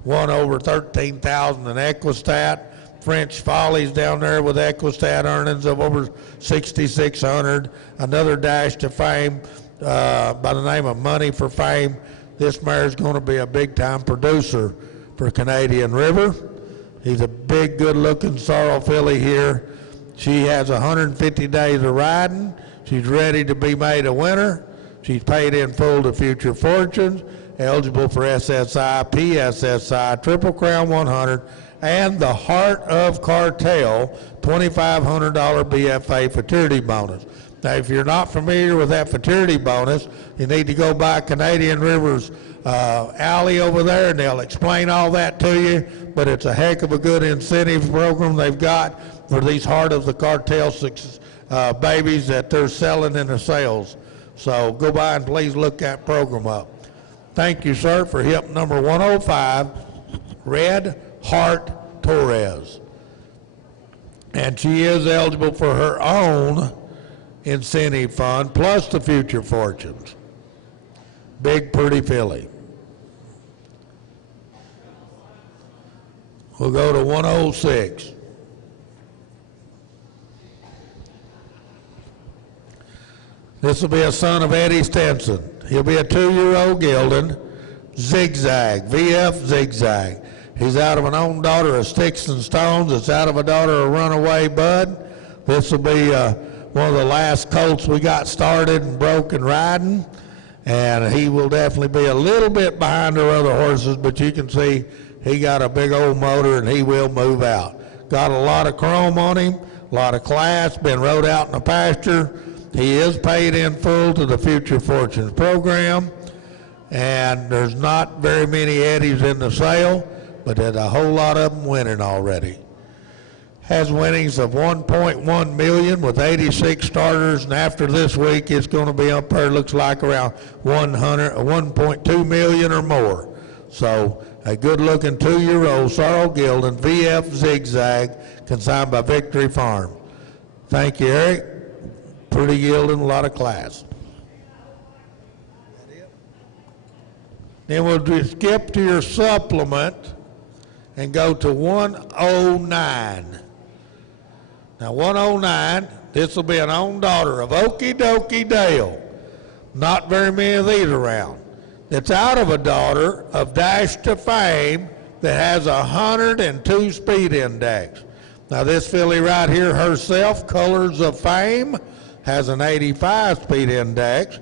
Won over 13,000 in Equistat. French Follies down there with Equistat earnings of over 6,600. Another Dash to Fame by the name of Money for Fame. This mare is going to be a big-time producer for Canadian River. He's a big, good-looking sorrel filly here. She has 150 days of riding. She's ready to be made a winner. She's paid in full to Future Fortunes, eligible for SSI, PSSI, Triple Crown 100, and the Heart of Cartel $2,500 BFA futurity bonus. Now, if you're not familiar with that futurity bonus, you need to go by Canadian River's alley over there, and they'll explain all that to you. But it's a heck of a good incentive program they've got for these Heart of the Cartel babies that they're selling in the sales. So go by and please look that program up. Thank you, sir, for hip number 105, Red Heart Torres. And she is eligible for her own incentive fund plus the Future Fortunes. Big, pretty filly. We'll go to 106. This will be a son of Eddie Stinson. He'll be a 2-year-old gelding, Zigzag, VF Zigzag. He's out of an own daughter of Sticks and Stones. It's out of a daughter of Runaway Bud. This will be one of the last colts we got started and broke and riding. And he will definitely be a little bit behind our other horses, but you can see he got a big old motor and he will move out. Got a lot of chrome on him, a lot of class, been rode out in the pasture. He is paid in full to the Future Fortunes program, and there's not very many Eddies in the sale, but there's a whole lot of them winning already. Has winnings of 1.1 million with 86 starters, and after this week it's going to be up there, looks like around 1.2 million or more. So a good-looking 2-year-old sorrel gelding, VF Zigzag, consigned by Victory Farm. Thank you, Eric. Pretty gelding, a lot of class. Then we'll just skip to your supplement and go to 109. Now 109, this will be an own daughter of Okie Dokie Dale. Not very many of these around. It's out of a daughter of Dash to Fame that has a 102 speed index. Now this filly right here herself, Colors of Fame, has an 85 speed index.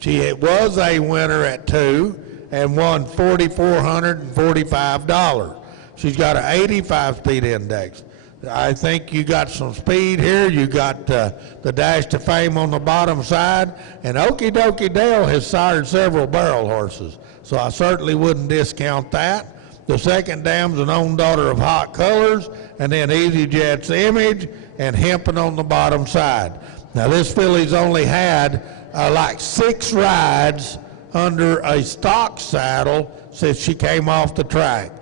She was a winner at 2 and won $4,445. She's got an 85 speed index. I think you got some speed here. You got the Dash to Fame on the bottom side, and Okie Dokie Dale has sired several barrel horses, so I certainly wouldn't discount that. The second dam's an own daughter of Hot Colors, and then Easy Jet's Image and Hempin on the bottom side. Now this filly's only had like 6 rides under a stock saddle since she came off the track.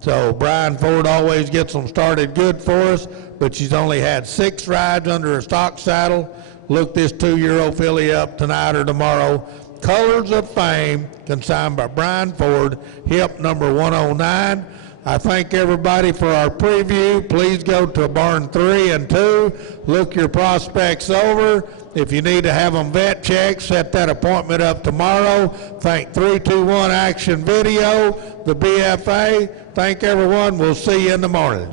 So Brian Ford always gets them started good for us, but she's only had 6 rides under a stock saddle. Look this 2-year-old filly up tonight or tomorrow. Colors of Fame, consigned by Brian Ford, hip number 109. I thank everybody for our preview. Please go to barn 3 and 2. Look your prospects over. If you need to have them vet checked, set that appointment up tomorrow. Thank 321 Action Video, the BFA. Thank everyone. We'll see you in the morning.